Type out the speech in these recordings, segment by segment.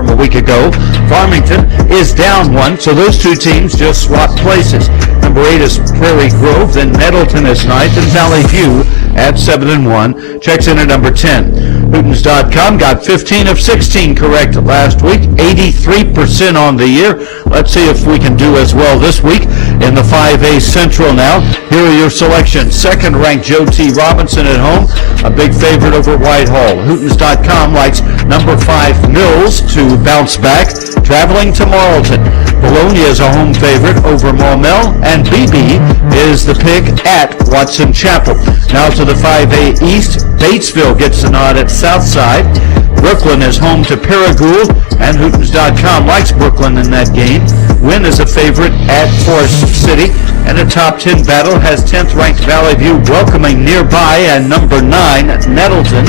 from a week ago. Farmington is down 1, so those two teams just swap places. Number 8 is Prairie Grove, then Nettleton is 9th, and Valley View at 7-1 checks in at number 10. Hootens.com got 15 of 16 correct last week, 83% on the year. Let's see if we can do as well this week in the 5A Central now. Here are your selections. Second-ranked Joe T. Robinson at home, a big favorite over Whitehall. Hootens.com likes number 5 Mills to bounce back, traveling to Marlton. Bologna is a home favorite over Maumelle, and BB is the pick at Watson Chapel. Now to the 5A East. Batesville gets the nod at Southside. Brooklyn is home to Paragould, and Hootens.com likes Brooklyn in that game. Wynn is a favorite at Forest City, and a top 10 battle has 10th-ranked Valley View welcoming nearby and number 9 Nettleton.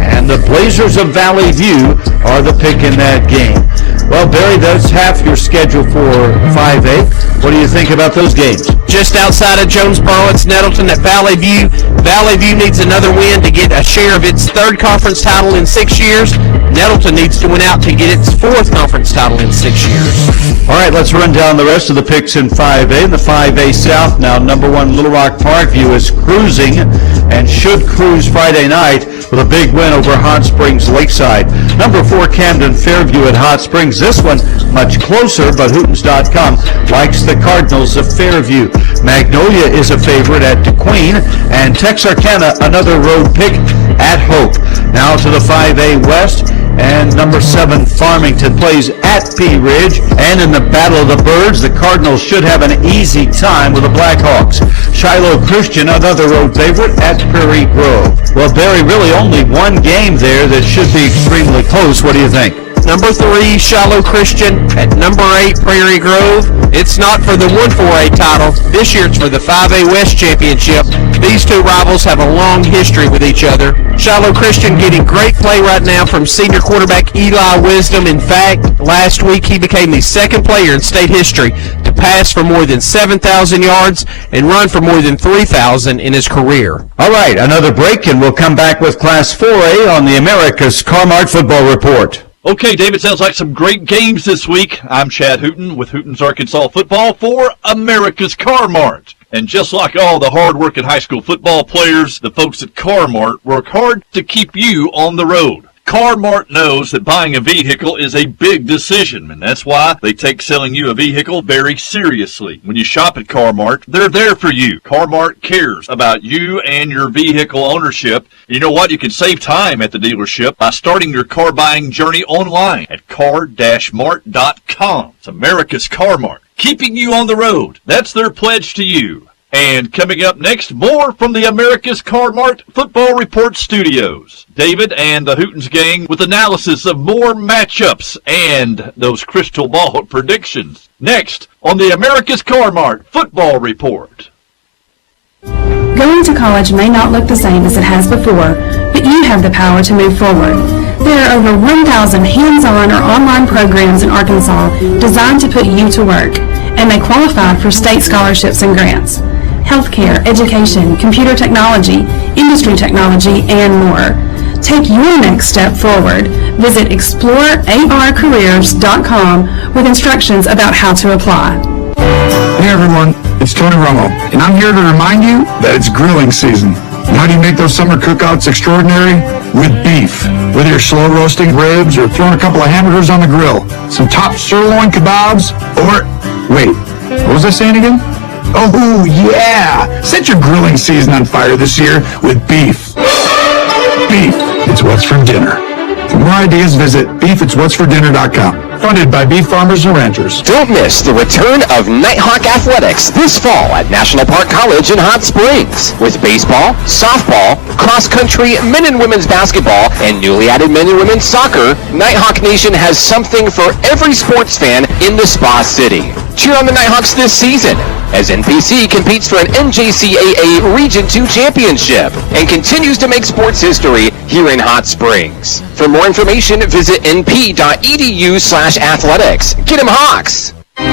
And the Blazers of Valley View are the pick in that game. Well, Barry, that's half your schedule for 5A. What do you think about those games? Just outside of Jonesboro, it's Nettleton at Valley View. Valley View needs another win to get a share of its 3rd conference title in 6 years. Nettleton needs to win out to get its 4th conference title in 6 years. All right, let's run down the rest of the picks in 5A. In the 5A South now, number 1 Little Rock Parkview is cruising and should cruise Friday night with a big win over Hot Springs Lakeside. Number 4 Camden Fairview at Hot Springs. This one much closer, but Hootens.com likes the Cardinals of Fairview. Magnolia is a favorite at DeQueen, and Texarkana another road pick at Hope. Now to the 5A West, and number 7 Farmington plays at Pea Ridge, and in the Battle of the Birds, the Cardinals should have an easy time with the Blackhawks. Shiloh Christian, another road favorite at Prairie Grove. Well, Barry, really only one game there that should be extremely close. What do you think? Number 3, Shiloh Christian. At number 8, Prairie Grove. It's not for the 1-4A title. This year it's for the 5A West Championship. These two rivals have a long history with each other. Shiloh Christian getting great play right now from senior quarterback Eli Wisdom. In fact, last week he became the 2nd player in state history to pass for more than 7,000 yards and run for more than 3,000 in his career. All right, another break, and we'll come back with Class 4A on the America's Car-Mart Football Report. Okay, David, sounds like some great games this week. I'm Chad Hooten with Hooten's Arkansas Football for America's Car-Mart. And just like all the hard-working high school football players, the folks at Car-Mart work hard to keep you on the road. Car-Mart knows that buying a vehicle is a big decision, and that's why they take selling you a vehicle very seriously. When you shop at Car-Mart, they're there for you. Car-Mart cares about you and your vehicle ownership. You know what? You can save time at the dealership by starting your car buying journey online at car-mart.com. It's America's Car-Mart, keeping you on the road. That's their pledge to you. And coming up next, more from the America's Car-Mart Football Report Studios. David and the Hootens gang with analysis of more matchups and those crystal ball predictions. Next on the America's Car-Mart Football Report. Going to college may not look the same as it has before, but you have the power to move forward. There are over 1,000 hands-on or online programs in Arkansas designed to put you to work, and they qualify for state scholarships and grants. Healthcare, education, computer technology, industry technology, and more. Take your next step forward. Visit explorearcareers.com with instructions about how to apply. Hey everyone, it's Tony Romo, and I'm here to remind you that it's grilling season. And how do you make those summer cookouts extraordinary? With beef. Whether you're slow roasting ribs or throwing a couple of hamburgers on the grill, some top sirloin kebabs, or, wait, what was I saying again? Oh, yeah! Set your grilling season on fire this year with beef. Beef, it's what's for dinner. For more ideas, visit beefitswhatsfordinner.com. Funded by beef farmers and ranchers. Don't miss the return of Nighthawk Athletics this fall at National Park College in Hot Springs. With baseball, softball, cross-country, men and women's basketball, and newly added men and women's soccer, Nighthawk Nation has something for every sports fan in the Spa City. Cheer on the Nighthawks this season as NPC competes for an NJCAA Region 2 championship and continues to make sports history here in Hot Springs. For more information, visit np.edu/athletics. Get 'em Hawks! We're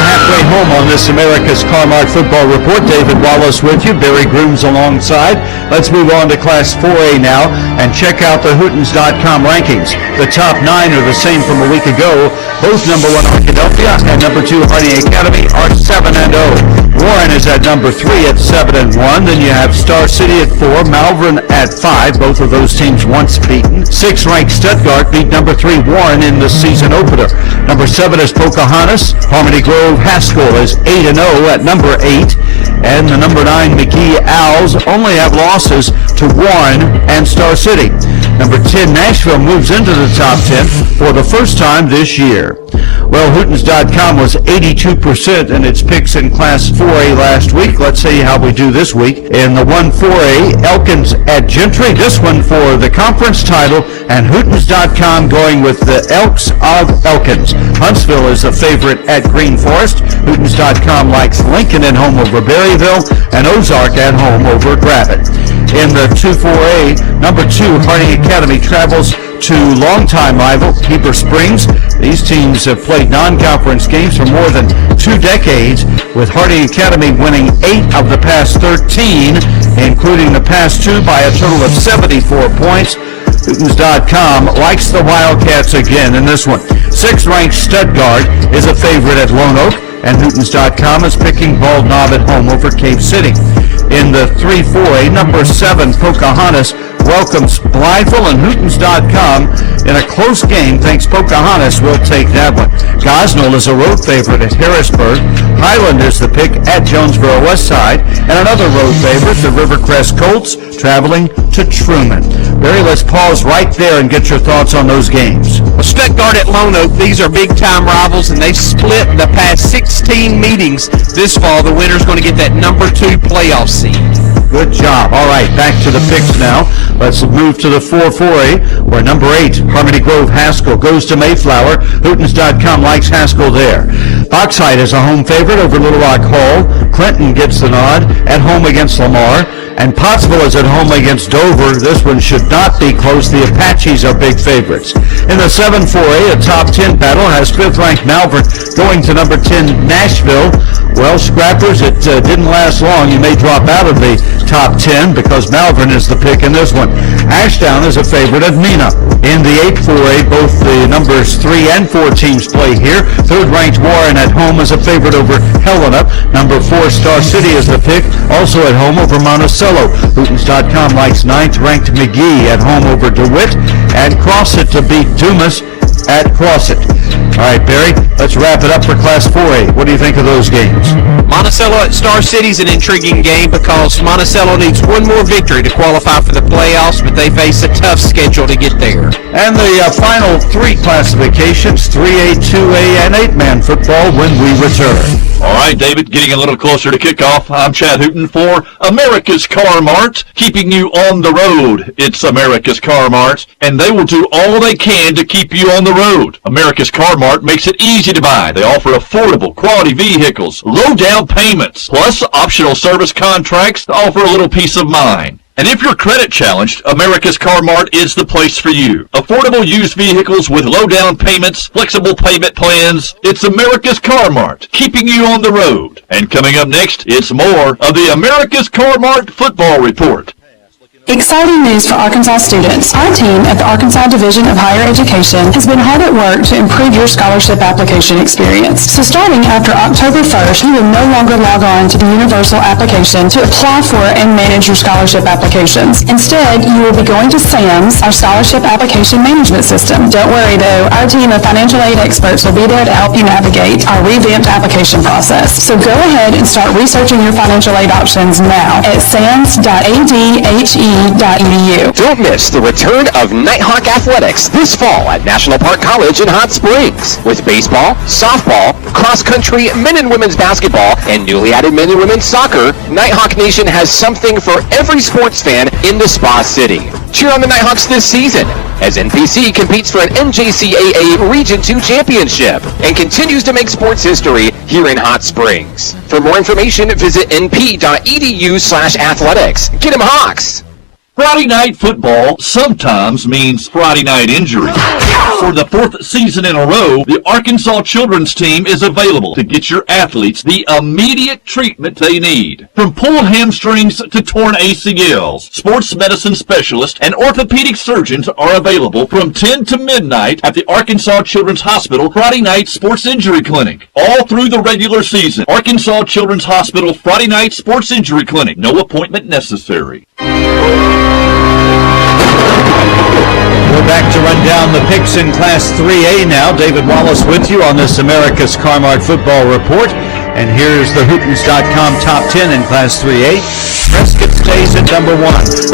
halfway home on this America's Car-Mart Football Report. David Wallace with you, Barry Grooms alongside. Let's move on to Class 4A now and check out the Hootens.com rankings. The top 9 are the same from a week ago. Both number 1 Arkadelphia and number 2 Harding Academy are 7-0. Warren is at number 3 at 7-1. Then you have Star City at 4, Malvern at 5. Both of those teams once beaten. 6th ranked Stuttgart beat number 3 Warren in the season opener. Number 7 is Pocahontas. Harmony Grove Haskell is 8-0 at number 8. And the number 9 McGee Owls only have losses to Warren and Star City. Number 10 Nashville moves into the top 10 for the first time this year. Well, Hootens.com was 82% in its picks in Class 4A last week. Let's see how we do this week. In the 1-4A, Elkins at Gentry. This one for the conference title, and Hootens.com going with the Elks of Elkins. Huntsville is the favorite at Green Forest. Hootens.com likes Lincoln at home over Berryville, and Ozark at home over Gravett. In the 2-4A, number 2 Harding Academy travels to longtime rival Heber Springs. These teams have played non-conference games for more than 2 decades, with Harding Academy winning 8 of the past 13, including the past 2 by a total of 74 points. Hootens.com likes the Wildcats again in this one. 6th ranked Stuttgart is a favorite at Lone Oak, and Hootens.com is picking Bald Knob at home over Cave City. In the 3-4A, number 7 Pocahontas welcomes Blytheville, and Hootens.com in a close game thinks Pocahontas will take that one. Gosnell is a road favorite at Harrisburg. Highland is the pick at Jonesboro West Side, and another road favorite, the Rivercrest Colts, traveling to Truman. Barry, let's pause right there and get your thoughts on those games. Stuttgart at Lone Oak, these are big-time rivals, and they've split the past 16 meetings this fall. The winner's going to get that number 2 playoff seed. Good job. All right, back to the picks now. Let's move to the 4-4A, where number 8, Harmony Grove Haskell, goes to Mayflower. Hootens.com likes Haskell there. Bauxite is a home favorite over Little Rock Hall. Clinton gets the nod at home against Lamar. And Pottsville is at home against Dover. This one should not be close. The Apaches are big favorites. In the 7-4A, a top 10 battle has 5th-ranked Malvern going to number 10 Nashville. Well, Scrappers, it didn't last long. You may drop out of the top 10 because Malvern is the pick in this one. Ashdown is a favorite at Mena. In the 8-4A, both the numbers 3 and 4 teams play here. 3rd-ranked Warren at home is a favorite over Helena. Number 4 Star City is the pick, also at home over Monticello. Hootens.com likes 9th-ranked McGee at home over DeWitt, and Crossit to beat Dumas at Crossit. All right, Barry, let's wrap it up for Class 4A. What do you think of those games? Monticello at Star City is an intriguing game because Monticello needs one more victory to qualify for the playoffs, but they face a tough schedule to get there. And the final 3 classifications, 3A, 2A, and 8-man football when we return. All right, David, getting a little closer to kickoff. I'm Chad Hooten for America's Car Mart, keeping you on the road. It's America's Car Mart, and they will do all they can to keep you on the road. America's Car Mart makes it easy to buy. They offer affordable, quality vehicles, low down payments, plus optional service contracts to offer a little peace of mind. And if you're credit challenged, America's Car Mart is the place for you. Affordable used vehicles with low down payments, flexible payment plans. It's America's Car Mart, keeping you on the road. And coming up next, it's more of the America's Car Mart Football Report. Exciting news for Arkansas students. Our team at the Arkansas Division of Higher Education has been hard at work to improve your scholarship application experience. So starting after October 1st, you will no longer log on to the universal application to apply for and manage your scholarship applications. Instead, you will be going to SAMS, our scholarship application management system. Don't worry though, our team of financial aid experts will be there to help you navigate our revamped application process. So go ahead and start researching your financial aid options now at sams.adhe.edu. Don't miss the return of Nighthawk Athletics this fall at National Park College in Hot Springs. With baseball, softball, cross-country, men and women's basketball, and newly added men and women's soccer, Nighthawk Nation has something for every sports fan in the Spa City. Cheer on the Nighthawks this season as NPC competes for an NJCAA Region 2 championship and continues to make sports history here in Hot Springs. For more information, visit np.edu/athletics. Get 'em Hawks! Friday night football sometimes means Friday night injury. For the 4th season in a row, the Arkansas children's team is available to get your athletes the immediate treatment they need. From pulled hamstrings to torn ACLs, sports medicine specialists and orthopedic surgeons are available from 10 to midnight at the Arkansas Children's Hospital Friday Night Sports Injury Clinic. All through the regular season, Arkansas Children's Hospital Friday Night Sports Injury Clinic. No appointment necessary. We're back to run down the picks in Class 3A now. David Wallace with you on this America's Car-Mart Football Report. And here's the Hootens.com top 10 in Class 3A. Prescott stays at number 1.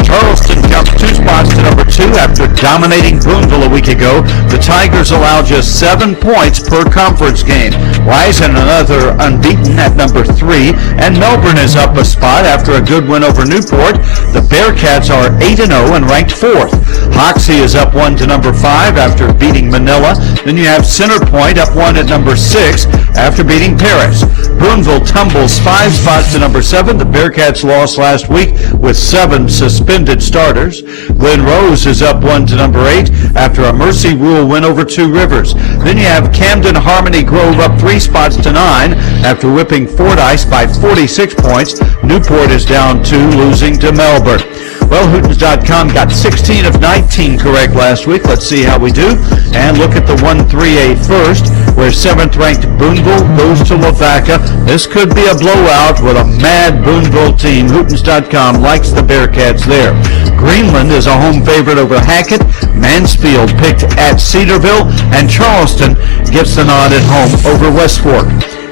Charleston jumps 2 spots to number 2 after dominating Boonville a week ago. The Tigers allow just 7 points per conference game. Wisen another unbeaten at number 3. And Melbourne is up a spot after a good win over Newport. The Bearcats are 8-0 and ranked 4th. Hoxie is up 1 to number 5 after beating Manila. Then you have Centerpoint up 1 at number 6 after beating Paris. Boonville tumbles 5 spots to number 7. The Bearcats lost last week with 7 suspended starters. Glen Rose is up 1 to number 8 after a Mercy Rule win over Two Rivers. Then you have Camden Harmony Grove up 3 spots to 9 after whipping Fordyce by 46 points. Newport is down 2, losing to Melbourne. Well, Hootens.com got 16 of 19 correct last week. Let's see how we do. And look at the 1-3A first, where 7th-ranked Boonville goes to Lavaca. This could be a blowout with a mad Boonville team. Hootens.com likes the Bearcats there. Greenland is a home favorite over Hackett. Mansfield picked at Cedarville. And Charleston gets the nod at home over West Fork.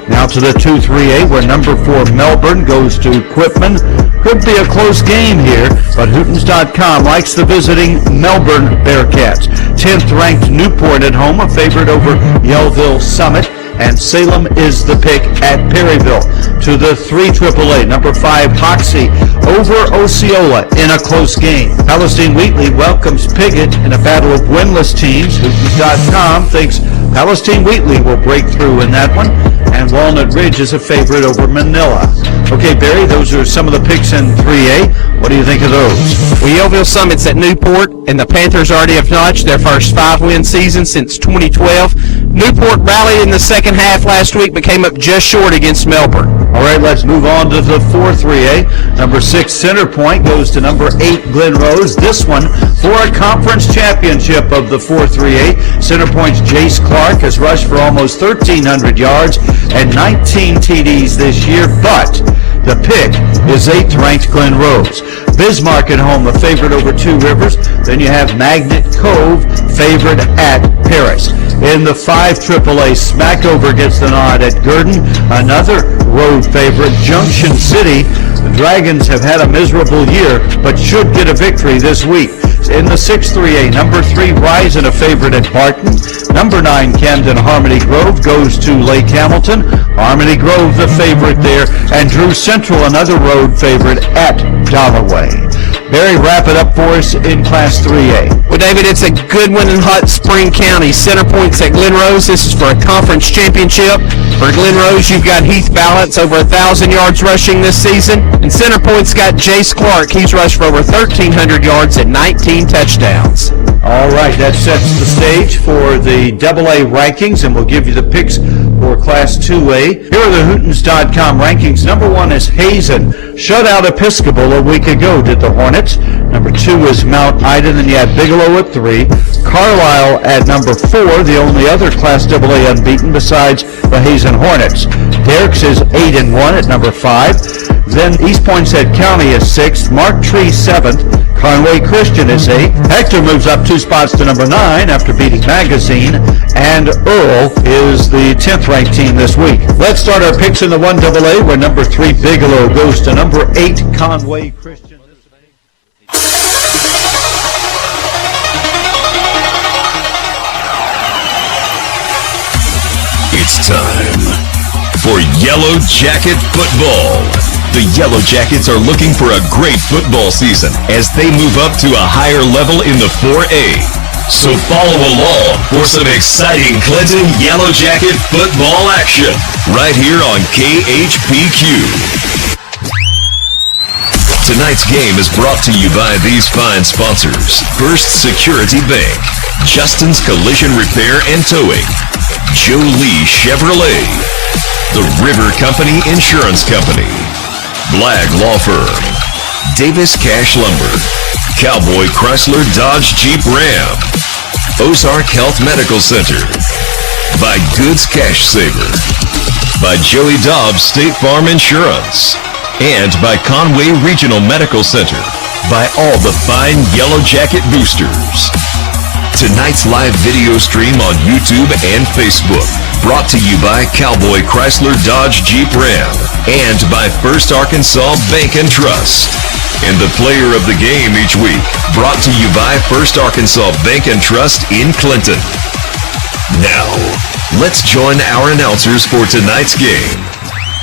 Now to the 2-3A, where number 4 Melbourne goes to Quitman. Could be a close game here, but Hootens.com likes the visiting Melbourne Bearcats. 10th-ranked Newport at home, a favorite over Yellville Summit. And Salem is the pick at Perryville. To the 3 AAA, number 5 Hoxie over Osceola in a close game. Palestine Wheatley welcomes Piggott in a battle of winless teams. Hootens.com thinks Palestine Wheatley will break through in that one. And Walnut Ridge is a favorite over Manila. Okay, Barry, those are some of the picks in 3A. What do you think of those? Well, Yellville Summit's at Newport, and the Panthers already have notched their first 5-win season since 2012. Newport rallied in the second half last week, but came up just short against Melbourne. All right, let's move on to the 4-3A. Number 6 Centerpoint goes to number 8 Glen Rose. This one for a conference championship of the 4-3A. Centerpoint's Jace Clark has rushed for almost 1,300 yards and 19 TDs this year, but the pick is 8th-ranked Glen Rose. Bismarck at home, a favorite over Two Rivers. Then you have Magnet Cove, favorite at Paris. In the 5 AAA, Smackover gets the nod at Gurdon. Another road favorite, Junction City. The Dragons have had a miserable year, but should get a victory this week. In the 6-3A, number 3 Risen, a favorite at Barton. Number 9 Camden Harmony Grove goes to Lake Hamilton. Harmony Grove the favorite there, and Drew Central another road favorite at Dalloway. Barry, wrap it up for us in Class 3A. Well, David, it's a good one in Hot Spring County. Centerpoint's at Glen Rose. This is for a conference championship. For Glen Rose, you've got Heath Balance, over 1,000 yards rushing this season. And Centerpoint's got Jace Clark. He's rushed for over 1,300 yards and 19 touchdowns. All right, that sets the stage for the AA rankings, and we'll give you the picks for Class 2A. Here are the Hootens.com rankings. Number 1 is Hazen. Shut out Episcopal a week ago, did the Hornets. Number 2 is Mount Ida, and you have Bigelow at 3. Carlisle at number 4, the only other Class AA unbeaten besides the Hazen Hornets. Derricks is 8-1 at number 5. Then East Poinsett County is 6th. Mark Tree 7th. Conway Christian is 8th. Hector moves up 2 spots to number 9 after beating Magazine. And Earl is the 10th-ranked team this week. Let's start our picks in the 1AA, where number 3 Bigelow goes to number 8 Conway Christian. It's time for Yellow Jacket Football. The Yellow Jackets are looking for a great football season as they move up to a higher level in the 4A. So follow along for some exciting Clinton Yellow Jacket football action right here on KHPQ. Tonight's game is brought to you by these fine sponsors. First Security Bank, Justin's Collision Repair and Towing, Jolie Chevrolet, The River Company Insurance Company, Blagg Law Firm, Davis Cash Lumber, Cowboy Chrysler Dodge Jeep Ram, Ozark Health Medical Center, by Goods Cash Saver, by Joey Dobbs State Farm Insurance, and by Conway Regional Medical Center, by all the fine Yellow Jacket boosters. Tonight's live video stream on YouTube and Facebook, brought to you by Cowboy Chrysler Dodge Jeep Ram, and by First Arkansas Bank and Trust. And the player of the game each week, brought to you by First Arkansas Bank and Trust in Clinton. Now, let's join our announcers for tonight's game.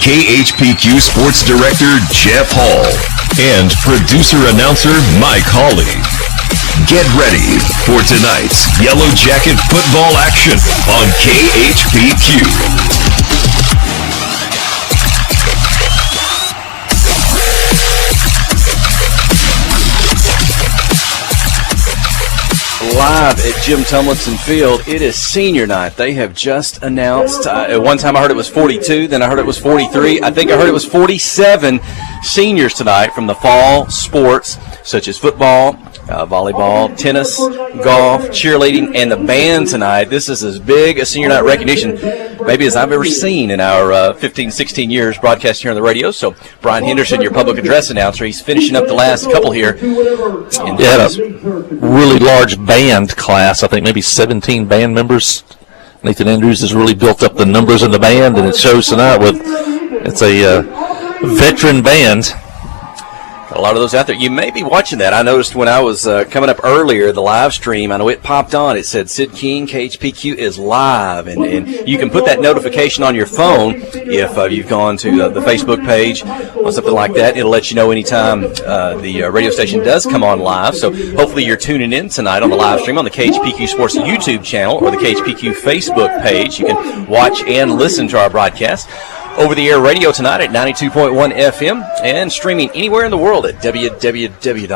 KHPQ Sports Director Jeff Hall and producer-announcer Mike Hawley. Get ready for tonight's Yellow Jacket football action on KHPQ. Live at Jim Tomlinson Field, it is senior night. They have just announced, at one time I heard it was 42, then I heard it was 43. I think I heard it was 47 seniors tonight from the fall sports, such as football, volleyball, tennis, golf, cheerleading, and the band tonight. This is as big a senior night recognition maybe as I've ever seen in our 15, 16 years broadcasting here on the radio. So Brian Henderson, your public address announcer, he's finishing up the last couple here. Yeah, a really large band class. I think maybe 17 band members. Nathan Andrews has really built up the numbers in the band, and it shows tonight with it's a veteran band. A lot of those out there. You may be watching that. I noticed when I was coming up earlier, the live stream, I know it popped on. It said Sid King, KHPQ is live. And you can put that notification on your phone if you've gone to the Facebook page or something like that. It'll let you know anytime the radio station does come on live. So hopefully you're tuning in tonight on the live stream on the KHPQ Sports YouTube channel or the KHPQ Facebook page. You can watch and listen to our broadcast. Over-the-air radio tonight at 92.1 FM and streaming anywhere in the world at www.khpq.com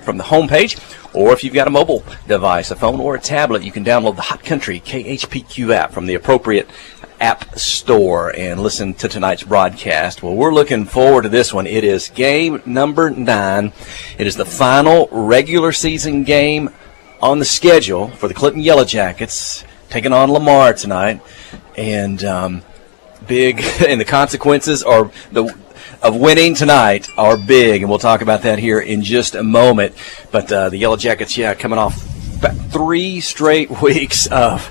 from the homepage. Or if you've got a mobile device, a phone or a tablet, you can download the Hot Country KHPQ app from the appropriate app store and listen to tonight's broadcast. Well, we're looking forward to this one. It is game number 9. It is the final regular season game on the schedule for the Clinton Yellow Jackets, taking on Lamar tonight. And big, and the consequences of winning tonight are big, and we'll talk about that here in just a moment. But the Yellow Jackets, coming off 3 straight weeks of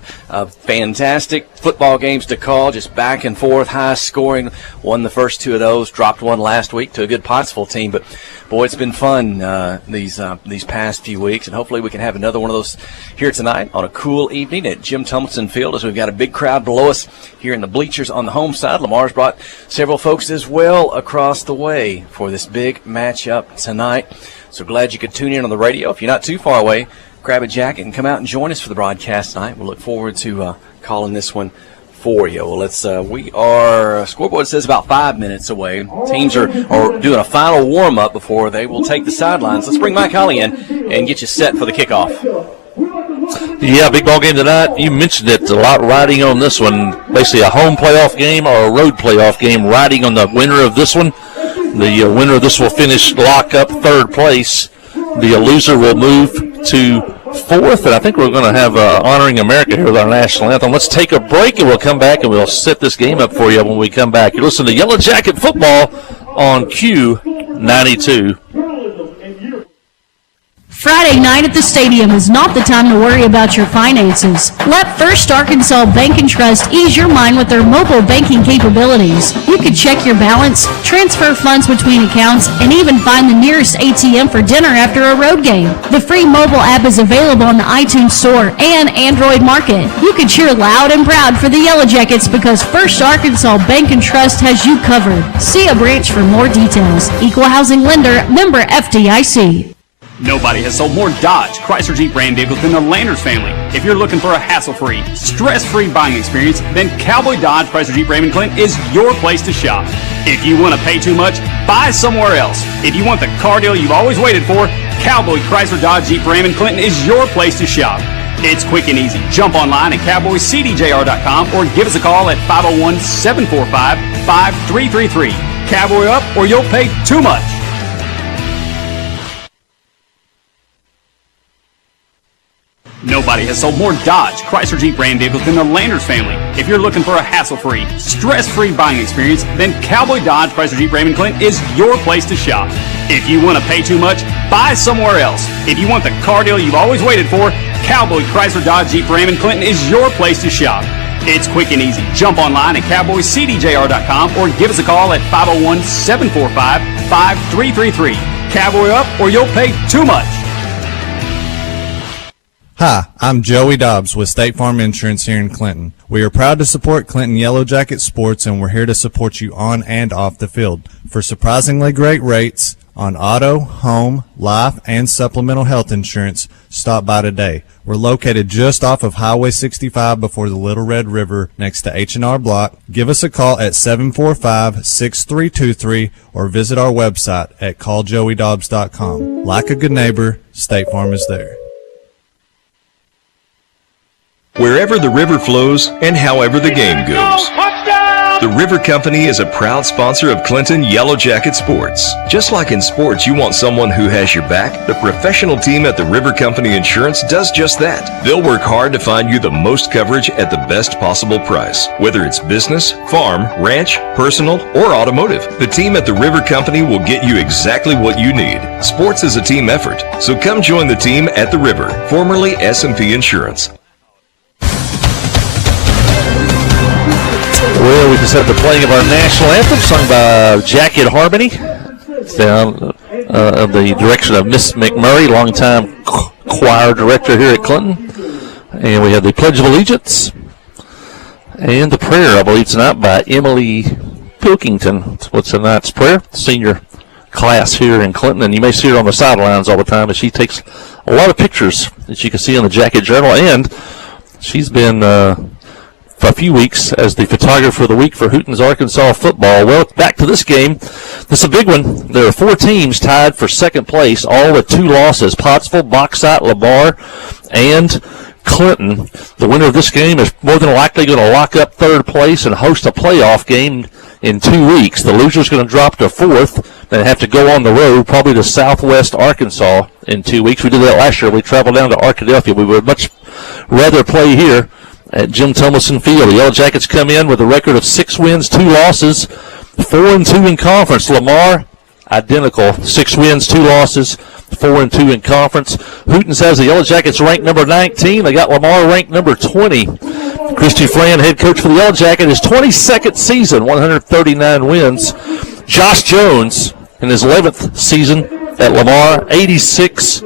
fantastic football games to call, just back and forth, high scoring. Won the first 2 of those, dropped one last week to a good Pottsville team. But boy, it's been fun these past few weeks, and hopefully we can have another one of those here tonight on a cool evening at Jim Tomlinson Field, as we've got a big crowd below us here in the bleachers on the home side. Lamar's brought several folks as well across the way for this big matchup tonight. So glad you could tune in on the radio. If you're not too far away, grab a jacket and come out and join us for the broadcast tonight. We'll look forward to calling this one for you. Well, scoreboard says about 5 minutes away. Teams are doing a final warm-up before they will take the sidelines. Let's bring Mike Holly in and get you set for the kickoff. Yeah, big ball game tonight. You mentioned it, a lot riding on this one. Basically a home playoff game or a road playoff game riding on the winner of this one. The winner of this will lock up 3rd place. The loser will move to 4th, and I think we're going to have Honoring America here with our national anthem. Let's take a break, and we'll come back, and we'll set this game up for you when we come back. You're listening to Yellow Jacket Football on Q92. Friday night at the stadium is not the time to worry about your finances. Let First Arkansas Bank and Trust ease your mind with their mobile banking capabilities. You can check your balance, transfer funds between accounts, and even find the nearest ATM for dinner after a road game. The free mobile app is available on the iTunes Store and Android Market. You can cheer loud and proud for the Yellow Jackets because First Arkansas Bank and Trust has you covered. See a branch for more details. Equal housing lender, member FDIC. Nobody has sold more Dodge, Chrysler Jeep brand vehicles than the Landers family. If you're looking for a hassle-free, stress-free buying experience, then Cowboy Dodge, Chrysler Jeep Ram and Clinton is your place to shop. If you want to pay too much, buy somewhere else. If you want the car deal you've always waited for, Cowboy Chrysler Dodge Jeep Ram and Clinton is your place to shop. It's quick and easy. Jump online at cowboycdjr.com or give us a call at 501-745-5333. Cowboy up or you'll pay too much. Nobody has sold more Dodge, Chrysler Jeep brand vehicles than the Landers family. If you're looking for a hassle-free, stress-free buying experience, then Cowboy Dodge, Chrysler Jeep Ram and Clinton is your place to shop. If you want to pay too much, buy somewhere else. If you want the car deal you've always waited for, Cowboy Chrysler Dodge Jeep Ram and Clinton is your place to shop. It's quick and easy. Jump online at cowboycdjr.com or give us a call at 501-745-5333. Cowboy up or you'll pay too much. Hi, I'm Joey Dobbs with State Farm Insurance here in Clinton. We are proud to support Clinton Yellow Jacket Sports, and we're here to support you on and off the field. For surprisingly great rates on auto, home, life, and supplemental health insurance, stop by today. We're located just off of Highway 65 before the Little Red River next to H&R Block. Give us a call at 745-6323 or visit our website at calljoeydobbs.com. Like a good neighbor, State Farm is there. Wherever the river flows and however the game goes. The River Company is a proud sponsor of Clinton Yellow Jacket Sports. Just like in sports, you want someone who has your back, the professional team at the River Company Insurance does just that. They'll work hard to find you the most coverage at the best possible price, whether it's business, farm, ranch, personal, or automotive. The team at the River Company will get you exactly what you need. Sports is a team effort, so come join the team at the River, formerly S&P Insurance. Well, we just had the playing of our national anthem sung by Jacket Harmony. It's down the direction of Miss McMurray, longtime choir director here at Clinton. And we have the Pledge of Allegiance and the prayer, I believe, tonight by Emily Pilkington. What's tonight's prayer? Senior class here in Clinton. And you may see her on the sidelines all the time, but she takes a lot of pictures that you can see in the Jacket Journal. And she's been for a few weeks as the photographer of the week for Hooten's Arkansas football. Well, back to this game. This is a big one. There are 4 teams tied for second place, all with 2 losses. Pottsville, Bauxite, Lamar, and Clinton. The winner of this game is more than likely going to lock up 3rd place and host a playoff game in 2 weeks. The loser's going to drop to 4th and have to go on the road, probably to Southwest Arkansas in 2 weeks. We did that last year. We traveled down to Arkadelphia. We would much rather play here at Jim Thomason Field. The Yellow Jackets come in with a record of 6 wins, 2 losses, 4-2 in conference. Lamar, identical, 6 wins, 2 losses, 4-2 in conference. Hooten's has the Yellow Jackets ranked number 19. They got Lamar ranked number 20. Christy Fran, head coach for the Yellow Jacket, his 22nd season, 139 wins. Josh Jones, in his 11th season at Lamar, 86-40.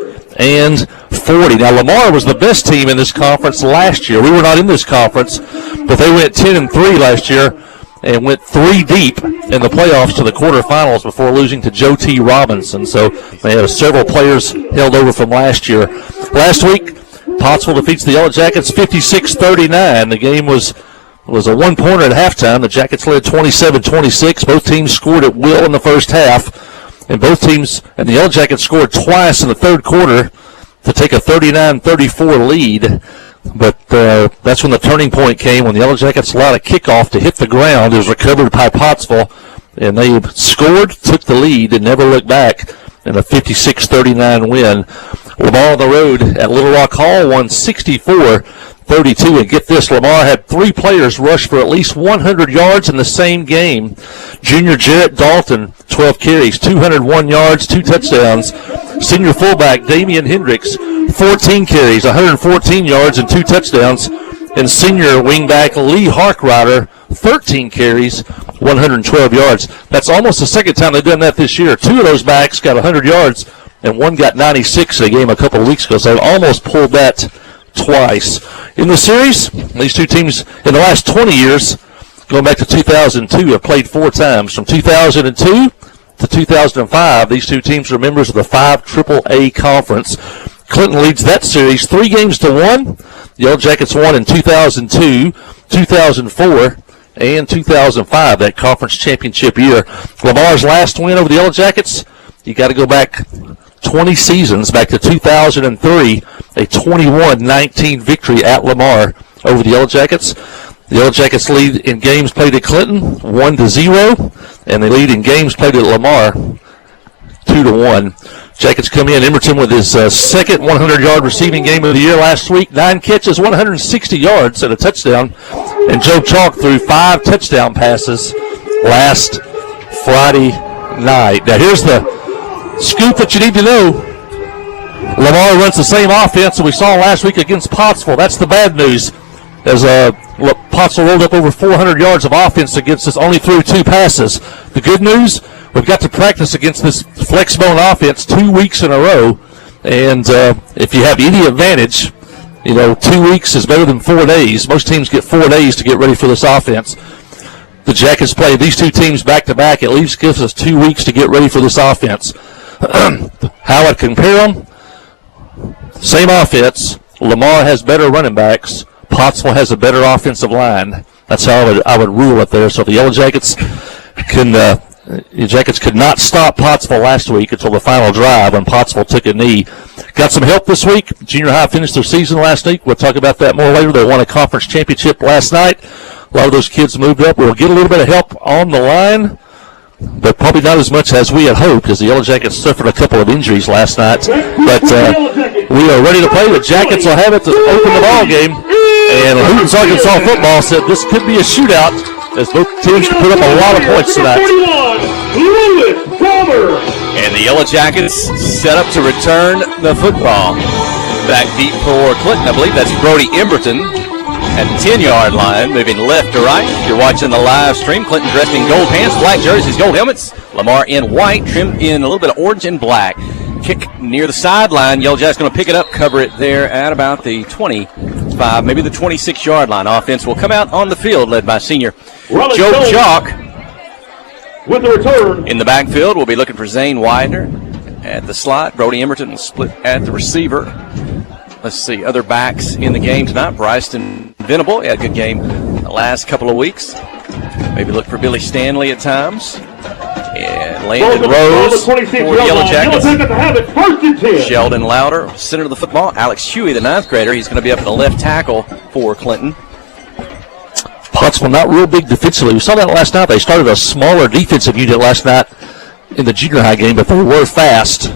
Now, Lamar was the best team in this conference last year. We were not in this conference, but they went 10-3 last year and went 3 deep in the playoffs to the quarterfinals before losing to Joe T. Robinson. So they have several players held over from last year. Last week, Pottsville defeats the Yellow Jackets 56-39. The game was a 1-pointer at halftime. The Jackets led 27-26. Both teams scored at will in the first half. And both teams, and the Yellow Jackets scored twice in the 3rd quarter to take a 39-34 lead. But that's when the turning point came, when the Yellow Jackets allowed a kickoff to hit the ground. It was recovered by Pottsville, and they scored, took the lead, and never looked back in a 56-39 win. Lamar on the road at Little Rock Hall won 64-32. And get this, Lamar had 3 players rush for at least 100 yards in the same game. Junior Jarrett Dalton, 12 carries, 201 yards, 2 touchdowns. Senior fullback Damian Hendricks, 14 carries, 114 yards, and 2 touchdowns. And senior wingback Lee Harkrider, 13 carries, 112 yards. That's almost the second time they've done that this year. 2 of those backs got 100 yards, and 1 got 96 in a game a couple of weeks ago. So they almost pulled that twice. In the series, these 2 teams in the last 20 years, going back to 2002, have played 4 times. From 2002 to 2005, these two teams are members of the 5 AAA conference. Clinton leads that series 3-1. The Yellow Jackets won in 2002, 2004, and 2005, that conference championship year. Lamar's last win over the Yellow Jackets, you got to go back 20 seasons, back to 2003, a 21-19 victory at Lamar over the Yellow Jackets. The Yellow Jackets lead in games played at Clinton 1-0, and they lead in games played at Lamar 2-1. Jackets come in. Emberton with his second 100-yard receiving game of the year last week. 9 catches, 160 yards, and a touchdown. And Joe Chalk threw 5 touchdown passes last Friday night. Now here's the scoop that you need to know. Lamar runs the same offense that we saw last week against Pottsville. That's the bad news. As Pottsville rolled up over 400 yards of offense against us, only threw 2 passes. The good news, we've got to practice against this flexbone offense 2 weeks in a row. And if you have any advantage, 2 weeks is better than 4 days. Most teams get 4 days to get ready for this offense. The Jackets play these two teams back-to-back. At least gives us 2 weeks to get ready for this offense. How I'd compare them, same offense. Lamar has better running backs. Pottsville has a better offensive line. That's how I would rule it there. So the Yellow Jackets the Jackets could not stop Pottsville last week until the final drive when Pottsville took a knee. Got some help this week. Junior high finished their season last week. We'll talk about that more later. They won a conference championship last night. A lot of those kids moved up. We'll get a little bit of help on the line, but probably not as much as we had hoped, as the Yellow Jackets suffered a couple of injuries last night. But we are ready to play. The Jackets will have it to open the ball game. And Hooten's Arkansas football said this could be a shootout, as both teams can put up a lot of points tonight. And the Yellow Jackets set up to return the football. Back deep for Clinton, I believe that's Brody Emberton at the 10-yard line, moving left to right. If you're watching the live stream, Clinton dressed in gold pants, black jerseys, gold helmets. Lamar in white, trimmed in a little bit of orange and black. Kick near the sideline. Yellow Jackets going to pick it up, cover it there at about the 25, maybe the 26-yard line. Offense will come out on the field, led by senior Joe Chalk. With the return. In the backfield, we'll be looking for Zane Widener at the slot. Brody Emberton will split at the receiver. Let's see, other backs in the game tonight. Bryson Venable had a good game the last couple of weeks. Maybe look for Billy Stanley at times. And Landon Rose for the Yellow Jackets. Sheldon Louder, center of the football. Alex Huey, the 9th grader. He's going to be up at the left tackle for Clinton. Pottsville not real big defensively. We saw that last night. They started a smaller defensive unit last night in the junior high game, but they were fast.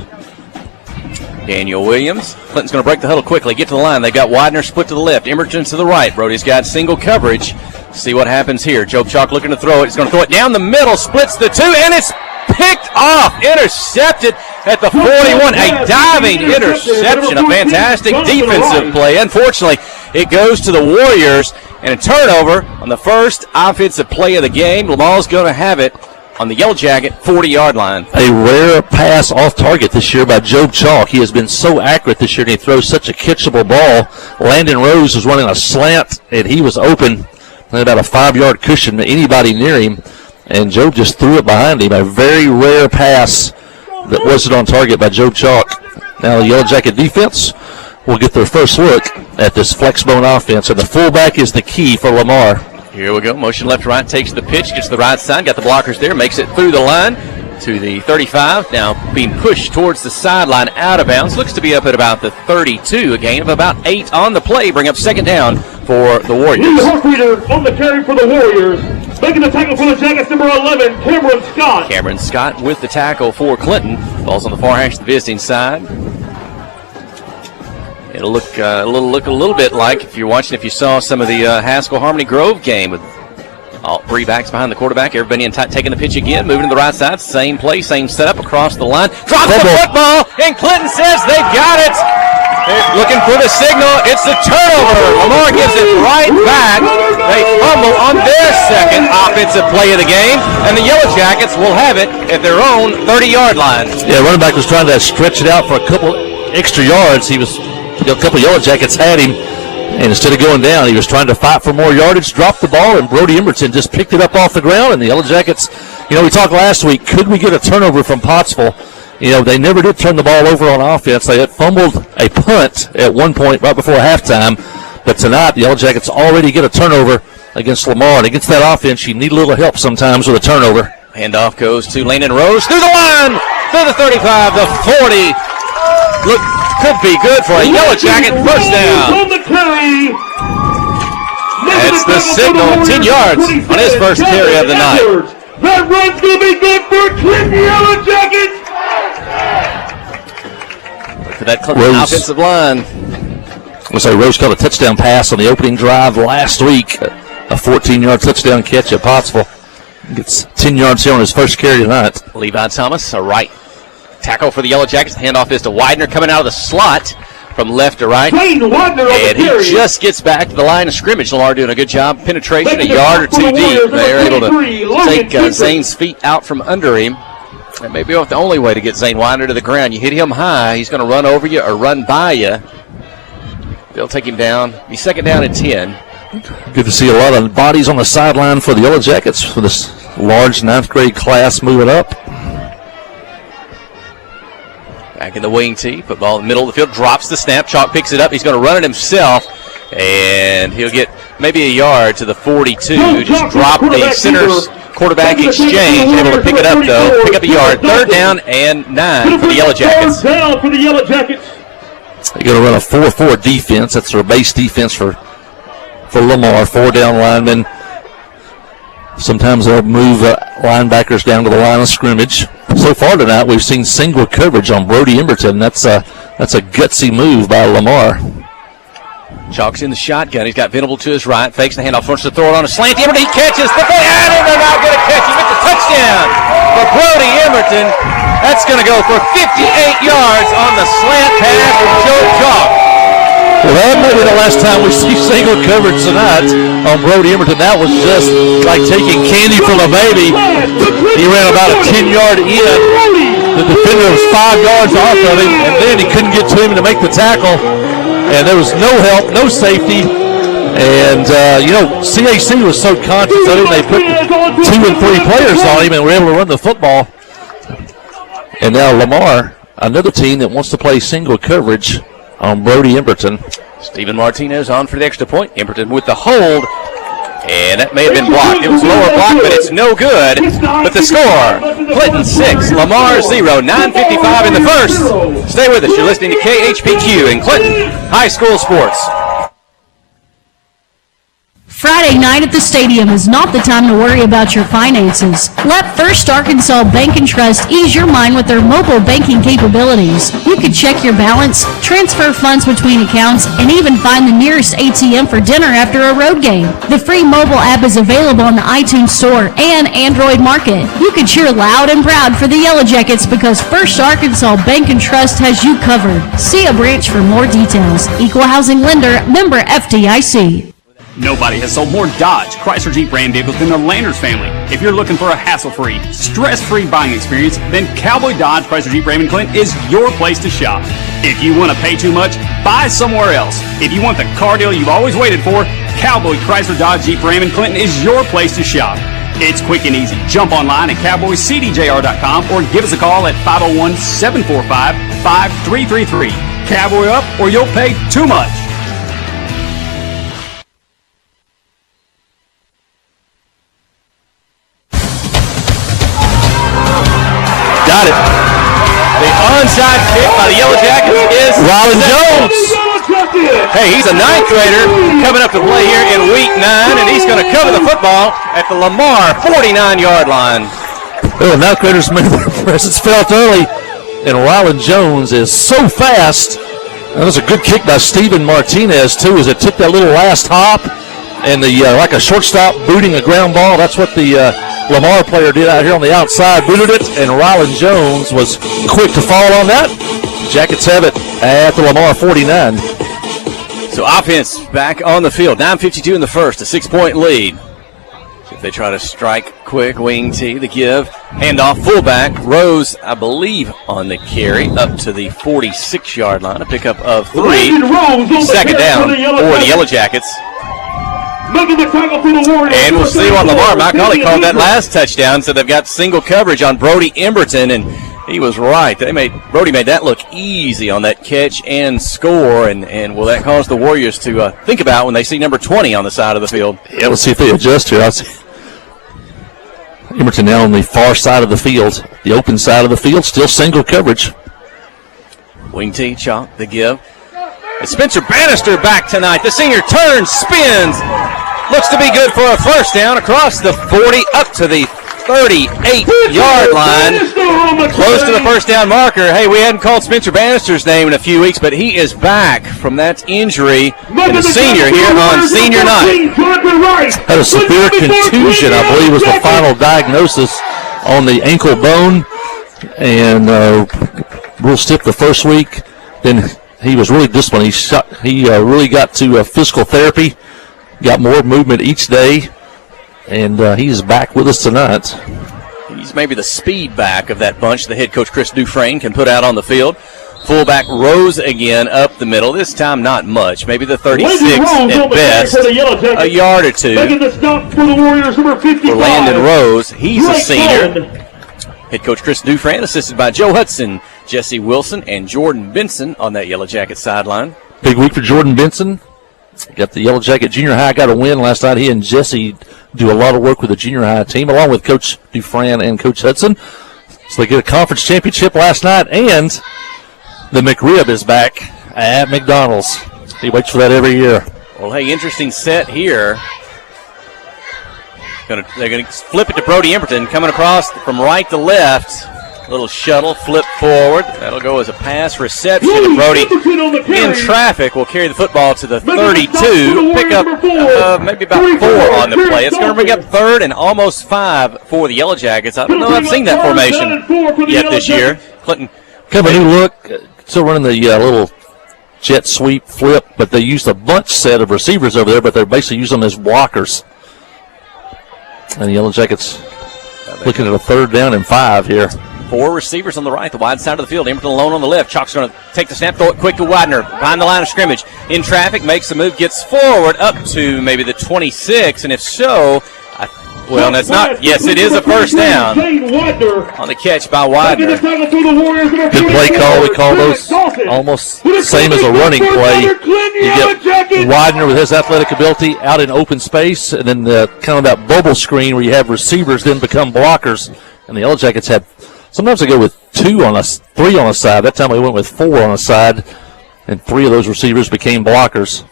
Daniel Williams. Clinton's going to break the huddle quickly, get to the line. They've got Widener split to the left, Emberton to the right. Brody's got single coverage. See what happens here. Joe Chalk looking to throw it. He's going to throw it down the middle, splits the 2, and it's picked off. Intercepted at the 41. A diving interception. A fantastic defensive play. Unfortunately, it goes to the Warriors, and a turnover on the first offensive play of the game. Lamar's going to have it on the Yellow Jacket 40-yard line. A rare pass off target this year by Joe Chalk. He has been so accurate this year, and he throws such a catchable ball. Landon Rose was running a slant, and he was open, about a 5-yard cushion to anybody near him, and Joe just threw it behind him. A very rare pass that wasn't on target by Joe Chalk. Now the Yellow Jacket defense will get their first look at this flexbone offense, and the fullback is the key for Lamar. Here we go. Motion left to right, takes the pitch, gets to the right side, got the blockers there, makes it through the line to the 35. Now being pushed towards the sideline, out of bounds. Looks to be up at about the 32. A gain of about 8 on the play. Bring up second down for the Warriors. The Hawk Reader on the carry for the Warriors. Making the tackle for the Jackets, number 11, Cameron Scott. Cameron Scott with the tackle for Clinton. Ball's on the far hash, the visiting side. It'll look a little bit like, if you saw some of the Haskell Harmony Grove game with all 3 backs behind the quarterback. Everybody in tight, taking the pitch again, moving to the right side. Same play, same setup across the line. Drops the football, and Clinton says they've got it. They're looking for the signal. It's the turnover. Lamar gives it right back. They fumble on their second offensive play of the game, and the Yellow Jackets will have it at their own 30-yard line. Yeah, running back was trying to stretch it out for a couple extra yards. A couple of Yellow Jackets had him. And instead of going down, he was trying to fight for more yardage, dropped the ball, and Brody Emberton just picked it up off the ground. And the Yellow Jackets, we talked last week, could we get a turnover from Pottsville? They never did turn the ball over on offense. They had fumbled a punt at one point right before halftime. But tonight, the Yellow Jackets already get a turnover against Lamar. And against that offense, you need a little help sometimes with a turnover. Handoff goes to Landon Rose through the line, through the 35, the 40. Look, could be good for a Yellow Jacket first down. That's the signal, 10 yards on his first carry of the night. That run's going to be good for Clinton Yellow Jackets. Look at that Clinton offensive line. Rose caught a touchdown pass on the opening drive last week, a 14-yard touchdown catch at Pottsville. Gets 10 yards here on his first carry tonight. Levi Thomas, a right tackle for the Yellow Jackets. The handoff is to Widener coming out of the slot from left to right. And he just gets back to the line of scrimmage. Lamar doing a good job. Penetration, a yard or two deep. They're able to take Zane's feet out from under him. That may be the only way to get Zane Widener to the ground. You hit him high, he's going to run over you or run by you. They'll take him down. Be second down and 10. Good to see a lot of bodies on the sideline for the Yellow Jackets for this large 9th grade class moving up. Back in the wing tee. Football in the middle of the field. Drops the snap. Chalk picks it up. He's going to run it himself. And he'll get maybe a yard to the 42. Just drop the center's quarterback exchange. Able to pick it up, though. Pick up a yard. Third down and 9 for the Yellow Jackets. Third down for the Yellow Jackets. They're going to run a 4-4 defense. That's their base defense for Lamar. 4 down linemen. Sometimes they'll move linebackers down to the line of scrimmage. So far tonight, we've seen single coverage on Brody Emberton. That's a gutsy move by Lamar. Chalk's in the shotgun. He's got Venable to his right. Fakes the handoff. Wants to throw it on a slant. Emberton, he catches. But they're not going to catch him. It's a touchdown for Brody Emberton. That's going to go for 58 yards on the slant pass from Joe Chalk. Well, that may be the last time we see single coverage tonight on Brody Emberton. That was just like taking candy from a baby. He ran about a 10-yard in. The defender was 5 yards off of him, and then he couldn't get to him to make the tackle. And there was no help, no safety. And, CAC was so conscious of him, they put 2 and 3 players on him and were able to run the football. And now Lamar, another team that wants to play single coverage on Brody Emberton. Steven Martinez on for the extra point. Emberton with the hold. And that may have been blocked. It was lower block, but it's no good. But the score, Clinton 6, Lamar 0, 9:55 in the first. Stay with us. You're listening to KHPQ in Clinton High School Sports. Friday night at the stadium is not the time to worry about your finances. Let First Arkansas Bank and Trust ease your mind with their mobile banking capabilities. You can check your balance, transfer funds between accounts, and even find the nearest ATM for dinner after a road game. The free mobile app is available on the iTunes Store and Android Market. You can cheer loud and proud for the Yellow Jackets because First Arkansas Bank and Trust has you covered. See a branch for more details. Equal housing lender, member FDIC. Nobody has sold more Dodge, Chrysler Jeep Ram vehicles than the Landers family. If you're looking for a hassle-free, stress-free buying experience, then Cowboy Dodge, Chrysler Jeep Ram in Clinton is your place to shop. If you want to pay too much, buy somewhere else. If you want the car deal you've always waited for, Cowboy Chrysler Dodge Jeep Ram in Clinton is your place to shop. It's quick and easy. Jump online at cowboycdjr.com or give us a call at 501-745-5333. Cowboy up or you'll pay too much. Got it. The onside kick by the Yellow Jackets is Rylan Jones. Hey, he's a 9th grader coming up to play here in week 9, and he's going to cover the football at the Lamar 49-yard line. Well, 9th graders made their presence felt early, and Rylan Jones is so fast. That was a good kick by Steven Martinez, too, as it took that little last hop and like a shortstop booting a ground ball. That's what the Lamar player did out here on the outside, booted it, and Rylan Jones was quick to fall on that. Jackets have it at the Lamar 49. So offense back on the field. 9:52 in the first, a 6-point lead. If they try to strike quick, wing tee, the give, handoff, fullback, Rose, I believe, on the carry, up to the 46-yard line, a pickup of 3. Second down for the Yellow Jackets. And we'll see what Lamar Macaulay called that last touchdown. So they've got single coverage on Brody Emberton, and he was right. Brody made that look easy on that catch and score, and will that cause the Warriors to think about when they see number 20 on the side of the field? Yeah, let's see if they adjust here. Emberton now on the far side of the field, the open side of the field, still single coverage. Wing tee, chalk, the give. And Spencer Bannister back tonight. The senior turns, spins, looks to be good for a first down across the 40 up to the 38-yard line. Close to the first down marker. Hey, we hadn't called Spencer Bannister's name in a few weeks, but he is back from that injury. And the senior here on senior night. Had a severe contusion, I believe, was the final diagnosis on the ankle bone. And real stiff the first week. Then he was really disciplined. He really got to physical therapy, got more movement each day, and he's back with us tonight. He's maybe the speed back of that bunch the head coach Chris Dufresne can put out on the field. Fullback Rose again up the middle, this time not much, maybe the 36 at best, a yard or two. For Landon Rose, he's a senior. Head coach Chris Dufresne assisted by Joe Hudson, Jesse Wilson, and Jordan Benson on that Yellow Jacket sideline. Big week for Jordan Benson. Got the Yellow Jacket Junior High, got a win last night. He and Jesse do a lot of work with the Junior High team, along with Coach Dufresne and Coach Hudson. So they get a conference championship last night, and the McRib is back at McDonald's. He waits for that every year. Well, hey, interesting set here. They're going to flip it to Brody Emberton, coming across from right to left. Little shuttle, flip forward. That'll go as a pass reception to Brody. In traffic, will carry the football to the 32. Pick up maybe about 4 on the play. It's going to bring up 3rd and almost 5 for the Yellow Jackets. I don't know if I've seen that formation yet this year. Clinton. Kind of a new look. Still running the little jet sweep flip, but they used a bunch set of receivers over there, but they're basically using them as blockers. And the Yellow Jackets looking at a 3rd down and 5 here. 4 receivers on the right, the wide side of the field. Emberton alone on the left. Chalk's going to take the snap, throw it quick to Widener. Behind the line of scrimmage. In traffic, makes the move, gets forward up to maybe the 26. And if so, that's not. Yes, it is a first down on the catch by Widener. Good play call. We call those almost same as a running play. You get Widener with his athletic ability out in open space, and then kind of that bubble screen where you have receivers then become blockers. And the Yellow Jackets had, sometimes they go with 3 on a side. That time we went with 4 on a side, and 3 of those receivers became blockers.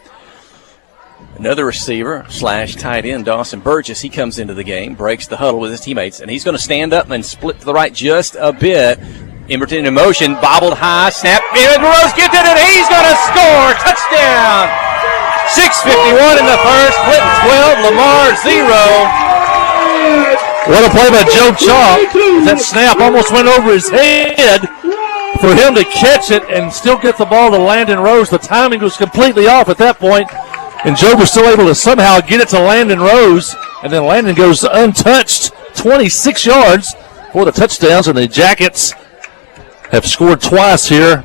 Another receiver / tight end, Dawson Burgess, he comes into the game, breaks the huddle with his teammates, and he's going to stand up and split to the right just a bit. Emberton in motion, bobbled high, snap, and Rose gets it, and he's going to score. Touchdown! 6:51 in the first, Clinton 12, Lamar 0. What a play by Joe Chalk. That snap almost went over his head. For him to catch it and still get the ball to Landon Rose, the timing was completely off at that point. And Joe was still able to somehow get it to Landon Rose. And then Landon goes untouched, 26 yards for the touchdowns. And the Jackets have scored twice here.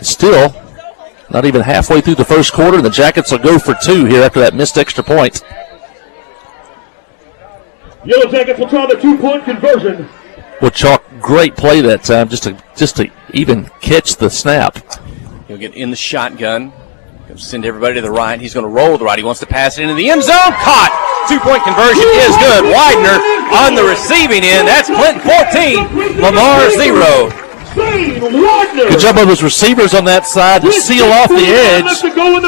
Still not even halfway through the first quarter. And the Jackets will go for 2 here after that missed extra point. Yellow Jackets will try the 2-point conversion. Well, Chalk, great play that time just to even catch the snap. He'll get in the shotgun. He'll send everybody to the right. He's going to roll to the right. He wants to pass it into the end zone. Caught. 2-point conversion is good. Widener on the receiving end. That's Clinton 14, Lamar 0. Good job of those receivers on that side to seal off the edge.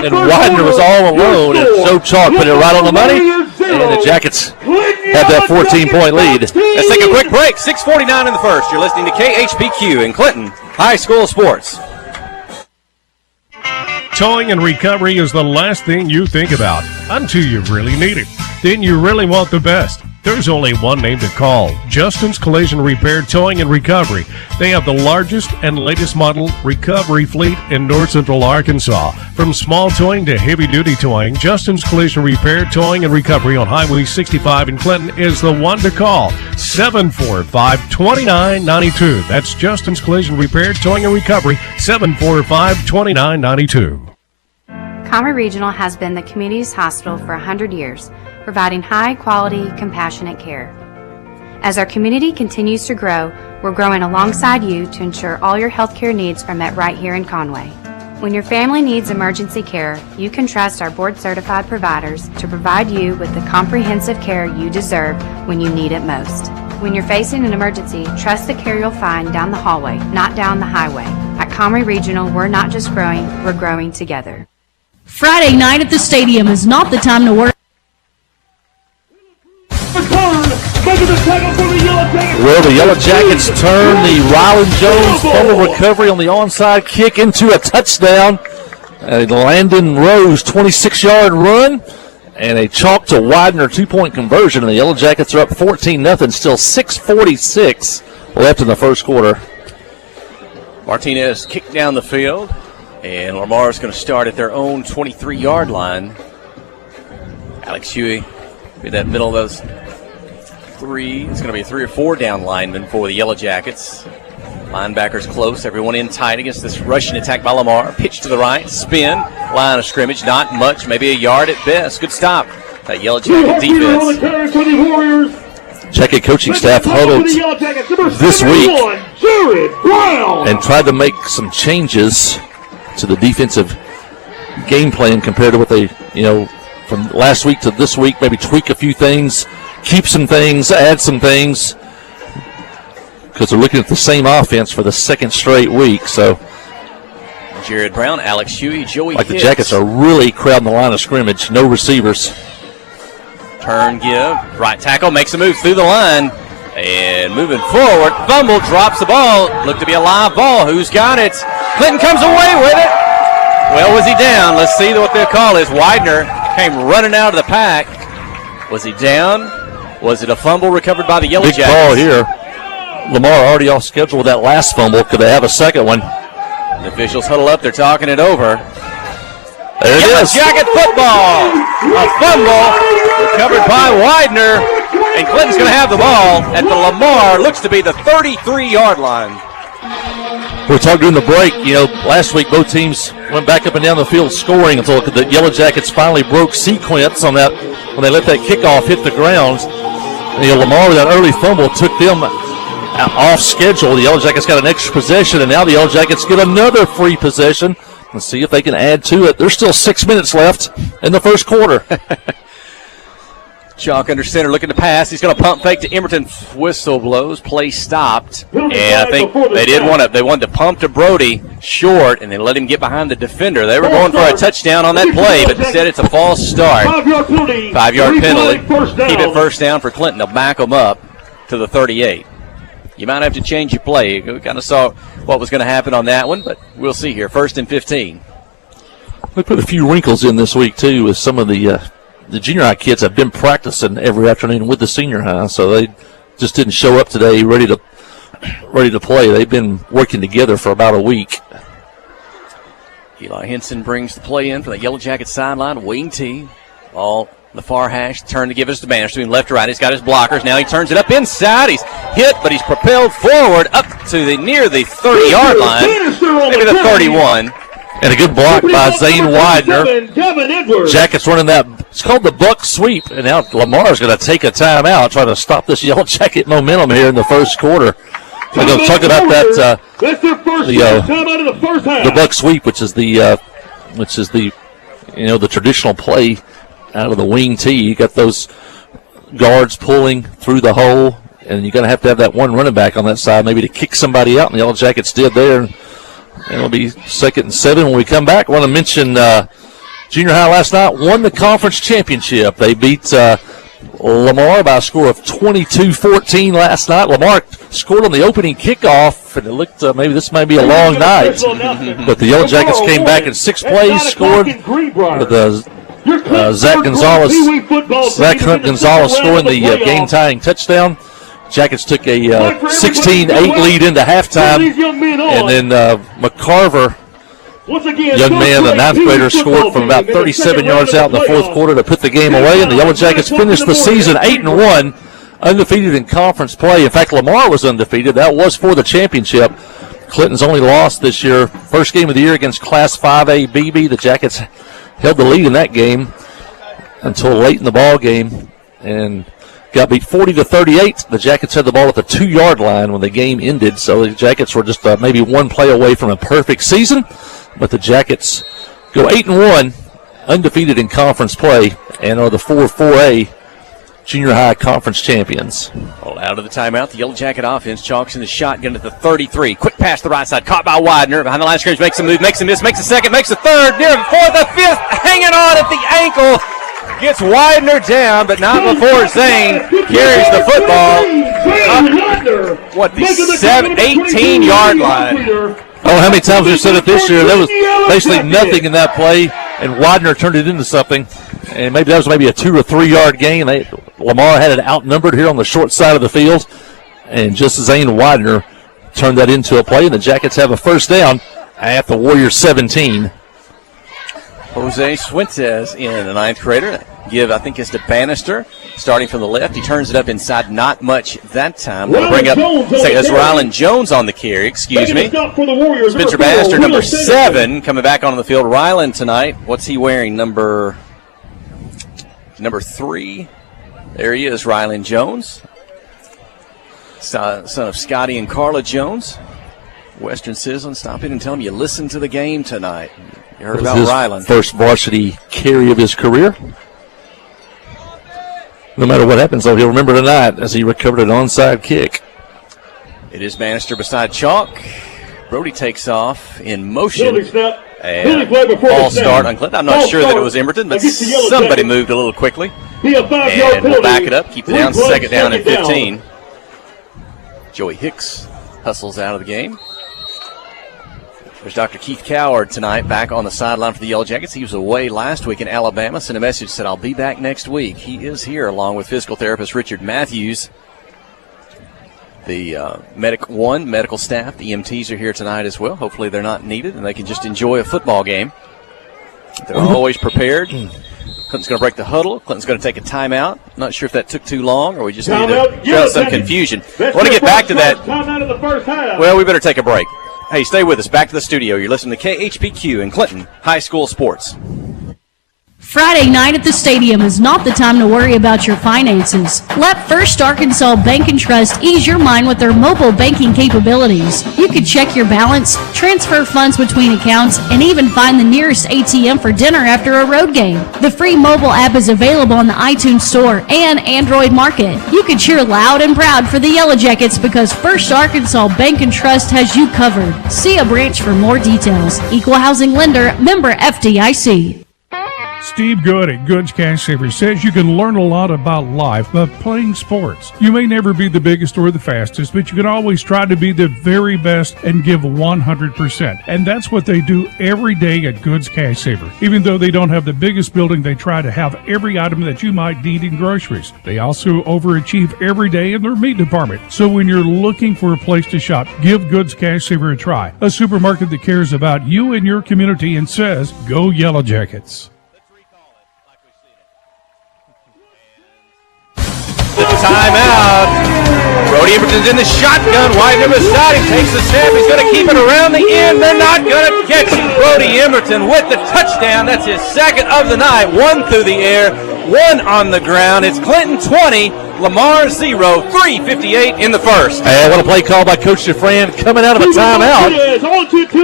And Widener was all alone. And Joe Chalk put it right on the money. And the Jackets have that 14-point lead. Let's take a quick break. 6:49 in the first. You're listening to KHPQ in Clinton High School Sports. Towing and recovery is the last thing you think about until you really need it. then you really want the best. There's only one name to call, Justin's Collision Repair, Towing, and Recovery. They have the largest and latest model recovery fleet in North Central Arkansas. From small towing to heavy-duty towing, Justin's Collision Repair, Towing, and Recovery on Highway 65 in Clinton is the one to call, 745-2992. That's Justin's Collision Repair, Towing, and Recovery, 745-2992. Comrie Regional has been the community's hospital for 100 years, providing high-quality, compassionate care. As our community continues to grow, we're growing alongside you to ensure all your healthcare needs are met right here in Conway. When your family needs emergency care, you can trust our board-certified providers to provide you with the comprehensive care you deserve when you need it most. When you're facing an emergency, trust the care you'll find down the hallway, not down the highway. At Comrie Regional, we're not just growing, we're growing together. Friday night at the stadium is not the time to worry. Well, the Yellow Jackets turn the Ryland Jones fumble recovery on the onside kick into a touchdown. A Landon Rose 26-yard run and a chalk to Widener 2-point conversion. And the Yellow Jackets are up 14-0, still 6:46 left in the first quarter. Martinez kicked down the field, and Lamar's going to start at their own 23-yard line. Alex Huey in that middle of those three. It's going to be a 3 or 4 down lineman for the Yellow Jackets. Linebackers close, everyone in tight against this rushing attack by Lamar. Pitch to the right, spin, line of scrimmage, not much, maybe a yard at best. Good stop. That Yellow Jacket defense. Jacket coaching staff huddled this week and tried to make some changes to the defensive game plan compared to what they, from last week to this week, maybe tweak a few things, keep some things, add some things, because they're looking at the same offense for the second straight week. So, Jared Brown, Alex Huey, Joey like the Hicks. Jackets are really crowding the line of scrimmage. No receivers. Turn, give, right tackle, makes a move through the line, and moving forward, fumble, drops the ball. Looked to be a live ball. Who's got it? Clinton comes away with it. Well, was he down? Let's see what their call is. Widener came running out of the pack. Was he down? Was it a fumble recovered by the Yellow Big Jackets? ball here. Lamar already off schedule with that last fumble. Could they have a second one? The officials huddle up. They're talking it over. There it Yellow is. Jacket football. A fumble recovered by Widener. And Clinton's going to have the ball at the Lamar. Looks to be the 33-yard line. We talked during the break, last week both teams went back up and down the field scoring until the Yellow Jackets finally broke sequence on that when they let that kickoff hit the ground. Lamar with that early fumble took them off schedule. The Yellow Jackets got an extra possession, and now the Yellow Jackets get another free possession. Let's see if they can add to it. There's still 6 minutes left in the first quarter. Chalk under center looking to pass. He's going to pump fake to Emerton. Whistle blows. Play stopped. And I think they wanted to pump to Brody short and then let him get behind the defender. They were going for a touchdown on that play, but instead it's a false start. 5-yard penalty. Keep it first down for Clinton. They'll back them up to the 38. You might have to change your play. We kind of saw what was going to happen on that one, but we'll see here. 1st and 15. We put a few wrinkles in this week, too, with some of the junior high kids have been practicing every afternoon with the senior high, so they just didn't show up today ready to play. They've been working together for about a week. Eli Henson brings the play in for the Yellow Jacket sideline. Wing T. Ball the far hash. Turn to give us to Bannister. Between left to right. He's got his blockers. Now he turns it up inside. He's hit, but he's propelled forward up to near the 30-yard line. Maybe the 31. And a good block by Zane Widener. Jackets running that. It's called the buck sweep. And now Lamar's going to take a timeout trying to stop this Yellow Jacket momentum here in the first quarter. I'm going to talk about that. The buck sweep, which is the the traditional play out of the wing tee. You got those guards pulling through the hole, and you're going to have that one running back on that side maybe to kick somebody out. And the Yellow Jackets did there. And it'll be 2nd and 7 when we come back. I want to mention junior high last night won the conference championship. They beat Lamar by a score of 22-14 last night. Lamar scored on the opening kickoff, and it looked maybe this may be a long night. But the Yellow Jackets came back in 6 plays, scored with Zach Hunt Gonzalez scoring the game-tying touchdown. Jackets took a 16-8 lead into halftime, and then McCarver, young man, a ninth grader, scored from about 37 yards out in the fourth quarter to put the game away, and the Yellow Jackets finished the season 8-1, undefeated in conference play. In fact, Lamar was undefeated. That was for the championship. Clinton's only lost this year. First game of the year against Class 5A BB. The Jackets held the lead in that game until late in the ball game and got beat 40-38. The Jackets had the ball at the 2-yard line when the game ended, so the Jackets were just maybe one play away from a perfect season. But the Jackets go 8-1, undefeated in conference play, and are the 4A junior high conference champions. Well, out of the timeout, the Yellow Jacket offense chalks in the shotgun at the 33. Quick pass to the right side, caught by Widener. Behind the line of scrimmage, makes a move, makes a miss, makes a second, makes a third, near the fourth, the fifth, hanging on at the ankle. Gets Widener down, but not before Zane carries the football. The 18-yard line. Oh, how many times we've said it this year? There was basically nothing in that play, and Widener turned it into something. And maybe that was maybe a 2 or 3 yard gain. Lamar had it outnumbered here on the short side of the field, and just Zane Widener turned that into a play, and the Jackets have a first down at the Warriors 17. Jose Fuentes in the ninth grader. Give, I think, is to Bannister. Starting from the left, he turns it up inside. Not much that time. They'll bring up, that's Rylan Jones on the carry, excuse me. Spencer Bannister, number 7, coming back onto the field. Rylan tonight, what's he wearing? Number 3. There he is, Rylan Jones. Son of Scotty and Carla Jones. Western Citizen, stop in and tell him you listened to the game tonight. You heard about Rylan. First varsity carry of his career. No matter what happens, though, he'll remember tonight as he recovered an onside kick. It is Bannister beside Chalk. Brody takes off in motion. And ball start on Clinton. I'm not sure that it was Emerton, but somebody moved a little quickly. And we'll back it up, keep it down, second down and 15. Joey Hicks hustles out of the game. There's Dr. Keith Coward tonight back on the sideline for the Yellow Jackets. He was away last week in Alabama. Sent a message, said, I'll be back next week. He is here along with physical therapist Richard Matthews. The medical staff, the EMTs are here tonight as well. Hopefully they're not needed and they can just enjoy a football game. They're always prepared. Clinton's going to break the huddle. Clinton's going to take a timeout. Not sure if that took too long or we just needed to show some confusion. I want to get back to that. Well, we better take a break. Hey, stay with us. Back to the studio. You're listening to KHPQ in Clinton High School Sports. Friday night at the stadium is not the time to worry about your finances. Let First Arkansas Bank and Trust ease your mind with their mobile banking capabilities. You can check your balance, transfer funds between accounts, and even find the nearest ATM for dinner after a road game. The free mobile app is available on the iTunes Store and Android Market. You can cheer loud and proud for the Yellow Jackets because First Arkansas Bank and Trust has you covered. See a branch for more details. Equal housing lender, member FDIC. Steve Good at Goods Cash Savers says you can learn a lot about life by playing sports. You may never be the biggest or the fastest, but you can always try to be the very best and give 100%. And that's what they do every day at Goods Cash Saver. Even though they don't have the biggest building, they try to have every item that you might need in groceries. They also overachieve every day in their meat department. So when you're looking for a place to shop, give Goods Cash Saver a try. A supermarket that cares about you and your community and says, go Yellow Jackets. The timeout. Brody Emerton's in the shotgun. Widener beside him. Takes the snap. He's going to keep it around the end. They're not going to catch him. Brody Emerton with the touchdown. That's his second of the night. One through the air, one on the ground. It's Clinton 20, Lamar 0, 3:58 in the first. Hey, what a play call by Coach DeFran coming out of a timeout.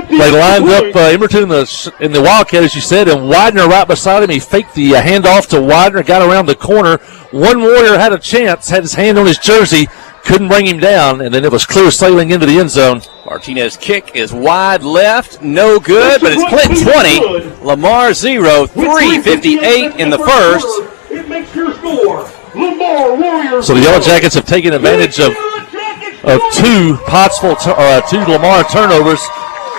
They lined up Emerton in the Wildcat, as you said, and Widener right beside him. He faked the handoff to Widener, got around the corner. One Warrior had a chance, had his hand on his jersey, couldn't bring him down, and then it was clear sailing into the end zone. Martinez's kick is wide left, no good, but it's Clinton 20, Lamar 0, 3:58 in the first. It makes your score. Lamar Warriors. So the Yellow Jackets have taken advantage of two Lamar turnovers,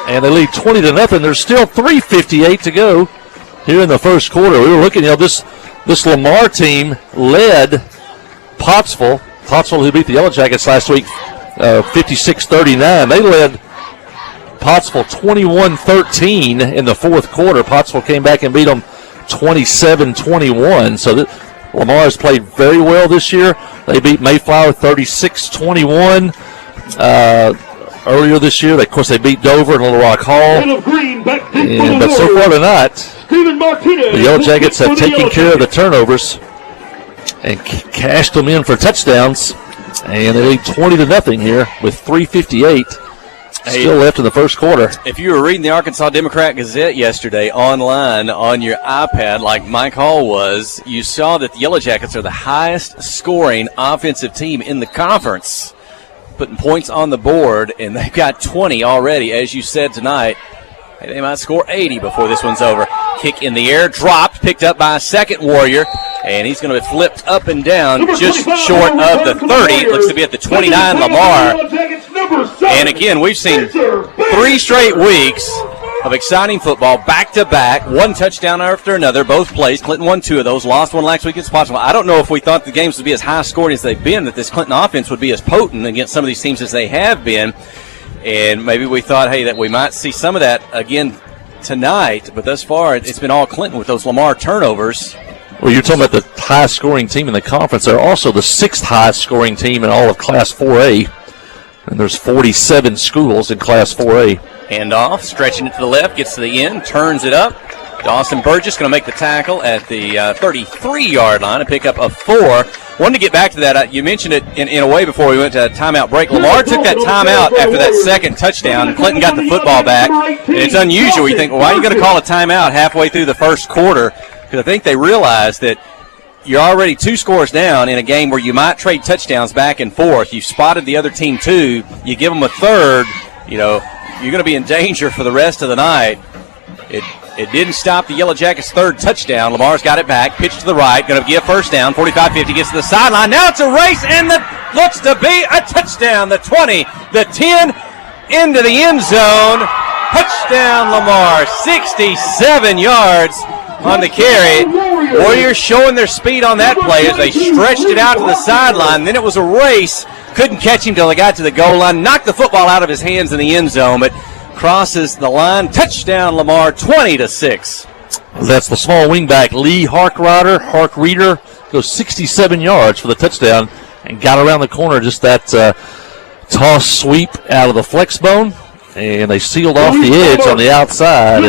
and they lead 20-0. There's still 3:58 to go here in the first quarter. We were looking, this Lamar team led Pottsville, who beat the Yellow Jackets last week, 56-39. They led Pottsville 21-13 in the fourth quarter. Pottsville came back and beat them 27-21. So Lamar has played very well this year. They beat Mayflower 36-21 earlier this year. Of course, they beat Dover and Little Rock Hall. But so far tonight, the Yellow Jackets have taken care of the turnovers and cashed them in for touchdowns. And they lead 20-0 here with 3:58 still left in the first quarter. If you were reading the Arkansas Democrat-Gazette yesterday online on your iPad like Mike Hall was, you saw that the Yellow Jackets are the highest scoring offensive team in the conference, putting points on the board, and they've got 20 already. As you said tonight, they might score 80 before this one's over. Kick in the air, dropped, picked up by a second Warrior, and he's going to be flipped up and down just short of the 30. It looks to be at the 29, Lamar. And again, we've seen 3 straight weeks of exciting football, back-to-back, one touchdown after another, both plays. Clinton won 2 of those, lost one last week against Pottsville. I don't know if we thought the games would be as high-scoring as they've been, that this Clinton offense would be as potent against some of these teams as they have been. And maybe we thought, hey, that we might see some of that again tonight, but thus far it's been all Clinton with those Lamar turnovers. Well, you're talking about the highest-scoring team in the conference. They're also the 6th highest-scoring team in all of Class 4A. And there's 47 schools in Class 4A. Handoff, stretching it to the left, gets to the end, turns it up. Dawson Burgess going to make the tackle at the 33-yard line and pick up a 4. Wanted to get back to that. You mentioned it in a way before we went to a timeout break. Lamar took that timeout after that second touchdown, and Clinton got the football back. And it's unusual. You think, well, why are you going to call a timeout halfway through the first quarter? Because I think they realized that you're already 2 scores down in a game where you might trade touchdowns back and forth. You've spotted the other team 2. You give them a third, you're going to be in danger for the rest of the night. It didn't stop the Yellow Jackets' 3rd touchdown. Lamar's got it back, pitch to the right, going to get a first down, 45-50, gets to the sideline. Now it's a race, and looks to be a touchdown. The 20, the 10, into the end zone. Touchdown, Lamar, 67 yards on the carry. Warriors showing their speed on that play as they stretched it out to the sideline. Then it was a race. Couldn't catch him till they got to the goal line. Knocked the football out of his hands in the end zone, but crosses the line. Touchdown, Lamar, 20-6. That's the small wingback, Lee Harkreader, goes 67 yards for the touchdown and got around the corner, just that toss sweep out of the flex bone, and they sealed off the edge on the outside.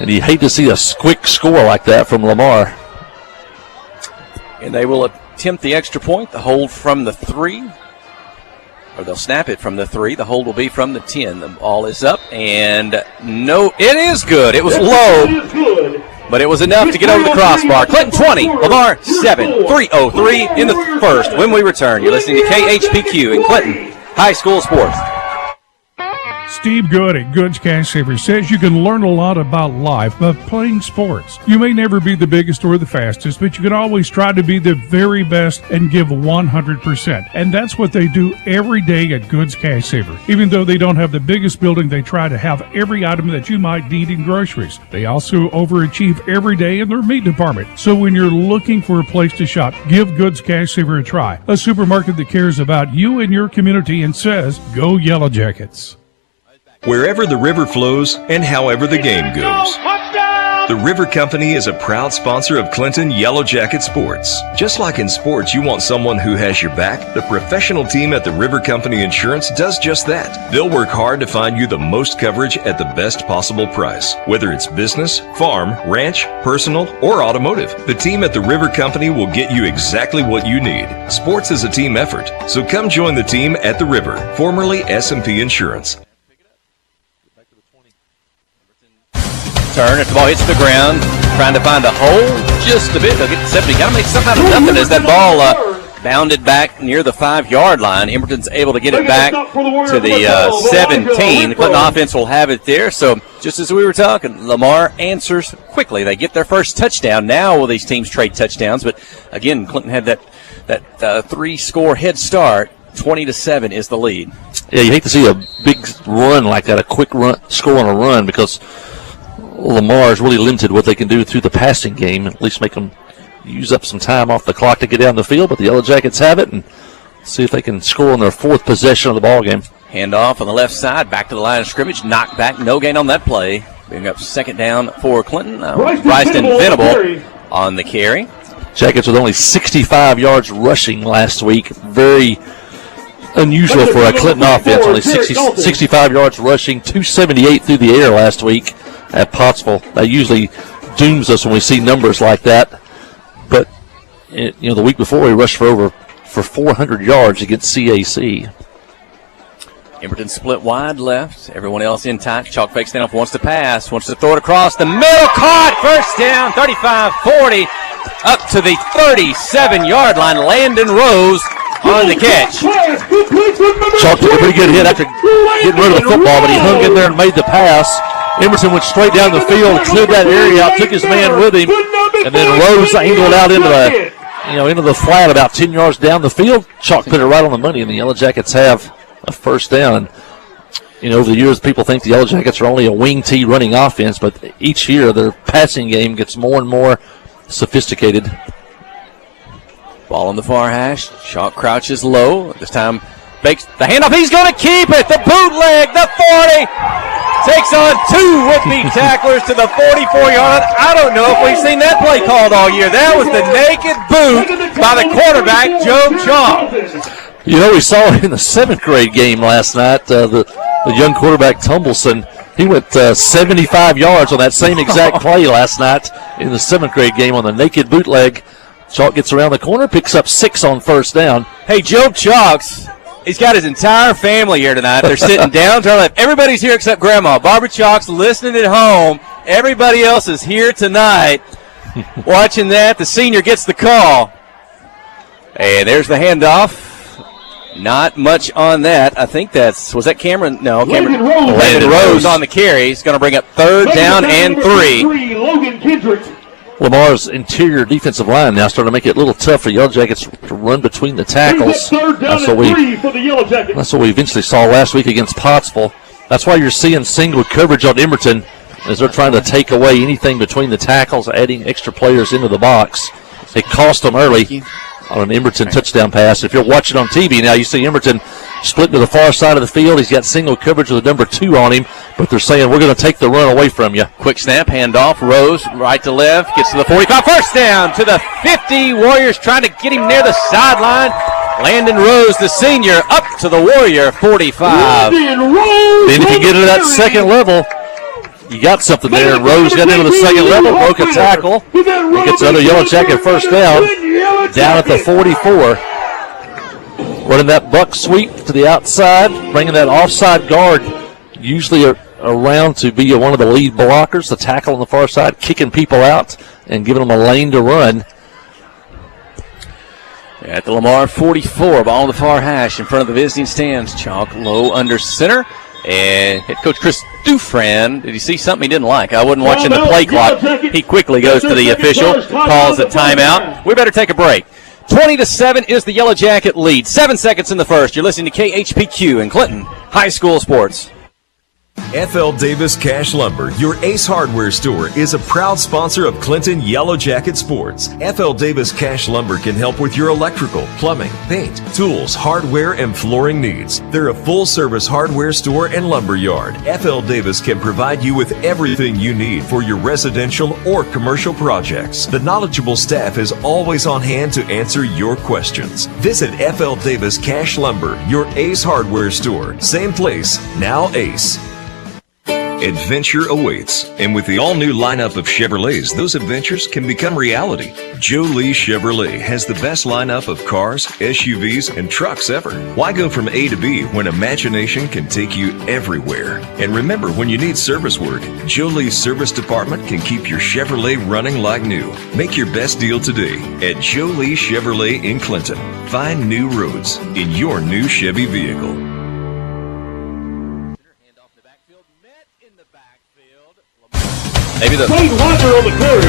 And you hate to see a quick score like that from Lamar. And they will attempt the extra point, the hold from the 3. Or they'll snap it from the 3. The hold will be from the 10. The ball is up, and no, it is good. It was low, but it was enough to get over the crossbar. Clinton 20, Lamar 7, 3:03 in the first. When we return, you're listening to KHPQ in Clinton High School Sports. Steve Good at Goods Cash Savers says you can learn a lot about life by playing sports. You may never be the biggest or the fastest, but you can always try to be the very best and give 100%. And that's what they do every day at Goods Cash Saver. Even though they don't have the biggest building, they try to have every item that you might need in groceries. They also overachieve every day in their meat department. So when you're looking for a place to shop, give Goods Cash Saver a try. A supermarket that cares about you and your community and says, go Yellow Jackets. Wherever the river flows and however the game goes. The River Company is a proud sponsor of Clinton Yellow Jacket Sports. Just like in sports, you want someone who has your back. The professional team at the River Company Insurance does just that. They'll work hard to find you the most coverage at the best possible price. Whether it's business, farm, ranch, personal, or automotive, the team at the River Company will get you exactly what you need. Sports is a team effort, so come join the team at the River, formerly S&P Insurance. Turn, if the ball hits the ground, trying to find a hole just a bit. They'll get to 70. Got to make something out of nothing as that ball bounded back near the 5-yard line. Emberton's able to get it back to the 17. The Clinton offense will have it there. So just as we were talking, Lamar answers quickly. They get their first touchdown. Now will these teams trade touchdowns? But again, Clinton had that 3-score head start. 20-7 is the lead. Yeah, you hate to see a big run like that, a quick run, score on a run, because Lamar is really limited what they can do through the passing game, at least make them use up some time off the clock to get down the field, but the Yellow Jackets have it, and see if they can score on their 4th possession of the ball game. Handoff on the left side, back to the line of scrimmage, knocked back, no gain on that play. Bring up 2nd down for Clinton. Bryson Venable on the carry. Jackets with only 65 yards rushing last week. Very unusual for a Clinton offense. Only 65 yards rushing, 278 through the air last week at Pottsville. That usually dooms us when we see numbers like that. But the week before we rushed for 400 yards against CAC. Emberton split wide left. Everyone else in tight. Chalk fake standoff, wants to pass, wants to throw it across the middle. Caught. First down, 35-40. Up to the 37-yard line. Landon Rose on the catch. Chalk took a pretty good hit after getting rid of the football, but he hung in there and made the pass. Emerson went straight down the field, cleared that area out, took his man with him, and then Rose angled out into the flat about 10 yards down the field. Chalk put it right on the money, and the Yellow Jackets have a first down. Over the years, people think the Yellow Jackets are only a wing T running offense, but each year their passing game gets more and more sophisticated. Ball on the far hash. Chalk crouches low. This time fakes the handoff. He's going to keep it. The bootleg, the 40. Takes on 2 would-be tacklers to the 44-yard. I don't know if we've seen that play called all year. That was the naked boot by the quarterback, Joe Chalk. We saw in the 7th grade game last night, the young quarterback Tumbleson, he went 75 yards on that same exact play last night in the 7th grade game on the naked bootleg. Chalk gets around the corner, picks up 6 on first down. Hey, Joe Chalk's, he's got his entire family here tonight. They're sitting down to our left. Everybody's here except Grandma. Barbara Chalk's listening at home. Everybody else is here tonight watching that. The senior gets the call. And there's the handoff. Not much on that. I think was that Cameron? No, Cameron. Landon Rose on the carry. He's going to bring up 3rd down and 3. Logan Kendrick. Lamar's interior defensive line now starting to make it a little tough for Yellow Jackets to run between the tackles. That's what we eventually saw last week against Pottsville. That's why you're seeing single coverage on Emberton as they're trying to take away anything between the tackles, adding extra players into the box. It cost them early on an Emberton touchdown pass. If you're watching on TV now, you see Emberton split to the far side of the field. He's got single coverage with the number 2 on him, but they're saying we're going to take the run away from you. Quick snap, handoff, Rose, right to left, gets to the 45, first down to the 50. Warriors trying to get him near the sideline. Landon Rose, the senior, up to the Warrior 45. Then if you get to that second level, you got something there. And Rose got into the second level, broke a tackle. He gets another Yellow Jacket first down at the 44. Running that buck sweep to the outside, bringing that offside guard usually around to be one of the lead blockers, the tackle on the far side, kicking people out and giving them a lane to run. At the Lamar 44, ball on the far hash in front of the visiting stands. Chalk low under center. And head coach Chris Dufran, did you see something he didn't like? I wasn't watching the play clock. He quickly goes to the official, calls a timeout. We better take a break. 20-7 is the Yellow Jacket lead. 7 seconds in the first. You're listening to KHPQ in Clinton High School Sports. FL Davis Cash Lumber, your Ace Hardware store, is a proud sponsor of Clinton Yellow Jacket Sports. FL Davis Cash Lumber can help with your electrical, plumbing, paint, tools, hardware, and flooring needs. They're a full-service hardware store and lumber yard. FL Davis can provide you with everything you need for your residential or commercial projects. The knowledgeable staff is always on hand to answer your questions. Visit FL Davis Cash Lumber, your Ace Hardware store. Same place, now Ace. Adventure awaits, and with the all-new lineup of Chevrolets, those adventures can become reality. Joe Lee Chevrolet has the best lineup of cars, SUVs, and trucks ever. Why go from A to B when imagination can take you everywhere? And remember, when you need service work, Joe Lee's service department can keep your Chevrolet running like new. Make your best deal today at Joe Lee Chevrolet in Clinton. Find new roads in your new Chevy vehicle. Maybe a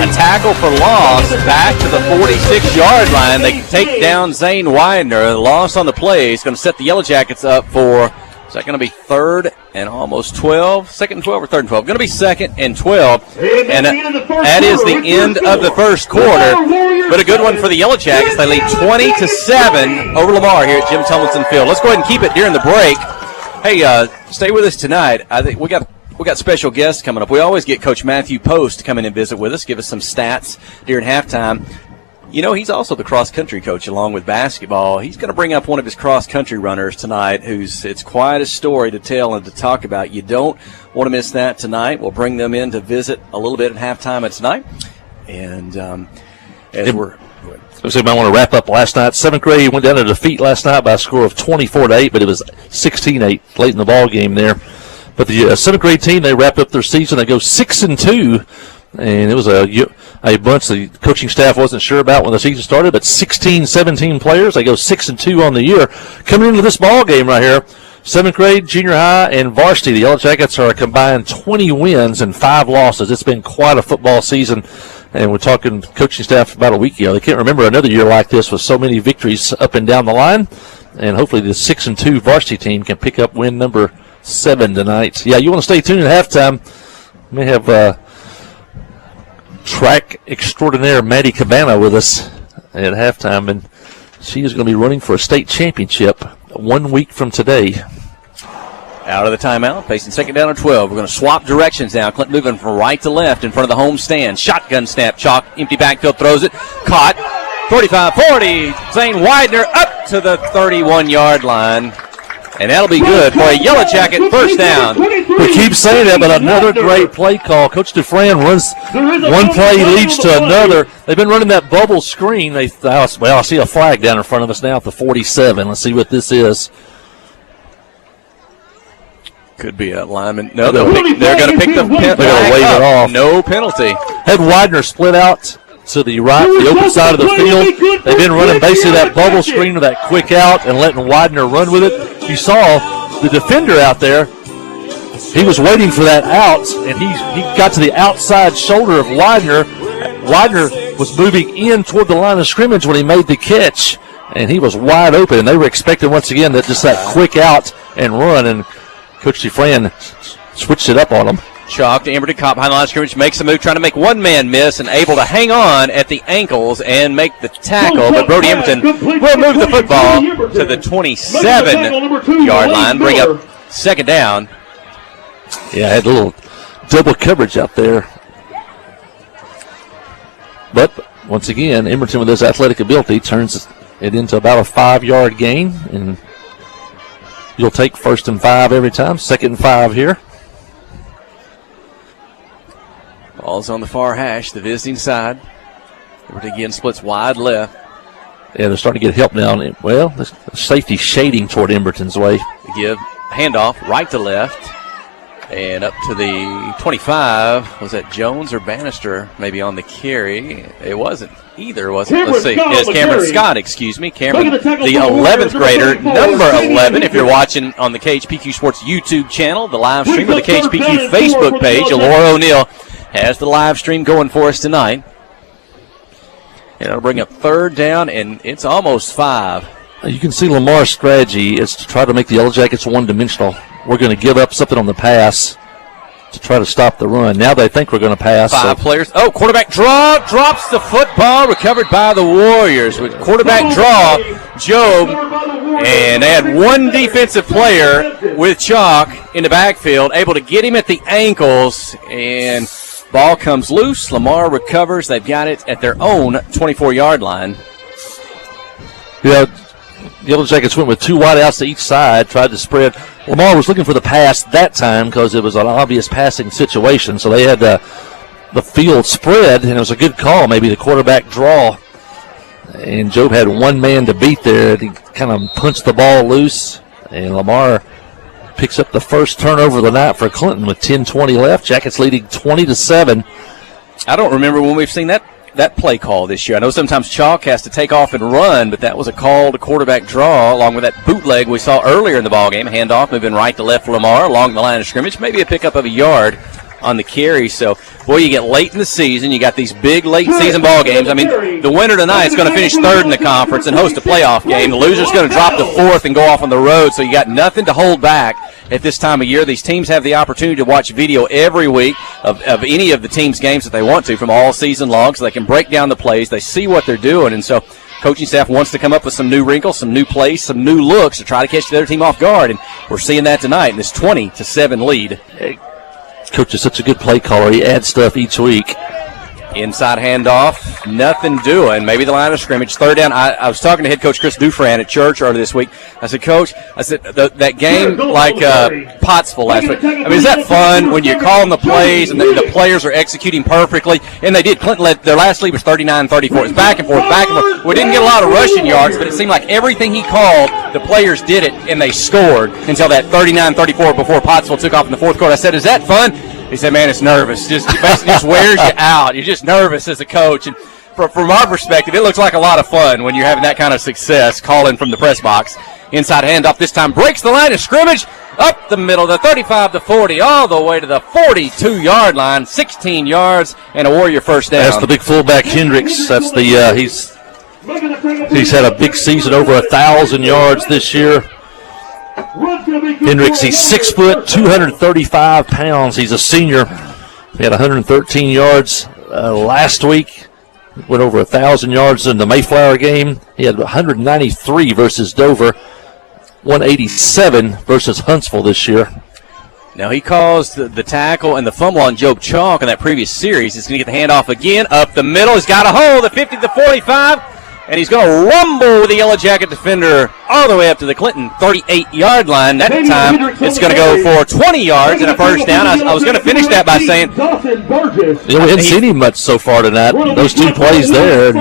tackle for loss back to the 46-yard line. They take down Zane Widener. The loss on the play is going to set the Yellow Jackets up for Is that going to be third and almost 12? Second and 12 or third and 12? Going to be second and 12. And that is the end of the first quarter. But a good one for the Yellow Jackets. They lead 20-7 over Lamar here at Jim Tomlinson Field. Let's go ahead and keep it during the break. Hey, stay with us tonight. I think we got special guests coming up. We always get Coach Matthew Post come in and visit with us, give us some stats during halftime. You know, he's also the cross-country coach along with basketball. He's going to bring up one of his cross-country runners tonight it's quite a story to tell and to talk about. You don't want to miss that tonight. We'll bring them in to visit a little bit at halftime of tonight. And as we're... So I want to wrap up last night. 7th grade went down to defeat last night by a score of 24-8, but it was 16-8 late in the ball game there. But the 7th grade team, they wrapped up their season. They go 6-2. And it was a bunch the coaching staff wasn't sure about when the season started, but 16, 17 players. They go 6-2 on the year. Coming into this ball game right here, 7th grade, junior high, and varsity, the Yellow Jackets are a combined 20 wins and 5 losses. It's been quite a football season, and we're talking coaching staff about a week ago. They can't remember another year like this with so many victories up and down the line, and hopefully the 6-2 varsity team can pick up win number 7 tonight. Yeah, you want to stay tuned at halftime. We may have track extraordinaire Maddie Cabana with us at halftime, and she is going to be running for a state championship 1 week from today. Out of the timeout, facing second down and 12. We're going to swap directions now. Clinton moving from right to left in front of the home stand. Shotgun snap, Chalk, empty backfield, throws it. Caught, 35-40. Zane Widener up to the 31-yard line. And that'll be good for a Yellow Jacket first down. We keep saying that, but another great play call. Coach Dufresne runs one play leads to another. They've been running that bubble screen. I see a flag down in front of us now at the 47. Let's see what this is. Could be a lineman. No, they're going to pick the They're going to wave it off. No penalty. Had Widener split out to the right, the open side of the field. They've been running basically that bubble screen or that quick out and letting Widener run with it. You saw the defender out there. He was waiting for that out, and he got to the outside shoulder of Widener. Widener was moving in toward the line of scrimmage when he made the catch, and he was wide open. And they were expecting once again that quick out and run, and Coach Dufresne switched it up on him. Chalk to Emberton Cobb behind the line of scrimmage, makes a move, trying to make one man miss and able to hang on at the ankles and make the tackle. But Brody Emberton will move the football to the 27-yard line, bring up second down. Yeah, I had a little double coverage out there. But once again, Emberton with his athletic ability turns it into about a 5-yard gain, and you'll take 1st and 5 every time. 2nd and 5 here. Ball's on the far hash, the visiting side. Everett again splits wide left. Yeah, they're starting to get help now. Well, the safety shading toward Emberton's way. They give handoff right to left. And up to the 25. Was that Jones or Bannister maybe on the carry? It wasn't either, was it? Let's see. It's Cameron Scott, excuse me. Cameron, the 11th grader, number 11. If you're watching on the KHPQ Sports YouTube channel, the live stream, or the KHPQ Facebook page, Laura O'Neill has the live stream going for us tonight. And it'll bring up 3rd down, and it's almost 5. You can see Lamar's strategy is to try to make the Yellow Jackets one-dimensional. We're going to give up something on the pass to try to stop the run. Now they think we're going to pass. 5 players. Oh, quarterback draw, drops the football, recovered by the Warriors. With quarterback draw, Job, and they had one defensive player with Chalk in the backfield, able to get him at the ankles, and ball comes loose. Lamar recovers. They've got it at their own 24-yard line. Yeah, the Yellow Jackets went with 2 wideouts to each side, tried to spread. Lamar was looking for the pass that time because it was an obvious passing situation, so they had the field spread, and it was a good call, maybe the quarterback draw. And Job had one man to beat there. He kind of punched the ball loose, and Lamar picks up the first turnover of the night for Clinton with 10:20 left. Jackets leading 20-7. I don't remember when we've seen that play call this year. I know sometimes Chalk has to take off and run, but that was a call to quarterback draw along with that bootleg we saw earlier in the ballgame. Handoff moving right to left for Lamar along the line of scrimmage. Maybe a pickup of a yard on the carry. So, boy, you get late in the season. You got these big late-season ball games. I mean, the winner tonight is going to finish third in the conference and host a playoff game. The loser's going to drop to fourth and go off on the road. So you got nothing to hold back at this time of year. These teams have the opportunity to watch video every week of any of the team's games that they want to from all season long, so they can break down the plays. They see what they're doing, and so coaching staff wants to come up with some new wrinkles, some new plays, some new looks to try to catch the other team off guard, and we're seeing that tonight in this 20-7 lead. Coach is such a good play caller. He adds stuff each week. Inside handoff, nothing doing. Maybe the line of scrimmage. Third down. I was talking to head coach Chris Dufran at church earlier this week. I said, Coach, that game like Pottsville last week, I mean, is that fun when you're calling the plays and the players are executing perfectly? And they did. Clinton led, their last lead was 39-34. It's back and forth, back and forth. We didn't get a lot of rushing yards, but it seemed like everything he called, the players did it, and they scored until that 39-34 before Pottsville took off in the fourth quarter. I said, is that fun? He said, man, it's nervous. Basically just wears you out. You're just nervous as a coach. And from our perspective, it looks like a lot of fun when you're having that kind of success calling from the press box. Inside handoff this time breaks the line of scrimmage up the middle, the 35-40, all the way to the 42-yard line, 16 yards, and a Warrior first down. That's the big fullback Hendricks. That's the he's had a big season, over 1,000 yards this year. Hendricks, he's 6 foot, 235 pounds. He's a senior. He had 113 yards last week. Went over 1,000 yards in the Mayflower game. He had 193 versus Dover, 187 versus Huntsville this year. Now he caused the tackle and the fumble on Job Chalk in that previous series. He's going to get the handoff again up the middle. He's got a hole, the 50 to the 45. And he's going to rumble with the Yellow Jacket defender all the way up to the Clinton 38-yard line. That time it's going to go for 20 yards and a first down. I was going to finish that by saying, we haven't seen him much so far tonight. Those two plays there.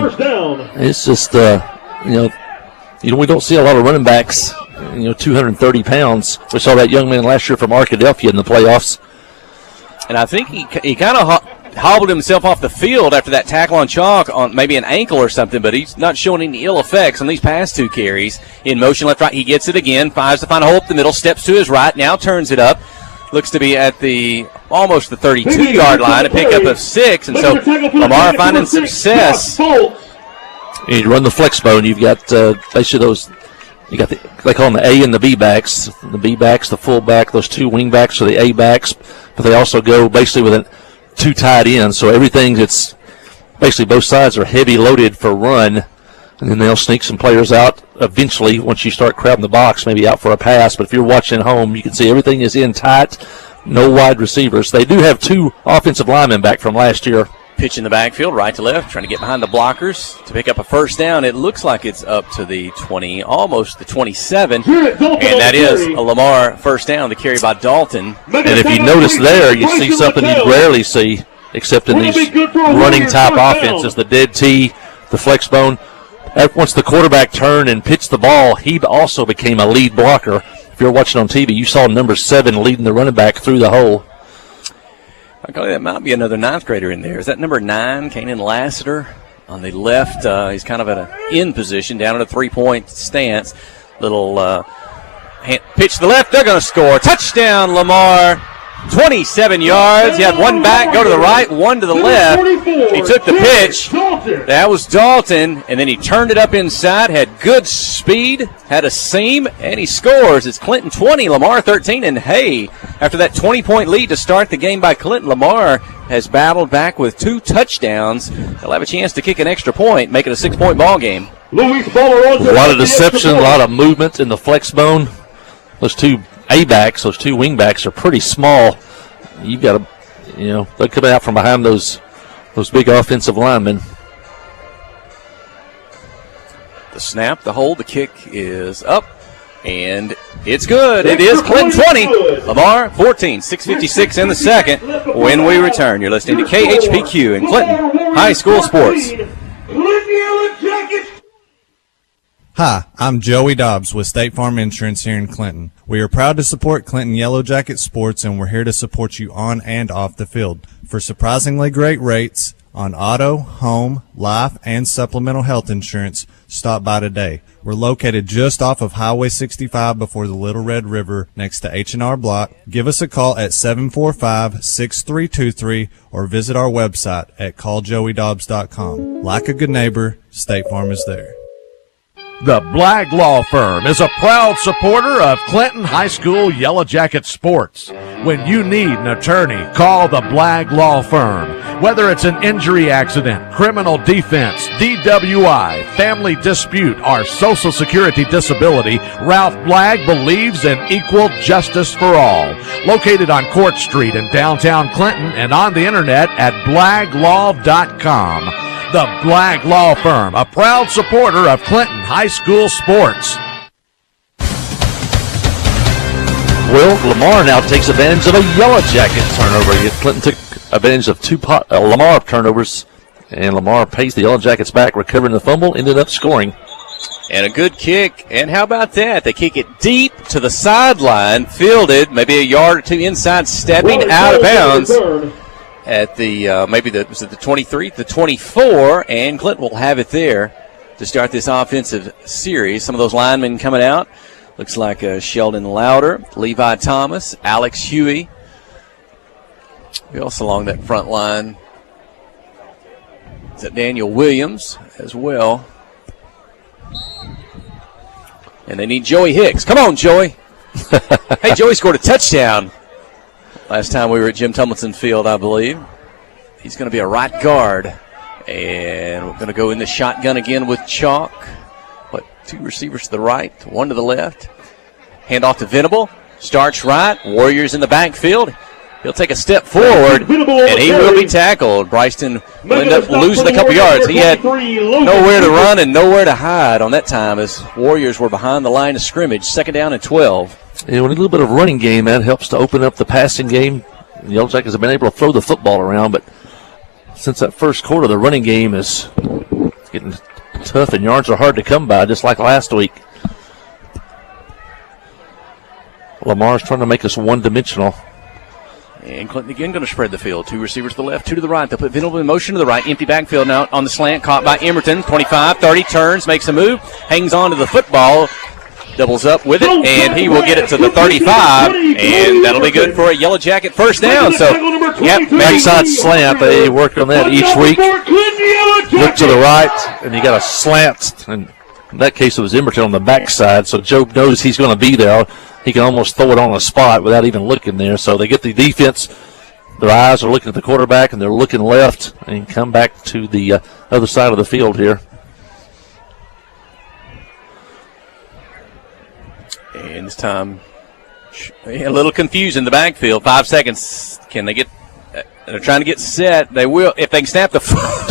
It's just, we don't see a lot of running backs, 230 pounds. We saw that young man last year from Arkadelphia in the playoffs. And I think he kind of hobbled himself off the field after that tackle on Chalk on maybe an ankle or something, but he's not showing any ill effects on these past two carries. In motion left, right, he gets it again, finds to find a hole up the middle, steps to his right, now turns it up. Looks to be at almost the 32-yard line, a pickup of 6, and so Lamar finding success. You run the flex bone, you've got basically those, you got they call them the A and the B backs. The B backs, the full back, those two wing backs are the A backs, but they also go basically with two tight ends, so everything that's basically both sides are heavy loaded for run, and then they'll sneak some players out eventually once you start crowding the box, maybe out for a pass. But if you're watching at home, you can see everything is in tight, no wide receivers. They do have two offensive linemen back from last year. Pitch in the backfield, right to left, trying to get behind the blockers to pick up a first down. It looks like it's up to the 20, almost the 27, and that is a Lamar first down, the carry by Dalton. And if you notice there, you see something you rarely see, except in these running-type offenses, the dead tee, the flex bone. Once the quarterback turned and pitched the ball, he also became a lead blocker. If you're watching on TV, you saw number 7 leading the running back through the hole. That might be another 9th grader in there. Is that number 9, Kanan Lassiter? On the left, he's kind of at an in position, down in a 3-point stance. Little pitch to the left, they're going to score. Touchdown, Lamar. 27 yards. He had one back, go to the right, one to the left. He took the pitch. That was Dalton, and then he turned it up inside, had good speed, had a seam, and he scores. It's Clinton 20, Lamar 13, and hey, after that 20-point lead to start the game by Clinton, Lamar has battled back with 2 touchdowns. He'll have a chance to kick an extra point, make it a 6-point ball game. A lot of deception, a lot of movement in the flex bone. Those two A-backs, those two wing backs are pretty small. You've got to, they're coming out from behind those big offensive linemen. The snap, the hold, the kick is up, and it's good. It is Clinton 20, Lamar 14, 6:56 in the second. When we return, you're listening to KHPQ in Clinton High School Sports. Hi, I'm Joey Dobbs with State Farm Insurance here in Clinton. We are proud to support Clinton Yellow Jacket Sports, and we're here to support you on and off the field. For surprisingly great rates on auto, home, life, and supplemental health insurance, stop by today. We're located just off of Highway 65 before the Little Red River next to H&R Block. Give us a call at 745-6323 or visit our website at calljoeydobbs.com. Like a good neighbor, State Farm is there. The Blagg Law Firm is a proud supporter of Clinton High School Yellow Jacket sports. When you need an attorney, call the Blagg Law Firm. Whether it's an injury accident, criminal defense, DWI, family dispute, or Social Security disability, Ralph Blagg believes in equal justice for all. Located on Court Street in downtown Clinton and on the internet at blagglaw.com. The Blagg Law Firm, a proud supporter of Clinton High School sports. Well, Lamar now takes advantage of a Yellow Jacket turnover. Clinton took advantage of two Lamar turnovers, and Lamar pays the Yellow Jackets back, recovering the fumble, ended up scoring. And a good kick. And how about that? They kick it deep to the sideline, fielded, maybe a yard or two inside, stepping out of bounds at the was it the 23, the 24, and Clinton will have it there to start this offensive series. Some of those linemen coming out. Looks like Sheldon Lauder, Levi Thomas, Alex Huey. We also along that front line. Is that Daniel Williams as well? And they need Joey Hicks. Come on, Joey. Hey, Joey scored a touchdown last time we were at Jim Tumlinson Field, I believe. He's going to be a right guard. And we're going to go in the shotgun again with Chalk. Two receivers to the right, one to the left. Hand off to Venable. Starts right. Warriors in the backfield. He'll take a step forward, and he will be tackled. Bryston will end up losing a couple yards. He had nowhere to run and nowhere to hide on that time as Warriors were behind the line of scrimmage. 2nd down and 12. Yeah, with a little bit of running game, that helps to open up the passing game. The Yellow Jackets have been able to throw the football around, but since that first quarter, the running game is getting tough and yards are hard to come by, just like last week. Lamar's trying to make us one-dimensional. And Clinton again going to spread the field. Two receivers to the left, two to the right. They'll put Venable in motion to the right. Empty backfield now on the slant. Caught by Emerton. 25, 30, turns, makes a move. Hangs on to the football. Doubles up with it, and he will get it to the 35, and that'll be good for a Yellow Jacket first down. So, yep, backside slant. They work on that each week. Look to the right, and you got a slant. And in that case, it was Emerton on the backside, so Joe knows he's going to be there. He can almost throw it on the spot without even looking there. So they get the defense. Their eyes are looking at the quarterback, and they're looking left, and come back to the other side of the field here. And this time, a little confused in the backfield. 5 seconds. Can they get? They're trying to get set. They will if they can snap the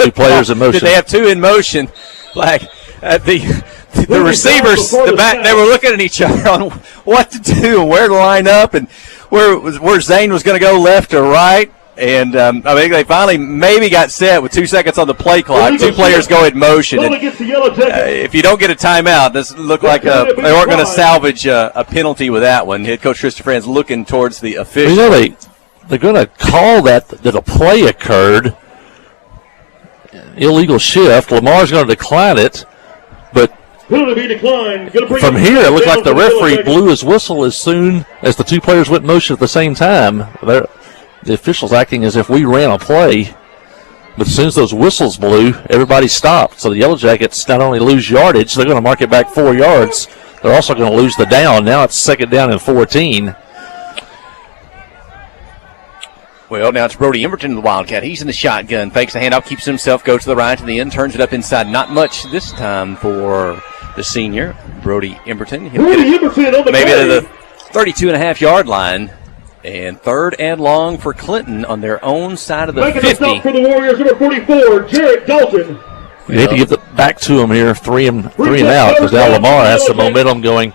two players in motion. Did they have two in motion? Like the receivers, the back, they were looking at each other on what to do and where to line up and where Zane was going to go, left or right. And I think they finally maybe got set with 2 seconds on the play clock. Two players go in motion. And, if you don't get a timeout, this looked like they weren't going to salvage a penalty with that one. Head coach Christopher Franz looking towards the official. You know, they're going to call that a play occurred. Illegal shift. Lamar's going to decline it. But from here, it looked like the referee blew his whistle as soon as the two players went in motion at the same time. The officials acting as if we ran a play. But as soon as those whistles blew, everybody stopped. So the Yellow Jackets not only lose yardage, they're going to mark it back 4 yards. They're also going to lose the down. Now it's 2nd down and 14. Well, now it's Brody Emerton, the Wildcat. He's in the shotgun. Fakes the handoff, keeps himself, goes to the right to the end, turns it up inside. Not much this time for the senior, Brody Emerton. He'll get it maybe to the 32.5-yard line. And 3rd and long for Clinton on their own side of the 50. Stop for the Warriors, number 44, Jarrett Dalton. You need to give it back to him here, three and out, because now Lamar has the momentum going.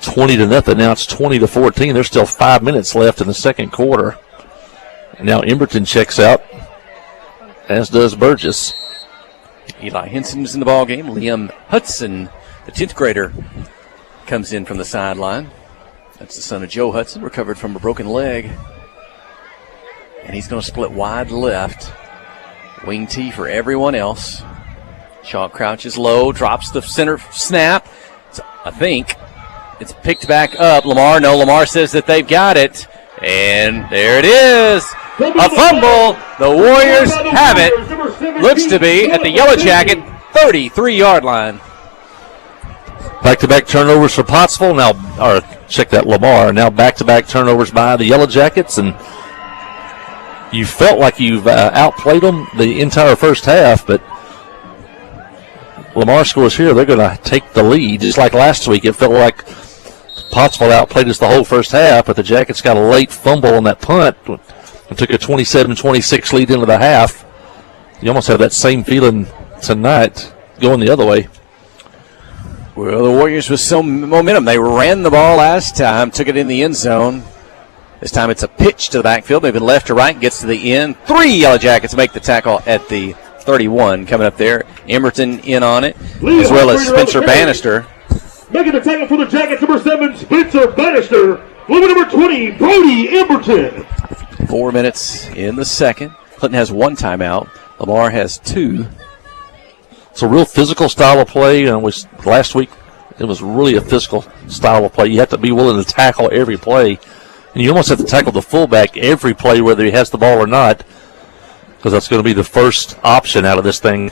20-0. Now it's 20-14. There's still 5 minutes left in the second quarter. And now Emberton checks out, as does Burgess. Eli Henson's in the ball game. Liam Hudson, the 10th grader, comes in from the sideline. That's the son of Joe Hudson, recovered from a broken leg. And he's going to split wide left. Wing tee for everyone else. Chalk crouches low, drops the center snap. I think it's picked back up. Lamar says that they've got it. And there it is. A fumble. The Warriors have it. Looks to be at the Yellow Jacket 33-yard line. Back-to-back turnovers for Pottsville. Lamar. Now back-to-back turnovers by the Yellow Jackets. And you felt like you've outplayed them the entire first half, but Lamar scores here. They're going to take the lead. Just like last week, it felt like Pottsville outplayed us the whole first half, but the Jackets got a late fumble on that punt and took a 27-26 lead into the half. You almost have that same feeling tonight going the other way. Well, the Warriors with some momentum. They ran the ball last time, took it in the end zone. This time it's a pitch to the backfield, maybe left to right, gets to the end. 3 Yellow Jackets make the tackle at the 31 coming up there. Emerton in on it, as well as Spencer Bannister. Making the tackle for the Jackets, number 7, Spencer Bannister. Number 20, Brody Emerton. 4 minutes in the second. Clinton has 1 timeout. Lamar has 2. It's a real physical style of play. Last week, it was really a physical style of play. You have to be willing to tackle every play. And you almost have to tackle the fullback every play, whether he has the ball or not, because that's going to be the first option out of this thing.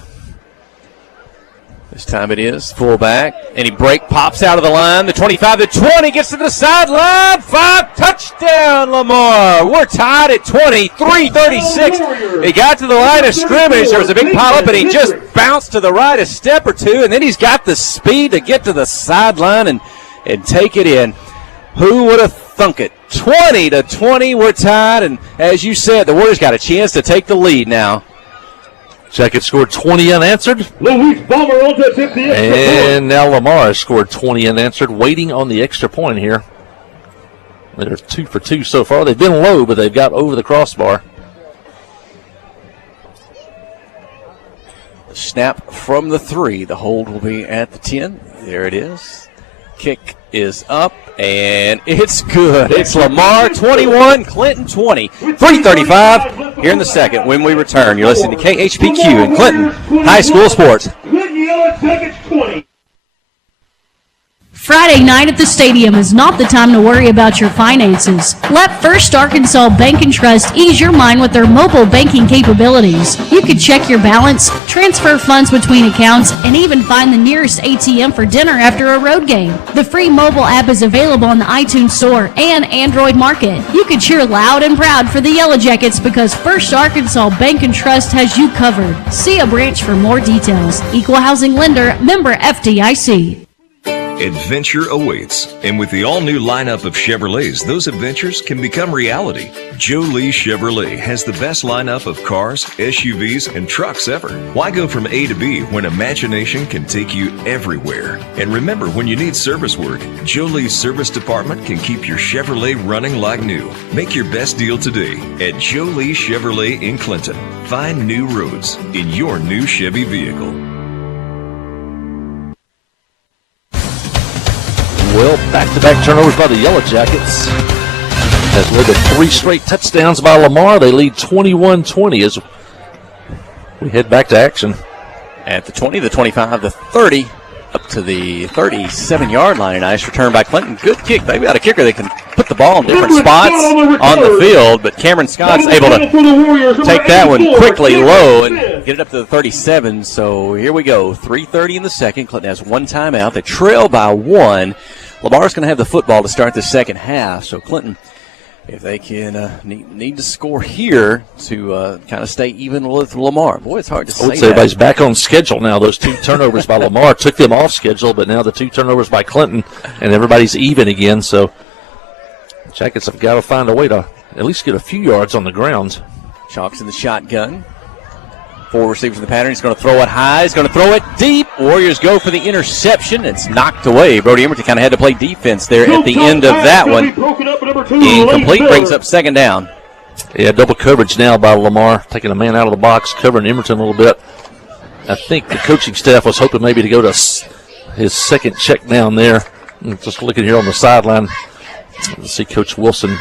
This time it is fullback, and he pops out of the line. The 25, the 20, gets to the sideline. 5, touchdown, Lamar. We're tied at 23-36. He got to the line of scrimmage. There was a big pileup, and he just bounced to the right a step or two, and then he's got the speed to get to the sideline and take it in. Who would have thunk it? 20-20, we're tied, and as you said, the Warriors got a chance to take the lead now. Jackets scored 20 unanswered. And now Lamar has scored 20 unanswered, waiting on the extra point here. They're 2 for 2 so far. They've been low, but they've got over the crossbar. Snap from the 3. The hold will be at the 10. There it is. Kick is up, and it's good. It's Lamar 21, Clinton 20. 3:35 here in the second when we return. You're listening to KHPQ and Clinton High School Sports. Friday night at the stadium is not the time to worry about your finances. Let First Arkansas Bank and Trust ease your mind with their mobile banking capabilities. You can check your balance, transfer funds between accounts, and even find the nearest ATM for dinner after a road game. The free mobile app is available on the iTunes Store and Android Market. You can cheer loud and proud for the Yellow Jackets because First Arkansas Bank and Trust has you covered. See a branch for more details. Equal housing lender, member FDIC. Adventure awaits, and with the all-new lineup of Chevrolets, those adventures can become reality. Jolie Chevrolet has the best lineup of cars, SUVs, and trucks ever. Why go from A to B when imagination can take you everywhere? And remember, when you need service work, Jolie's service department can keep your Chevrolet running like new. Make your best deal today at Jolie Chevrolet in Clinton. Find new roads in your new Chevy vehicle. Well, back-to-back turnovers by the Yellow Jackets has led to 3 straight touchdowns by Lamar. They lead 21-20 as we head back to action. At the 20, the 25, the 30, up to the 37-yard line. A nice return by Clinton. Good kick. They've got a kicker that can put the ball in different spots on the field, but Cameron Scott's able to take that one quickly low and get it up to the 37. So here we go. 3:30 in the second. Clinton has 1 timeout. They trail by 1. Lamar's going to have the football to start the second half. So Clinton, if they can need to score here to kind of stay even with Lamar. Boy, it's hard to say that. Everybody's back on schedule now. Those 2 turnovers by Lamar took them off schedule, but now the 2 turnovers by Clinton, and everybody's even again. So Jackets have got to find a way to at least get a few yards on the ground. Chalk's in the shotgun. 4 receivers in the pattern. He's going to throw it high. He's going to throw it deep. Warriors go for the interception. It's knocked away. Brody Emerton kind of had to play defense there at the end of that one. Incomplete, brings up second down. Yeah, double coverage now by Lamar, taking a man out of the box, covering Emerton a little bit. I think the coaching staff was hoping maybe to go to his second check down there. Just looking here on the sideline, see Coach Wilson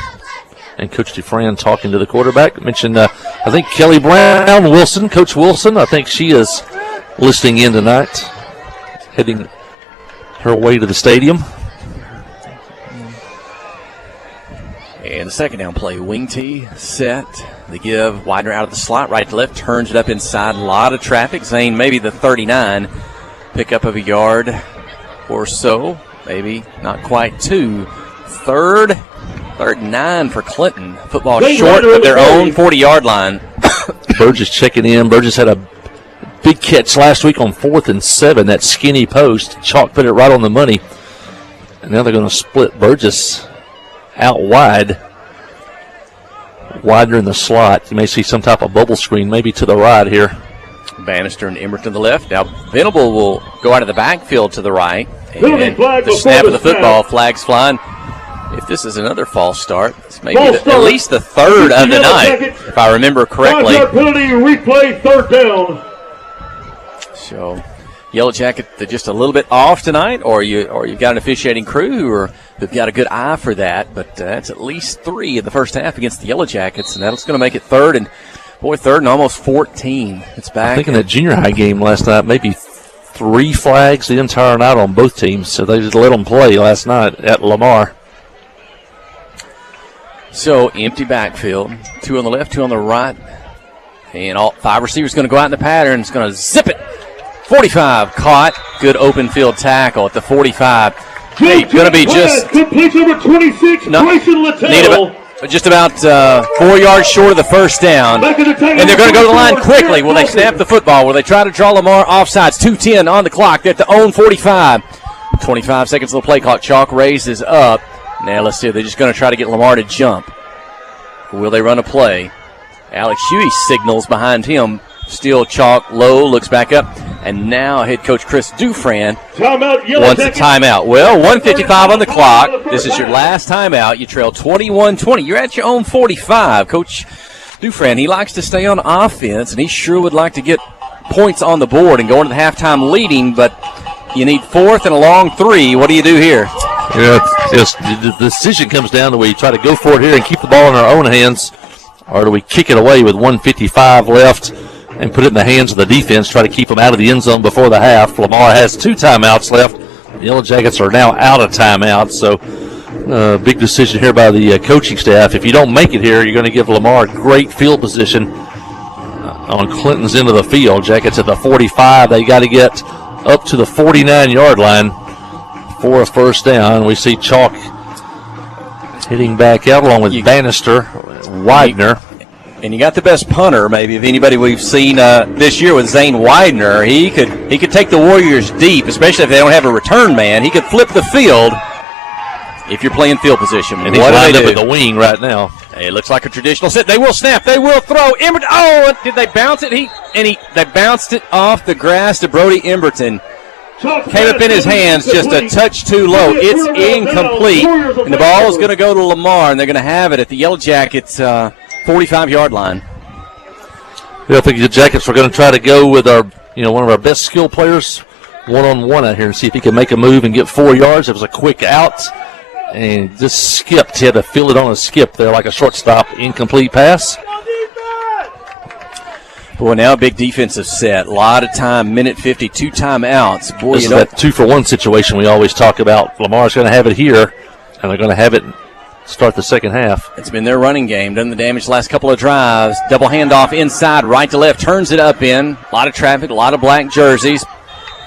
and Coach DeFran talking to the quarterback. Mentioned I think Kelly Brown Wilson, Coach Wilson, I think she is listening in tonight, heading her way to the stadium. And the second down play, wing tee, set. They give Widener out of the slot, right to left, turns it up inside. A lot of traffic. Zane maybe the 39. Pickup of a yard or so. Maybe not quite 2. Third and 9 for Clinton. Football short of their own 40-yard line. Burgess checking in. Burgess had a big catch last week on 4th and 7. That skinny post. Chalk put it right on the money. And now they're going to split Burgess out wide. Widener in the slot. You may see some type of bubble screen maybe to the right here. Bannister and Emberton to the left. Now Venable will go out of the backfield to the right. And the snap of the football, flags flying. If this is another false start, it's maybe at least the third of the night, if I remember correctly. Penalty, replay, third down. So, Yellow Jacket, they're just a little bit off tonight, or you've got an officiating crew who've got a good eye for that. But that's at least 3 in the first half against the Yellow Jackets, and that's going to make it third and almost 14. It's back. I think in that junior high game last night, maybe 3 flags the entire night on both teams, so they just let them play last night at Lamar. So, empty backfield. 2 on the left, 2 on the right. And all 5 receivers going to go out in the pattern. It's going to zip it. 45 caught. Good open field tackle at the 45. Hey, going to be just complete number 26, Grayson Littell. Just about 4 yards short of the first down. And they're going to go to the line quickly. Will they snap the football? Will they try to draw Lamar offsides? 2:10 on the clock. They're at the own 45. 25 seconds of the play clock. Chalk raises up. Now let's see. They're just going to try to get Lamar to jump. Will they run a play? Alex Huey signals behind him. Still Chalk low, looks back up. And now head coach Chris Dufran wants a timeout. Well, 1:55 on the clock. This is your last timeout. You trail 21-20. You're at your own 45. Coach Dufran, he likes to stay on offense, and he sure would like to get points on the board and go into the halftime leading, but you need 4th and a long 3. What do you do here? Yeah, the decision comes down to where you try to go for it here and keep the ball in our own hands, or do we kick it away with 1:55 left and put it in the hands of the defense, try to keep them out of the end zone before the half. Lamar has 2 timeouts left. The Yellow Jackets are now out of timeouts, so big decision here by the coaching staff. If you don't make it here, you're going to give Lamar great field position on Clinton's end of the field. Jackets at the 45. They got to get up to the 49-yard line for a first down. We see Chalk hitting back out along with Bannister, Widener. And you got the best punter, maybe, of anybody we've seen this year with Zane Widener. He could take the Warriors deep, especially if they don't have a return man. He could flip the field if you're playing field position. And he's lined up at the wing right now. It looks like a traditional set. They will snap. They will throw. Oh, did they bounce it? They bounced it off the grass to Brody Emberton. Came up in his hands just a touch too low. It's incomplete. And the ball is going to go to Lamar, and they're going to have it at the Yellow Jackets 45-yard line. Yeah, I think the Jackets are going to try to go with our, one of our best skill players one-on-one out here and see if he can make a move and get 4 yards. It was a quick out and just skipped. He had to field it on a skip there like a shortstop. Incomplete pass. Boy, now a big defensive set. A lot of time, minute 50, 2 timeouts. Boy, this is that 2-for-1 situation we always talk about. Lamar's going to have it here, and they're going to have it start the second half. It's been their running game. Done the damage the last couple of drives. Double handoff inside, right to left. Turns it up in. A lot of traffic, a lot of black jerseys.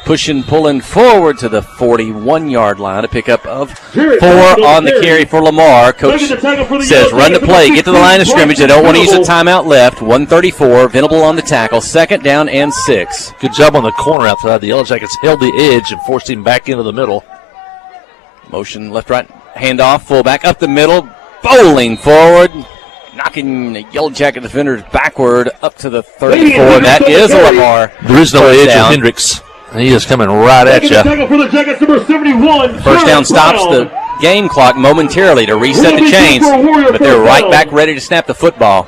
Pushing, pulling forward to the 41-yard line. A pickup of 4 on the carry for Lamar. Coach says run the play. Get to the line of scrimmage. They don't want to use a timeout left. 1:34. Venable on the tackle. 2nd down and 6. Good job on the corner outside. The Yellow Jackets held the edge and forced him back into the middle. Motion left-right. Handoff, fullback up the middle, bowling forward, knocking the Yellow Jacket defenders backward up to the 34. That is a Lamar. There is no edge of Hendricks. He is coming right at you. First down stops the game clock momentarily to reset the chains, but they're right back ready to snap the football.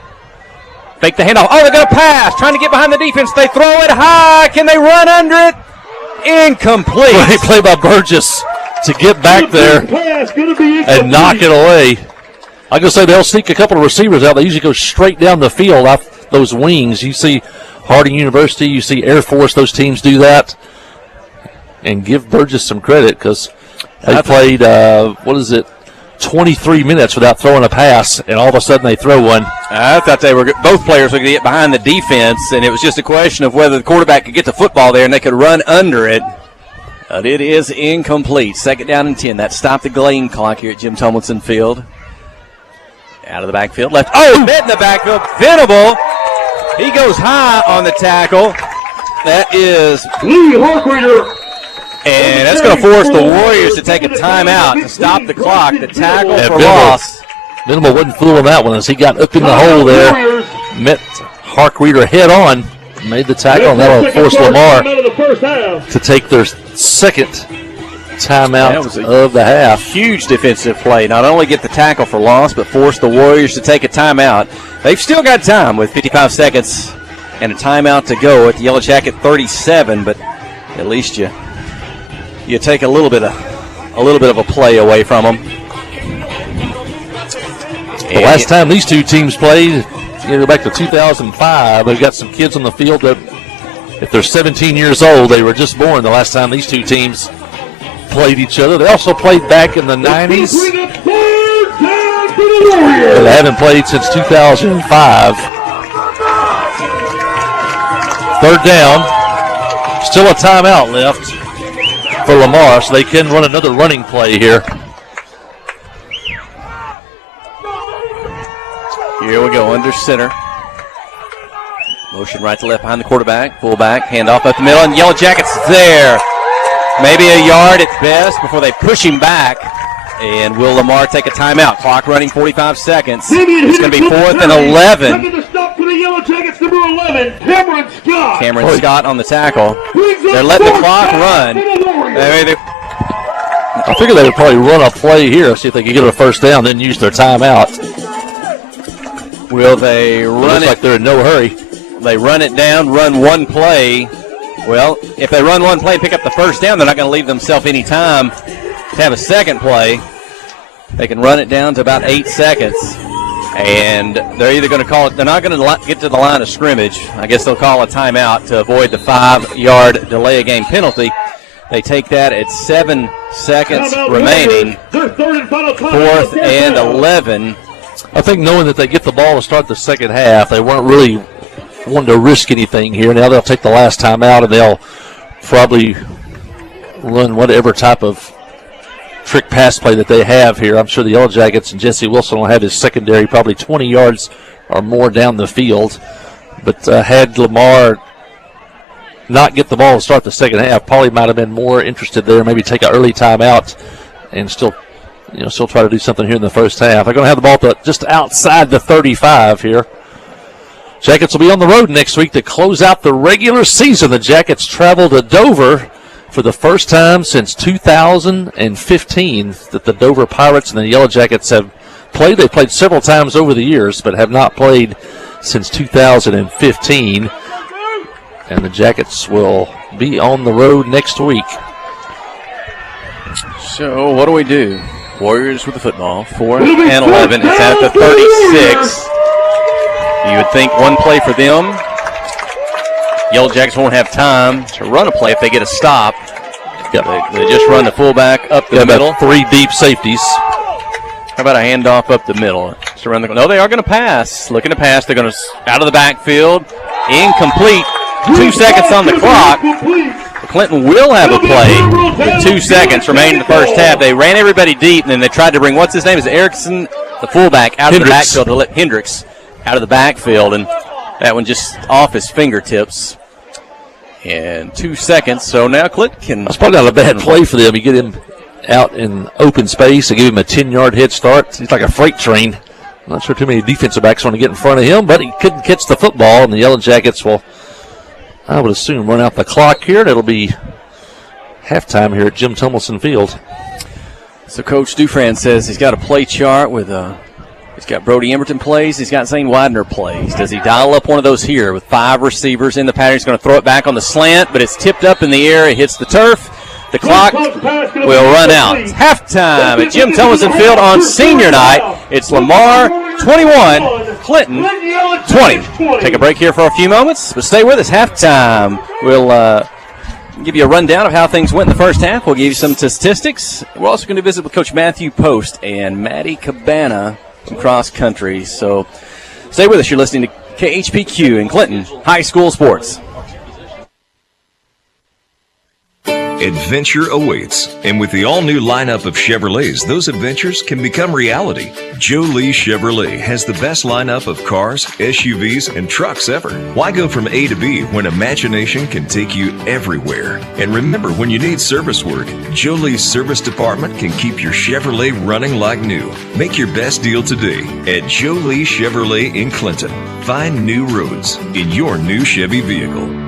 Fake the handoff. Oh, they're going to pass. Trying to get behind the defense. They throw it high. Can they run under it? Incomplete. Great play by Burgess to get back there and knock it away. I'm going to say they'll sneak a couple of receivers out. They usually go straight down the field. I those wings. You see Harding University, you see Air Force, those teams do that. And give Burgess some credit because they played, 23 minutes without throwing a pass, and all of a sudden they throw one. I thought both players were going to get behind the defense, and it was just a question of whether the quarterback could get the football there and they could run under it. But it is incomplete. 2nd down and 10. That stopped the game clock here at Jim Tomlinson Field. Out of the backfield, left. Oh, met in the backfield. Venable. He goes high on the tackle. That is Lee Harkreader. And that's going to force the Warriors to take a timeout to stop the clock. The tackle for loss. Venable wasn't fooling that one as he got up in the hole there. Met Harkreader head on. Made the tackle, and that'll force Lamar to take their 2nd timeout of the half. Huge defensive play. Not only get the tackle for loss, but force the Warriors to take a timeout. They've still got time with 55 seconds and a timeout to go at the Yellow Jacket 37, but at least you take a little bit of a play away from them. The last time these two teams played, you go back to 2005. They've got some kids on the field that, if they're 17 years old, they were just born the last time these two teams played each other. They also played back in the 90s. But they haven't played since 2005. 3rd down. Still a timeout left for Lamar, so they can run another running play here. Here we go, under center. Motion right to left behind the quarterback. Fullback, handoff up the middle, and Yellow Jackets there. Maybe a yard at best before they push him back. And will Lamar take a timeout? Clock running 45 seconds. It's going to be 4th and 11. Cameron Scott on the tackle. They're letting the clock run. I figured they would probably run a play here, see if they could get a 1st down, then use their timeout. Will they run it? Looks like they're in no hurry. They run it down, run one play. Well, if they run one play and pick up the 1st down, they're not going to leave themselves any time to have a 2nd play. They can run it down to about 8 seconds. And they're either going to call it, they're not going to get to the line of scrimmage. I guess they'll call a timeout to avoid the 5-yard delay of game penalty. They take that at 7 seconds remaining. 4th and 11. I think knowing that they get the ball to start the 2nd half, they weren't really wanting to risk anything here. Now they'll take the last time out, and they'll probably run whatever type of trick pass play that they have here. I'm sure the Yellow Jackets and Jesse Wilson will have his secondary probably 20 yards or more down the field. But had Lamar not get the ball to start the 2nd half, probably might have been more interested there, maybe take an early timeout and still try to do something here in the 1st half. They're going to have the ball just outside the 35 here. Jackets will be on the road next week to close out the regular season. The Jackets travel to Dover for the first time since 2015 that the Dover Pirates and the Yellow Jackets have played. They've played several times over the years, but have not played since 2015. And the Jackets will be on the road next week. So what do we do? Warriors with the football, 4th and 11. It's at the 36. You would think one play for them. Yellow Jackets won't have time to run a play if they get a stop. Yep. They just run the fullback up the middle. 3 deep safeties. How about a handoff up the middle? No, they are going to pass. Looking to pass. They're going to out of the backfield. Incomplete. 2 seconds on the clock. Clinton will have a play with 2 seconds remaining in the 1st half. They ran everybody deep, and then they tried to bring, what's his name? Is Erickson, the fullback, out of the backfield to let Hendricks out of the backfield, and that one just off his fingertips. And 2 seconds, so now Clinton can... That's probably not a bad play for them. You get him out in open space and give him a 10-yard head start. He's like a freight train. I'm not sure too many defensive backs want to get in front of him, but he couldn't catch the football, and the Yellow Jackets will, I would assume, run out the clock here, and it'll be halftime here at Jim Tomlinson Field. So Coach Dufran says he's got a play chart with he's got Brody Emberton plays, he's got Zane Widener plays. Does he dial up one of those here with 5 receivers in the pattern? He's going to throw it back on the slant, but it's tipped up in the air. It hits the turf. The clock will run out. It's halftime at Jim Tomlinson Field on senior night. It's Lamar 21, Clinton 20. Take a break here for a few moments, but stay with us. Halftime. We'll give you a rundown of how things went in the first half. We'll give you some statistics. We're also going to visit with Coach Matthew Post and Maddie Cabana from cross country. So stay with us. You're listening to KHPQ in Clinton High School Sports. Adventure awaits, and with the all-new lineup of Chevrolets, those adventures can become reality. Joe Lee Chevrolet has the best lineup of cars, SUVs, and trucks ever. Why go from A to B when imagination can take you everywhere? And remember, when you need service work, Joe Lee's service department can keep your Chevrolet running like new. Make your best deal today at Joe Lee Chevrolet in Clinton. Find new roads in your new Chevy vehicle.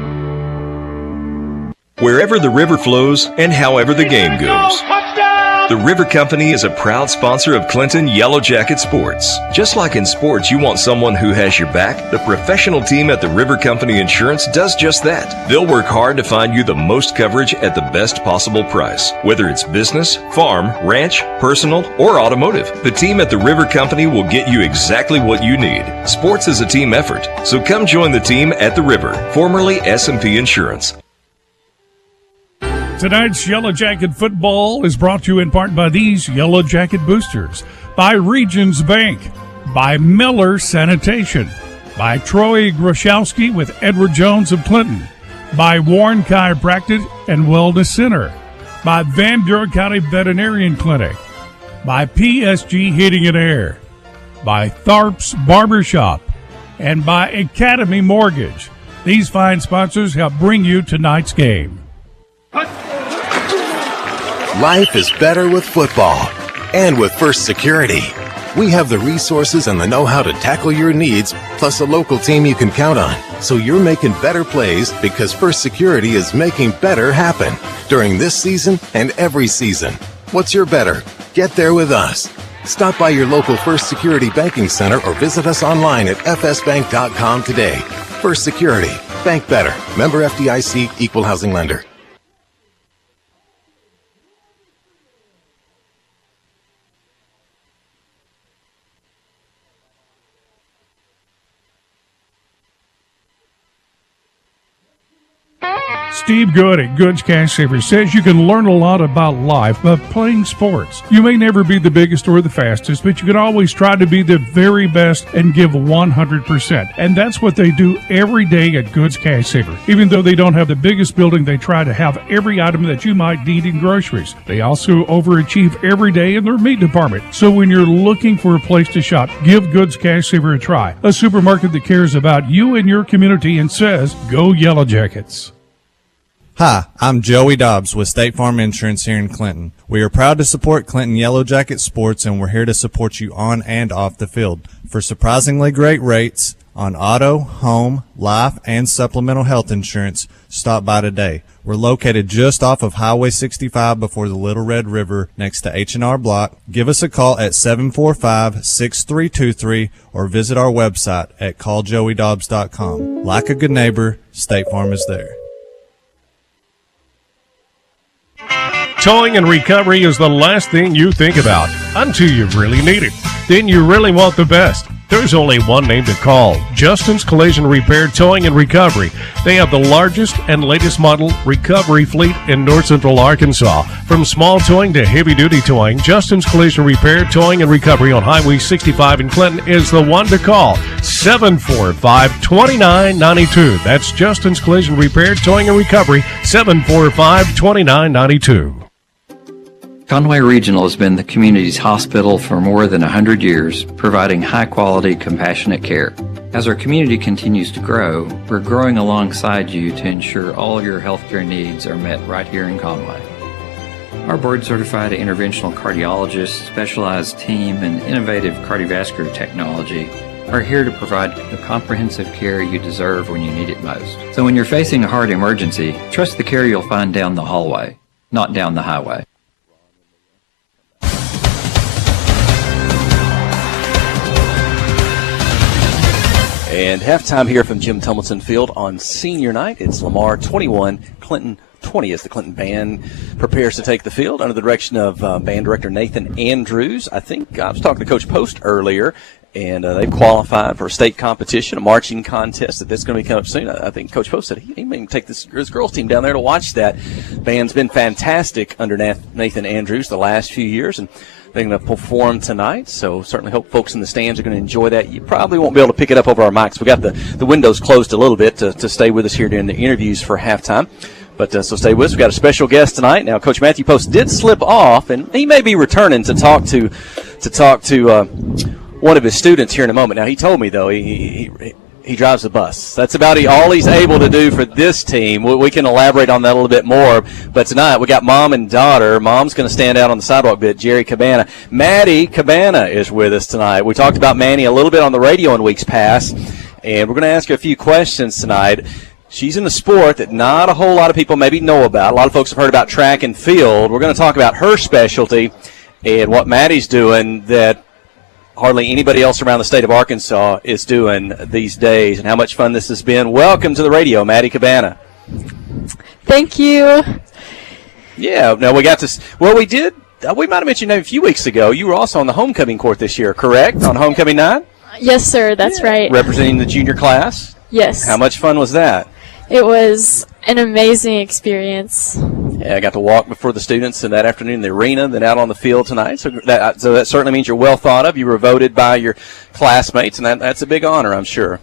Wherever the river flows and however the game goes. The River Company is a proud sponsor of Clinton Yellow Jacket Sports. Just like in sports, you want someone who has your back. The professional team at the River Company Insurance does just that. They'll work hard to find you the most coverage at the best possible price. Whether it's business, farm, ranch, personal, or automotive, the team at the River Company will get you exactly what you need. Sports is a team effort, so come join the team at the River, formerly S&P Insurance. Tonight's Yellow Jacket football is brought to you in part by these Yellow Jacket boosters, by Regions Bank, by Miller Sanitation, by Troy Groszowski with Edward Jones of Clinton, by Warren Chiropractic and Wellness Center, by Van Buren County Veterinarian Clinic, by PSG Heating and Air, by Tharp's Barbershop, and by Academy Mortgage. These fine sponsors help bring you tonight's game. Life is better with football and with First Security. We have the resources and the know-how to tackle your needs, plus a local team you can count on. So you're making better plays because First Security is making better happen during this season and every season. What's your better? Get there with us. Stop by your local First Security Banking Center or visit us online at fsbank.com today. First Security. Bank better. Member FDIC, Equal Housing Lender. Steve Good at Goods Cash Savers says you can learn a lot about life by playing sports. You may never be the biggest or the fastest, but you can always try to be the very best and give 100%. And that's what they do every day at Goods Cash Savers. Even though they don't have the biggest building, they try to have every item that you might need in groceries. They also overachieve every day in their meat department. So when you're looking for a place to shop, give Goods Cash Savers a try. A supermarket that cares about you and your community and says, go Yellow Jackets. Hi, I'm Joey Dobbs with State Farm Insurance here in Clinton. We are proud to support Clinton Yellow Jacket Sports, and we're here to support you on and off the field. For surprisingly great rates on auto, home, life, and supplemental health insurance, stop by today. We're located just off of Highway 65 before the Little Red River next to H&R Block. Give us a call at 745-6323 or visit our website at calljoeydobbs.com. Like a good neighbor, State Farm is there. Towing and recovery is the last thing you think about until you really need it. Then you really want the best. There's only one name to call, Justin's Collision Repair Towing and Recovery. They have the largest and latest model recovery fleet in North Central Arkansas. From small towing to heavy-duty towing, Justin's Collision Repair Towing and Recovery on Highway 65 in Clinton is the one to call, 745-2992. That's Justin's Collision Repair Towing and Recovery, 745-2992. Conway Regional has been the community's hospital for more than 100 years, providing high-quality, compassionate care. As our community continues to grow, we're growing alongside you to ensure all of your healthcare needs are met right here in Conway. Our board-certified interventional cardiologists, specialized team, and innovative cardiovascular technology are here to provide the comprehensive care you deserve when you need it most. So when you're facing a heart emergency, trust the care you'll find down the hallway, not down the highway. And halftime here from Jim Tumlinson Field on senior night. It's Lamar 21, Clinton 20 as the Clinton band prepares to take the field under the direction of band director Nathan Andrews. I think I was talking to Coach Post earlier, And they've qualified for a state competition, a marching contest that's going to be coming up soon. I think Coach Post said he may even take his girls team down there to watch that. Band's been fantastic under Nathan Andrews the last few years, and they're going to perform tonight. So certainly hope folks in the stands are going to enjoy that. You probably won't be able to pick it up over our mics. We got the windows closed a little bit to stay with us here during the interviews for halftime. But so stay with us. We've got a special guest tonight. Now, Coach Matthew Post did slip off, and he may be returning to talk to one of his students here in a moment. Now, he told me, though, he drives a bus. That's about all he's able to do for this team. We can elaborate on that a little bit more. But tonight, we got mom and daughter. Mom's going to stand out on the sidewalk a bit, Jerry Cabana. Maddie Cabana is with us tonight. We talked about Manny a little bit on the radio in weeks past, and we're going to ask her a few questions tonight. She's in a sport that not a whole lot of people maybe know about. A lot of folks have heard about track and field. We're going to talk about her specialty and what Maddie's doing that hardly anybody else around the state of Arkansas is doing these days, and how much fun this has been. Welcome to the radio, Maddie Cabana. Thank you. Yeah, no, we got to – well, we did – we might have mentioned a few weeks ago. You were also on the homecoming court this year, correct, on homecoming night? Yes, sir, that's right. Representing the junior class? Yes. How much fun was that? It was an amazing experience. Yeah, I got to walk before the students in that afternoon in the arena, then out on the field tonight. So that certainly means you're well thought of. You were voted by your classmates, and that's a big honor, I'm sure.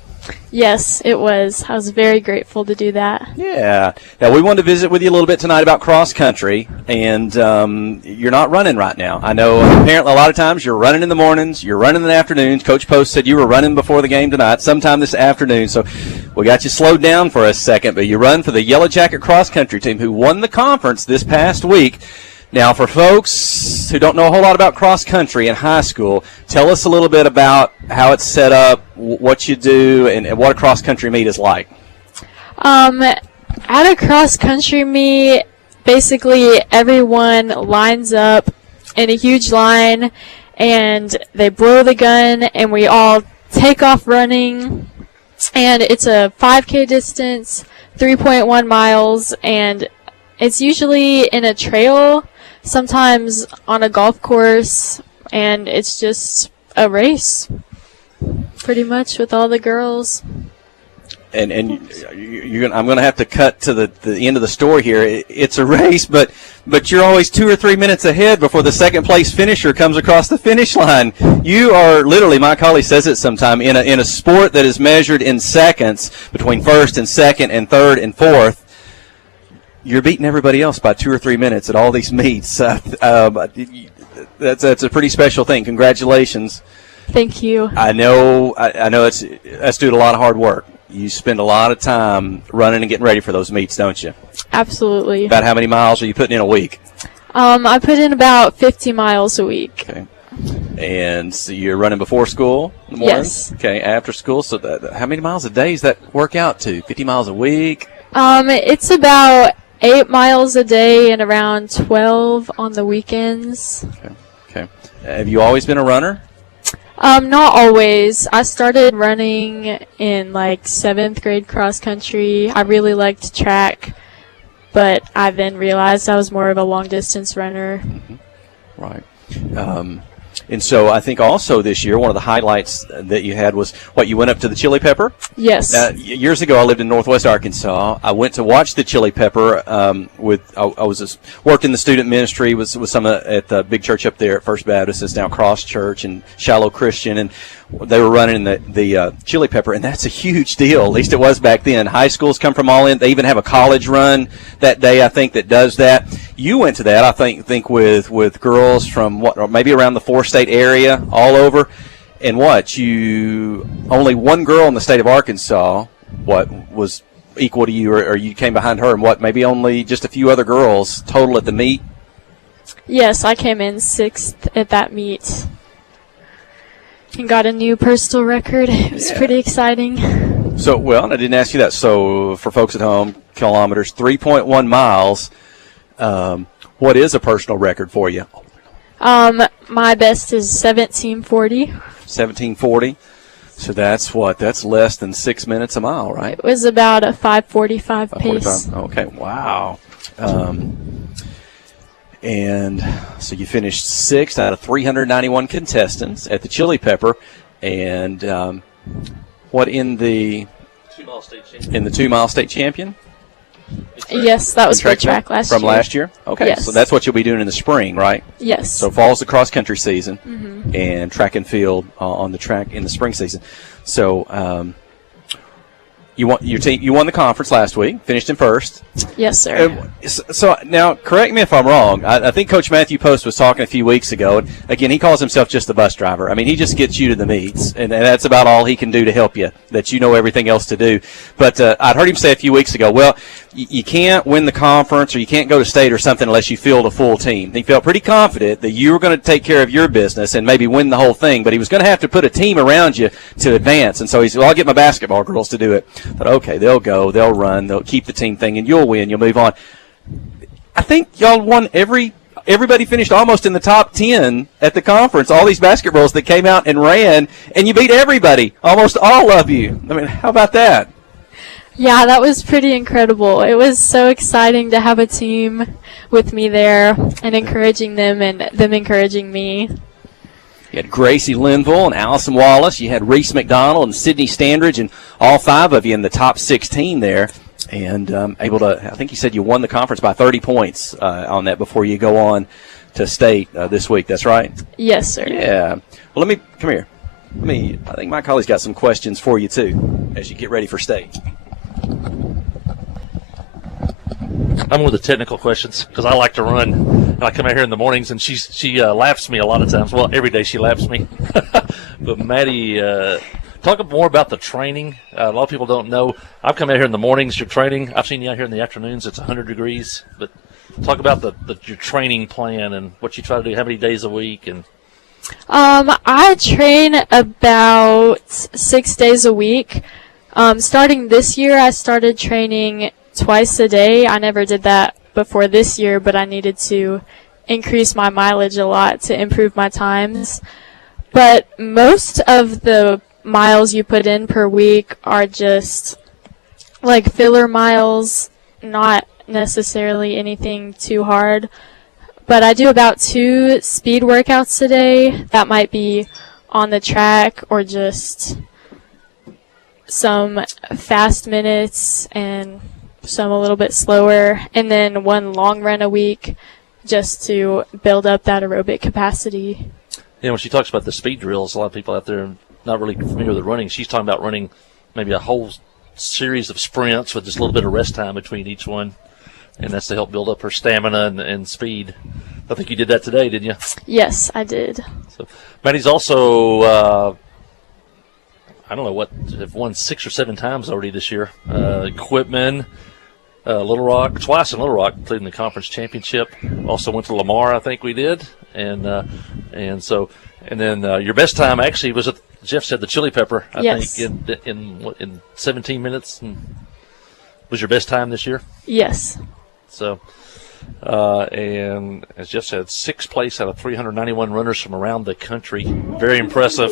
Yes, it was. I was very grateful to do that. Yeah. Now, we wanted to visit with you a little bit tonight about cross country, and you're not running right now. I know apparently a lot of times you're running in the mornings, you're running in the afternoons. Coach Post said you were running before the game tonight, sometime this afternoon. So we got you slowed down for a second, but you run for the Yellow Jacket cross country team who won the conference this past week. Now, for folks who don't know a whole lot about cross country in high school, tell us a little bit about how it's set up, what you do, and what a cross country meet is like. At a cross country meet, basically everyone lines up in a huge line, and they blow the gun, and we all take off running. And it's a 5K distance, 3.1 miles, and it's usually in a trail, sometimes on a golf course, and it's just a race, pretty much, with all the girls. And I'm going to have to cut to the end of the story here. It's a race, but you're always 2 or 3 minutes ahead before the second place finisher comes across the finish line. You are literally, my colleague says it sometime, in a sport that is measured in seconds between first and second and third and fourth. You're beating everybody else by 2 or 3 minutes at all these meets. That's a pretty special thing. Congratulations. Thank you. I know that's due to a lot of hard work. You spend a lot of time running and getting ready for those meets, don't you? Absolutely. About how many miles are you putting in a week? I put in about 50 miles a week. Okay. And so you're running before school in the morning? Yes. Okay, after school. So how many miles a day does that work out to? 50 miles a week? It's about 8 miles a day and around 12 on the weekends. Okay. Have you always been a runner? Not always. I started running in like 7th grade cross country. I really liked track, but I then realized I was more of a long distance runner. Mm-hmm. Right. And so I think also this year, one of the highlights that you had was what you went up to the Chili Pepper. Yes. Years ago, I lived in Northwest Arkansas. I went to watch the Chili Pepper. Worked in the student ministry with some at the big church up there at First Baptist. It's now Cross Church and Shallow Christian, and they were running the Chili Pepper, and that's a huge deal. At least it was back then. High schools come from all in. They even have a college run that day, I think, that does that. You went to that, I think with girls from maybe around the 4-state area, all over. And only one girl in the state of Arkansas, was equal to you, or you came behind her, and maybe only just a few other girls total at the meet? Yes, I came in 6th at that meet. And got a new personal record. It was pretty exciting. So, well, I didn't ask you that. So, for folks at home, kilometers, 3.1 miles. What is a personal record for you? My best is 17:40. 17:40. So that's less than 6 minutes a mile, right? It was about a 5:45 pace. Okay, wow. And so you finished 6th out of 391 contestants at the Chili Pepper. And what in the 2-mile state champion? Yes, that was for track last year. From last year? Okay, yes. So that's what you'll be doing in the spring, right? Yes. So fall's the cross-country season, Mhm. and track and field on the track in the spring season. So you won the conference last week, finished in first. Yes, sir. So now, correct me if I'm wrong. I think Coach Matthew Post was talking a few weeks ago. And again, he calls himself just the bus driver. I mean, he just gets you to the meets, and that's about all he can do to help you, that you know everything else to do. But I'd heard him say a few weeks ago, well, you can't win the conference or you can't go to state or something unless you field a full team. He felt pretty confident that you were going to take care of your business and maybe win the whole thing, but he was going to have to put a team around you to advance. And so he said, well, I'll get my basketball girls to do it. But okay, they'll go, they'll run, they'll keep the team thing, and you'll win, you'll move on. I think y'all won everybody finished almost in the top 10 at the conference, all these basketballs that came out and ran, and you beat everybody, almost all of you. I mean, how about that? Yeah, that was pretty incredible. It was so exciting to have a team with me there and encouraging them and them encouraging me. You had Gracie Linville and Allison Wallace. You had Reese McDonald and Sydney Standridge, and all 5 of you in the top 16 there. And able to, I think you said you won the conference by 30 points on that before you go on to state this week. That's right? Yes, sir. Yeah. Well, come here. I think my colleague's got some questions for you, too, as you get ready for state. I'm with the technical questions because I like to run. And I come out here in the mornings, and she laughs me a lot of times. Well, every day she laughs me. But Maddie, talk more about the training. A lot of people don't know. I've come out here in the mornings, your training. I've seen you out here in the afternoons. It's 100 degrees. But talk about your training plan and what you try to do, how many days a week. And I train about 6 days a week. Starting this year, I started training twice a day. I never did that before this year, but I needed to increase my mileage a lot to improve my times. But most of the miles you put in per week are just like filler miles, not necessarily anything too hard. But I do about 2 speed workouts a day. That might be on the track or just some fast minutes and some a little bit slower, and then 1 long run a week just to build up that aerobic capacity. Yeah, when she talks about the speed drills, a lot of people out there are not really familiar with running. She's talking about running maybe a whole series of sprints with just a little bit of rest time between each one, and that's to help build up her stamina and speed. I think you did that today, didn't you? Yes, I did. So Maddie's also I don't know what, have won 6 or 7 times already this year. Quitman, Little Rock, twice in Little Rock, including the conference championship. Also went to Lamar, I think we did, and then your best time actually was at, Jeff said, the Chili Pepper. I think in 17 minutes. Was your best time this year? Yes. So, and as Jeff said, 6th place out of 391 runners from around the country. Very impressive.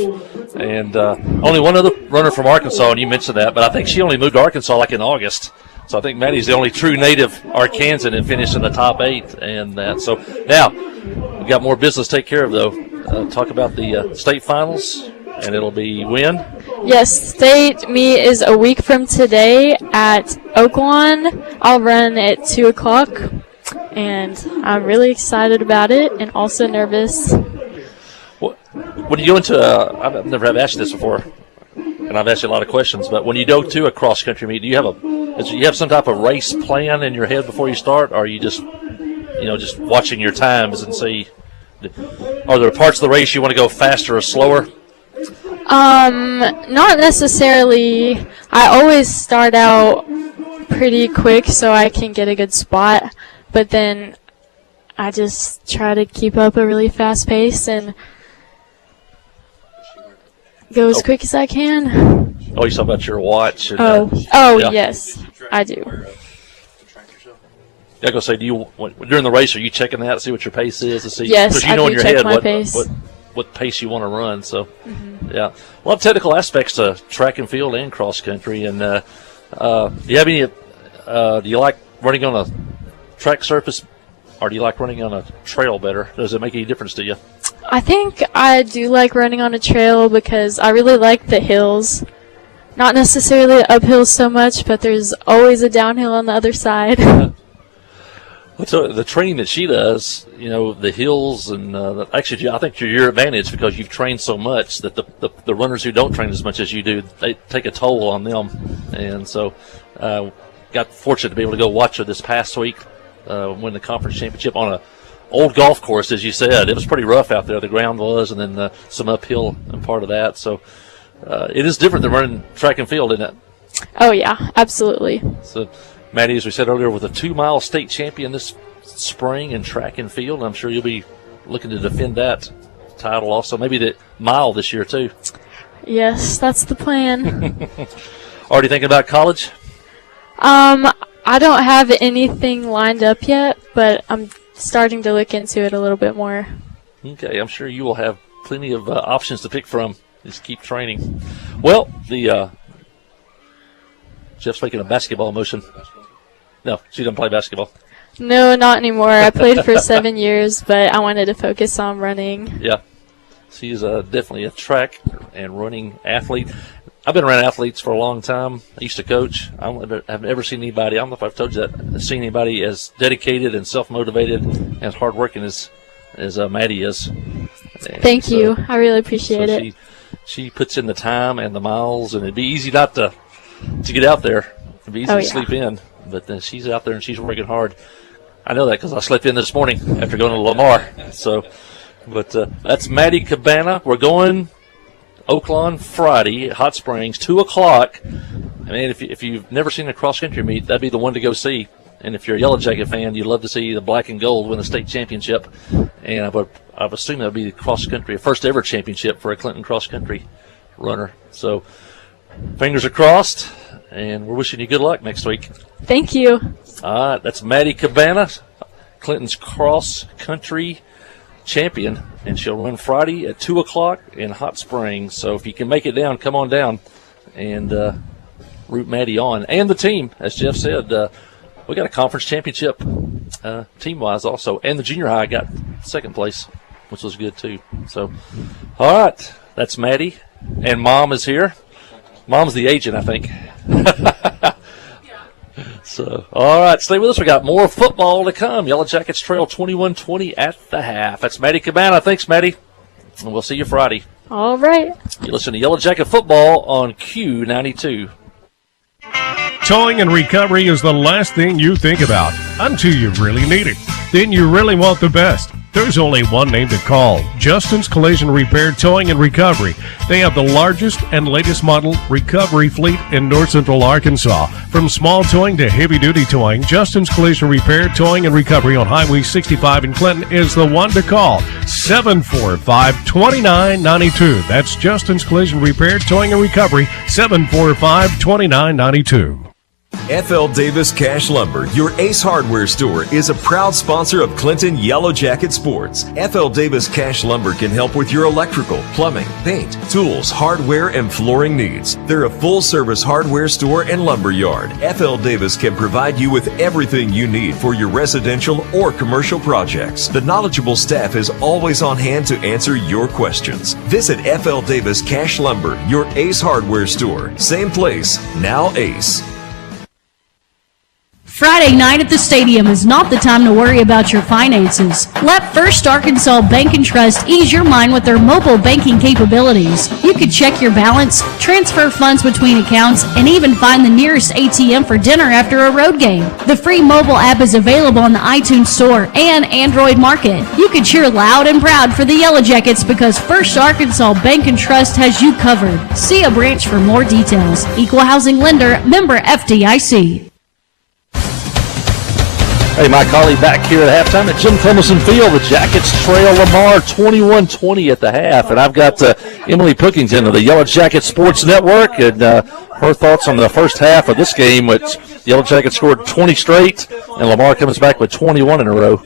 And only one other runner from Arkansas, and you mentioned that, but I think she only moved to Arkansas like in August. So I think Maddie's the only true native Arkansan that finished in the top 8 and that. So now we've got more business to take care of, though. Talk about the state finals, and it'll be when? Yes, state meet is a week from today at Oaklawn. I'll run at 2 o'clock, and I'm really excited about it and also nervous. When you go into I've never have asked this before, and I've asked you a lot of questions, but when you go to a cross-country meet, do you have some type of race plan in your head before you start, or are you just watching your times and see, are there parts of the race you want to go faster or slower? Not necessarily. I always start out pretty quick so I can get a good spot, but then I just try to keep up a really fast pace and go as quick as I can. Oh, you talk about your watch. And, yes, I do. I was going to say, during the race, are you checking that to see what your pace is? To see, yes, because you know I in do your check head my pace. What pace you want to run. So, yeah. A lot of technical aspects to track and field and cross country. And do you have any, do you like running on a track surface, or do you like running on a trail better? Does it make any difference to you? I think I do like running on a trail because I really like the hills. Not necessarily the uphills so much, but there's always a downhill on the other side. So the training that she does, the hills, and actually, I think to your advantage because you've trained so much that the runners who don't train as much as you do, they take a toll on them. And so got fortunate to be able to go watch her this past week win the conference championship on a old golf course, as you said. It was pretty rough out there. The ground was, and then some uphill and part of that. So it is different than running track and field, isn't it? Oh, yeah, absolutely. So, Maddie, as we said earlier, with a 2-mile state champion this spring in track and field, I'm sure you'll be looking to defend that title also. Maybe the mile this year, too. Yes, that's the plan. Already thinking about college? I don't have anything lined up yet, but I'm starting to look into it a little bit more. Okay, I'm sure you will have plenty of options to pick from. Just keep training. Well, Jeff's making a basketball motion. No, she doesn't play basketball. No, not anymore. I played for 7 years, but I wanted to focus on running. Yeah, she's definitely a track and running athlete. I've been around athletes for a long time. I used to coach. I've never seen anybody, I don't know if I've told you that, seen anybody as dedicated and self-motivated and as hardworking as Maddie is. And Thank you. I really appreciate it. She puts in the time and the miles, and it'd be easy not to get out there. It'd be easy to sleep in, but then she's out there and she's working hard. I know that because I slept in this morning after going to Lamar. So, but that's Maddie Cabana. We're going Oaklawn Friday at Hot Springs, 2 o'clock. I mean, if you've never seen a cross-country meet, that'd be the one to go see. And if you're a Yellow Jacket fan, you'd love to see the black and gold win the state championship. And I would assume that would be the cross-country, first ever championship for a Clinton cross-country runner. So fingers are crossed, and we're wishing you good luck next week. Thank you. All right, that's Maddie Cabana, Clinton's cross-country champion, and she'll run Friday at 2 o'clock in Hot Springs. So if you can make it down, come on down and root Maddie on. And the team, as Jeff said, we got a conference championship team-wise also. And the junior high got second place, which was good too. So, all right, that's Maddie. And Mom is here. Mom's the agent, I think. So, all right, stay with us. We got more football to come. Yellow Jackets trail 21-20 at the half. That's Maddie Cabana. Thanks, Maddie. And we'll see you Friday. All right. You listen to Yellow Jacket football on Q92. Towing and recovery is the last thing you think about until you really need it. Then you really want the best. There's only one name to call, Justin's Collision Repair Towing and Recovery. They have the largest and latest model recovery fleet in North Central Arkansas. From small towing to heavy-duty towing, Justin's Collision Repair Towing and Recovery on Highway 65 in Clinton is the one to call, 745-2992. That's Justin's Collision Repair Towing and Recovery, 745-2992. F.L. Davis Cash Lumber, your Ace Hardware store, is a proud sponsor of Clinton Yellow Jacket Sports. F.L. Davis Cash Lumber can help with your electrical, plumbing, paint, tools, hardware, and flooring needs. They're a full-service hardware store and lumber yard. F.L. Davis can provide you with everything you need for your residential or commercial projects. The knowledgeable staff is always on hand to answer your questions. Visit F.L. Davis Cash Lumber, your Ace Hardware store. Same place, now Ace. Friday night at the stadium is not the time to worry about your finances. Let First Arkansas Bank and Trust ease your mind with their mobile banking capabilities. You can check your balance, transfer funds between accounts, and even find the nearest ATM for dinner after a road game. The free mobile app is available on the iTunes Store and Android Market. You can cheer loud and proud for the Yellow Jackets because First Arkansas Bank and Trust has you covered. See a branch for more details. Equal housing lender, member FDIC. Hey, Mike Hawley back here at halftime at Jim Clemison Field. The Jackets trail Lamar 21-20 at the half. And I've got Emily Pookington of the Yellow Jacket Sports Network and her thoughts on the first half of this game, which the Yellow Jackets scored 20 straight, and Lamar comes back with 21 in a row.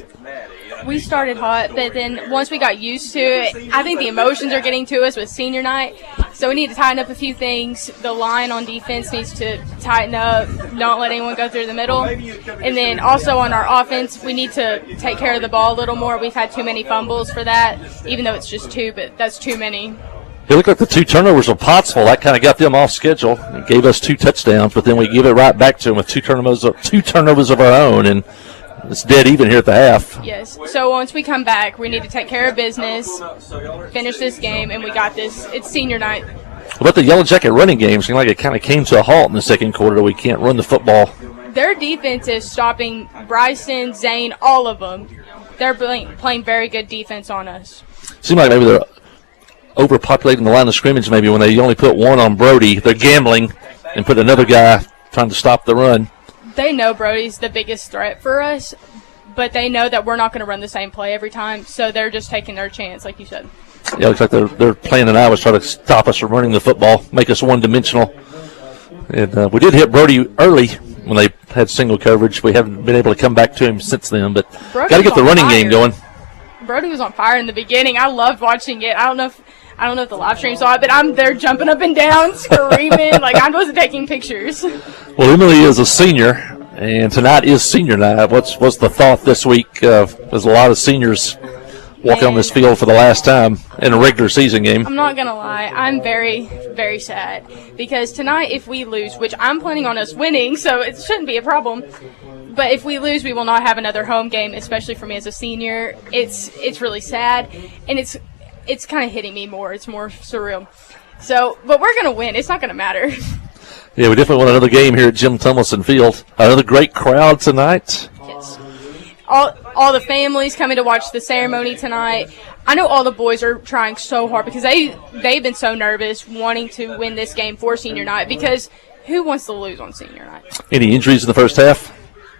we started hot, but then once we got used to it, I think the emotions are getting to us with senior night. So we need to tighten up a few things. The line on defense needs to tighten up. Don't let anyone go through the middle. And then also on our offense, we need to take care of the ball a little more. We've had too many fumbles for that, even though it's just 2, but that's too many. It looked like the 2 turnovers of Pottsville. That kind of got them off schedule. It gave us 2 touchdowns, but then we give it right back to them with 2 turnovers of our own, and it's dead even here at the half. Yes. So once we come back, we need to take care of business, finish this game, and we got this. It's senior night. What about the Yellow Jacket running game? Seemed like it kind of came to a halt in the second quarter. We can't run the football. Their defense is stopping Bryson, Zane, all of them. They're playing very good defense on us. Seemed like maybe they're overpopulating the line of scrimmage maybe when they only put 1 on Brody. They're gambling and put another guy trying to stop the run. They know Brody's the biggest threat for us, but they know that we're not going to run the same play every time, so they're just taking their chance, like you said. Yeah, it looks like they're playing an hour to try to stop us from running the football, make us one-dimensional. And we did hit Brody early when they had single coverage. We haven't been able to come back to him since then, but got to get the running game going. Brody was on fire in the beginning. I loved watching it. I don't know if the live stream saw it, but I'm there jumping up and down, screaming. Like, I wasn't taking pictures. Well, Emily is a senior, and tonight is senior night. What's the thought this week? There's a lot of seniors walking on this field for the last time in a regular season game. I'm not going to lie. I'm very, very sad because tonight, if we lose, which I'm planning on us winning, so it shouldn't be a problem, but if we lose, we will not have another home game, especially for me as a senior. It's really sad, and it's kind of hitting me more. It's more surreal. So, but we're going to win. It's not going to matter. Yeah, we definitely want another game here at Jim Tumlinson Field. Another great crowd tonight. Yes. All the families coming to watch the ceremony tonight. I know all the boys are trying so hard because they've been so nervous wanting to win this game for senior night because who wants to lose on senior night? Any injuries in the first half?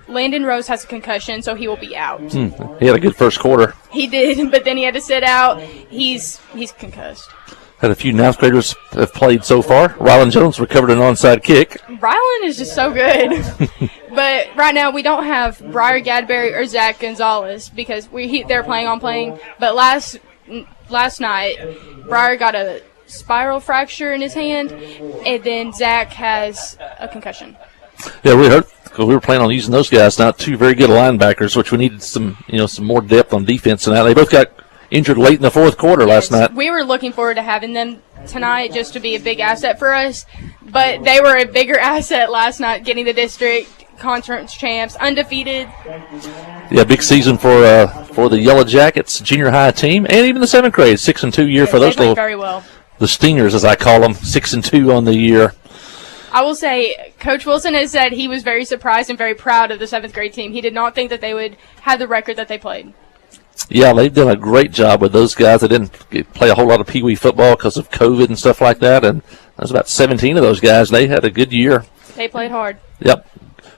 Landon Rose has a concussion, so he will be out. He had a good first quarter. He did, but then he had to sit out. He's concussed. Had a few ninth graders have played so far. Rylan Jones recovered an onside kick. Rylan is just so good. But right now we don't have Briar Gadberry or Zach Gonzalez because they're planning on playing. But last night, Briar got a spiral fracture in his hand, and then Zach has a concussion. Yeah, we heard because we were planning on using those guys. Not 2 very good linebackers, which we needed some more depth on defense tonight. They both got injured late in the fourth quarter last night. We were looking forward to having them tonight just to be a big asset for us, but they were a bigger asset last night, getting the district conference champs, undefeated. Yeah, big season for the Yellow Jackets junior high team, and even the 7th grade, 6-2 year for those little. Very well. The Stingers, as I call them, 6-2 on the year. I will say, Coach Wilson has said he was very surprised and very proud of the 7th grade team. He did not think that they would have the record that they played. Yeah, they've done a great job with those guys. They didn't play a whole lot of Pee Wee football because of COVID and stuff like that, and there's about 17 of those guys. They had a good year. They played hard. Yep.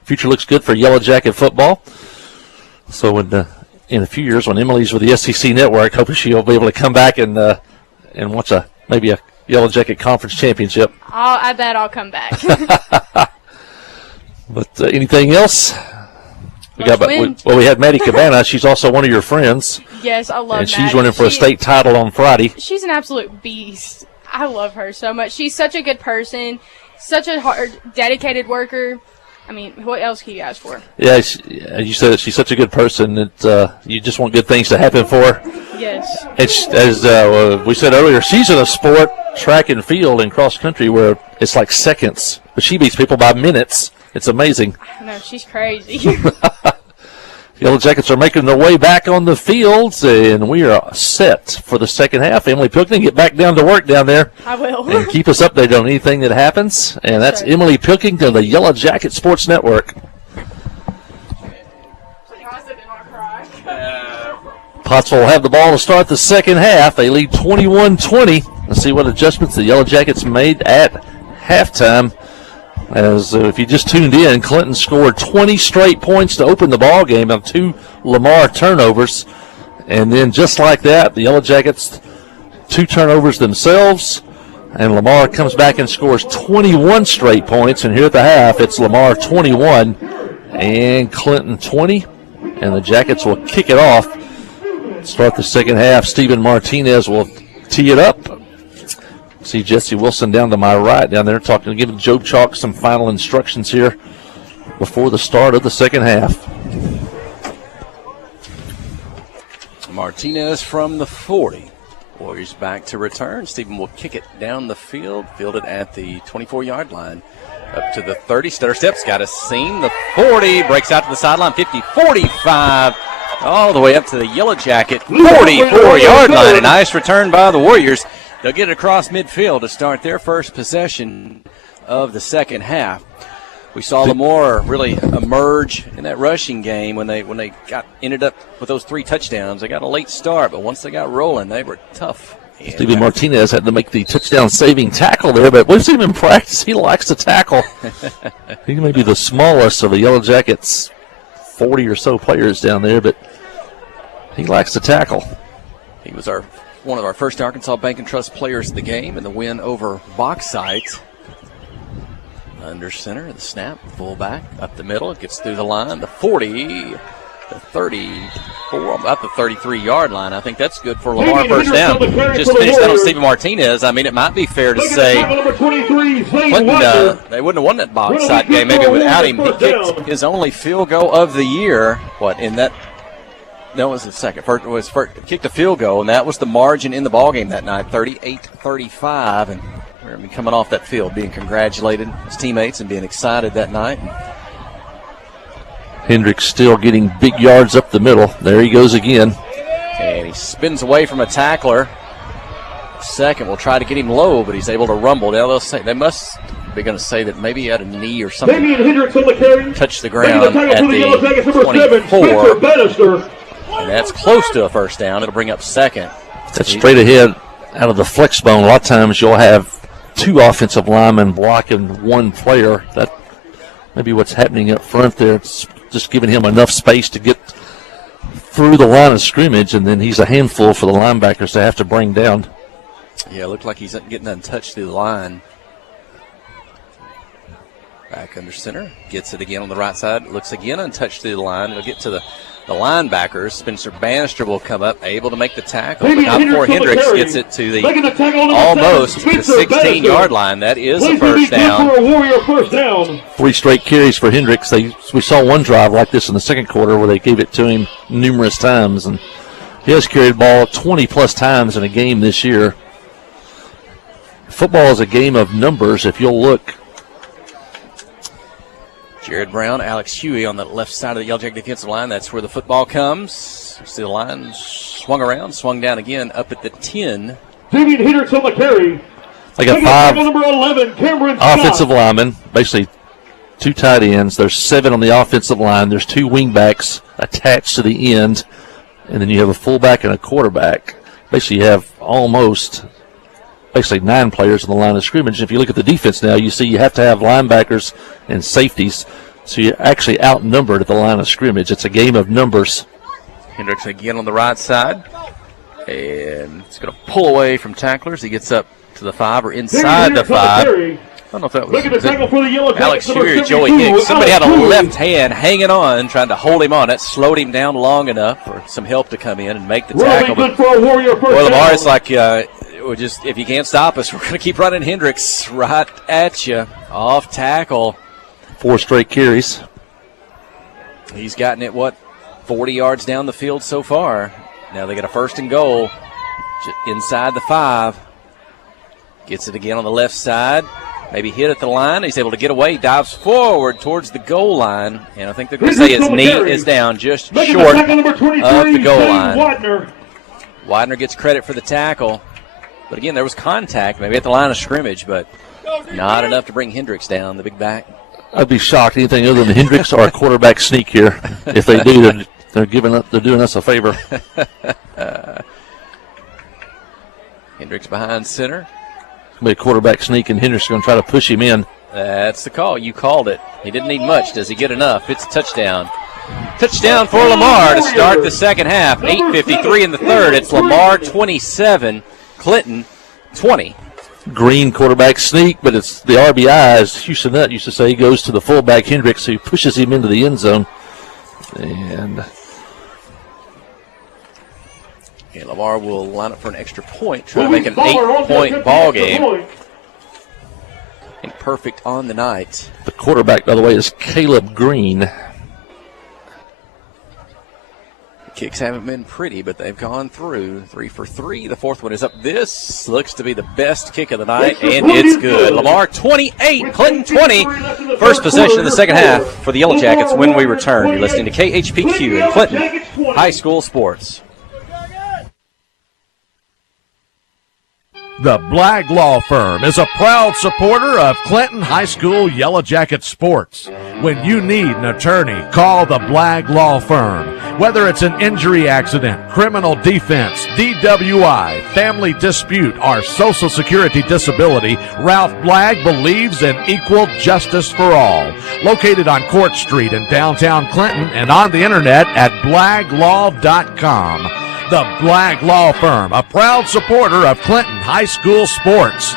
Future looks good for Yellow Jacket football. So in a few years when Emily's with the SEC Network, hopefully she'll be able to come back and watch maybe a Yellow Jacket Conference Championship. I bet I'll come back. But anything else? We had Maddie Cabana. She's also one of your friends. Yes, I love And she's Maddie. running for a state title on Friday. She's an absolute beast. I love her so much. She's such a good person, such a hard, dedicated worker. I mean, what else can you ask for? Yeah, you said she's such a good person that you just want good things to happen for her. Yes. As we said earlier, she's in a sport, track and field and cross country, where it's like seconds, but she beats people by minutes. It's amazing. No, she's crazy. Yellow Jackets are making their way back on the fields, and we are set for the second half. Emily Pilkington, get back down to work down there. I will. And keep us updated on anything that happens. And that's Emily Pilkington, the Yellow Jacket Sports Network. Pottsville will have the ball to start the second half. They lead 21-20. Let's see what adjustments the Yellow Jackets made at halftime. As if you just tuned in, Clinton scored 20 straight points to open the ball game on 2 Lamar turnovers. And then just like that, the Yellow Jackets 2 turnovers themselves. And Lamar comes back and scores 21 straight points. And here at the half, it's Lamar 21 and Clinton 20. And the Jackets will kick it off start the second half. Stephen Martinez will tee it up. See Jesse Wilson down to my right down there giving Joe Chalk some final instructions here before the start of the second half. Martinez from the 40. Warriors back to return. Stephen will kick it down the field, fielded at the 24-yard line. Up to the 30, stutter steps, got a seam. The 40, breaks out to the sideline, 50, 45, all the way up to the Yellow Jacket 44-yard line. A nice return by the Warriors. They'll get it across midfield to start their first possession of the second half. We saw Lamar really emerge in that rushing game when they ended up with those 3 touchdowns. They got a late start, but once they got rolling, they were tough. Stephen Martinez had to make the touchdown-saving tackle there, but we've seen him in practice. He likes to tackle. He may be the smallest of the Yellow Jackets, 40 or so players down there, but he likes to tackle. He was one of our first Arkansas Bank and Trust players of the game in the win over Bauxite. Under center, the snap, fullback, up the middle, it gets through the line, the 40, the 34, about the 33-yard line. I think that's good for Lamar first down. Just finished that on Stephen Martinez. I mean, it might be fair to say Clinton, they wouldn't have won that Bauxite game maybe without him. He kicked his only field goal of the year. That was the second. First kicked a field goal, and that was the margin in the ballgame that night, 38-35. And we're going to be coming off that field, being congratulated his teammates and being excited that night. Hendricks still getting big yards up the middle. There he goes again. And he spins away from a tackler. Second will try to get him low, but he's able to rumble. Now they must be going to say that maybe he had a knee or something. Touched the ground at the 24. And that's close to a first down. It'll bring up second. That's straight ahead out of the flex bone. A lot of times you'll have 2 offensive linemen blocking 1 player. That may be what's happening up front there. It's just giving him enough space to get through the line of scrimmage, and then he's a handful for the linebackers to have to bring down. Yeah, it looked like he's getting untouched through the line. Back under center. Gets it again on the right side. Looks again untouched through the line. It'll get to the linebackers. Spencer Bannister will come up, able to make the tackle. But not before Hendricks gets it to the almost the 16-yard line. That is a first down. 3 straight carries for Hendricks. We saw one drive like this in the second quarter where they gave it to him numerous times, and he has carried the ball 20-plus times in a game this year. Football is a game of numbers. If you'll look, Jared Brown, Alex Huey on the left side of the Yellow Jacket defensive line. That's where the football comes. See the line swung around, swung down again up at the 10. David Hendricks on the carry. They got 5 number 11, Cameron offensive linemen, basically 2 tight ends. There's 7 on the offensive line. There's 2 wing backs attached to the end, and then you have a fullback and a quarterback. Basically, you have almost 9 players on the line of scrimmage. If you look at the defense now, you see you have to have linebackers and safeties, so you're actually outnumbered at the line of scrimmage. It's a game of numbers. Hendricks again on the right side, and it's going to pull away from tacklers. He gets up to the 5 or inside the 5. I don't know if that was Alex Huey or Joey Hicks. Somebody had a left hand hanging on, trying to hold him on. That slowed him down long enough for some help to come in and make the tackle. But Lamar, it's like, if you can't stop us, we're going to keep running Hendricks right at you. Off tackle. 4 straight carries. He's gotten it, 40 yards down the field so far. Now they got a first and goal inside the 5. Gets it again on the left side. Maybe hit at the line. He's able to get away, dives forward towards the goal line. And I think they're going to say his knee is down just short of the goal line. Widener gets credit for the tackle. But again, there was contact, maybe at the line of scrimmage, but not enough to bring Hendricks down, the big back. I'd be shocked anything other than Hendricks or a quarterback sneak here. If they do, they're doing us a favor. Hendricks behind center. Be a quarterback sneak, and Hendricks is going to try to push him in. That's the call. You called it. He didn't need much. Does he get enough? It's a touchdown. Touchdown for Lamar to start the second half. 8:53 in the third. It's Lamar 27, Clinton 20. Green quarterback sneak, but it's the RBI, as Houston Nutt used to say, goes to the fullback Hendricks, who pushes him into the end zone. And And Lamar will line up for an extra point, try to make an 8-point ball game. And perfect on the night. The quarterback, by the way, is Caleb Green. The kicks haven't been pretty, but they've gone through 3 for 3. The fourth one is up. This looks to be the best kick of the night, and it's good. Lamar 28, Clinton 20. First possession in the second half for the Yellow Jackets when we return. You're listening to KHPQ and Clinton High School Sports. The Blagg Law Firm is a proud supporter of Clinton High School Yellow Jacket sports. When you need an attorney, call the Blagg Law Firm. Whether it's an injury accident, criminal defense, DWI, family dispute, or Social Security disability, Ralph Blagg believes in equal justice for all. Located on Court Street in downtown Clinton and on the internet at blagglaw.com. The Blagg Law Firm, a proud supporter of Clinton High School sports.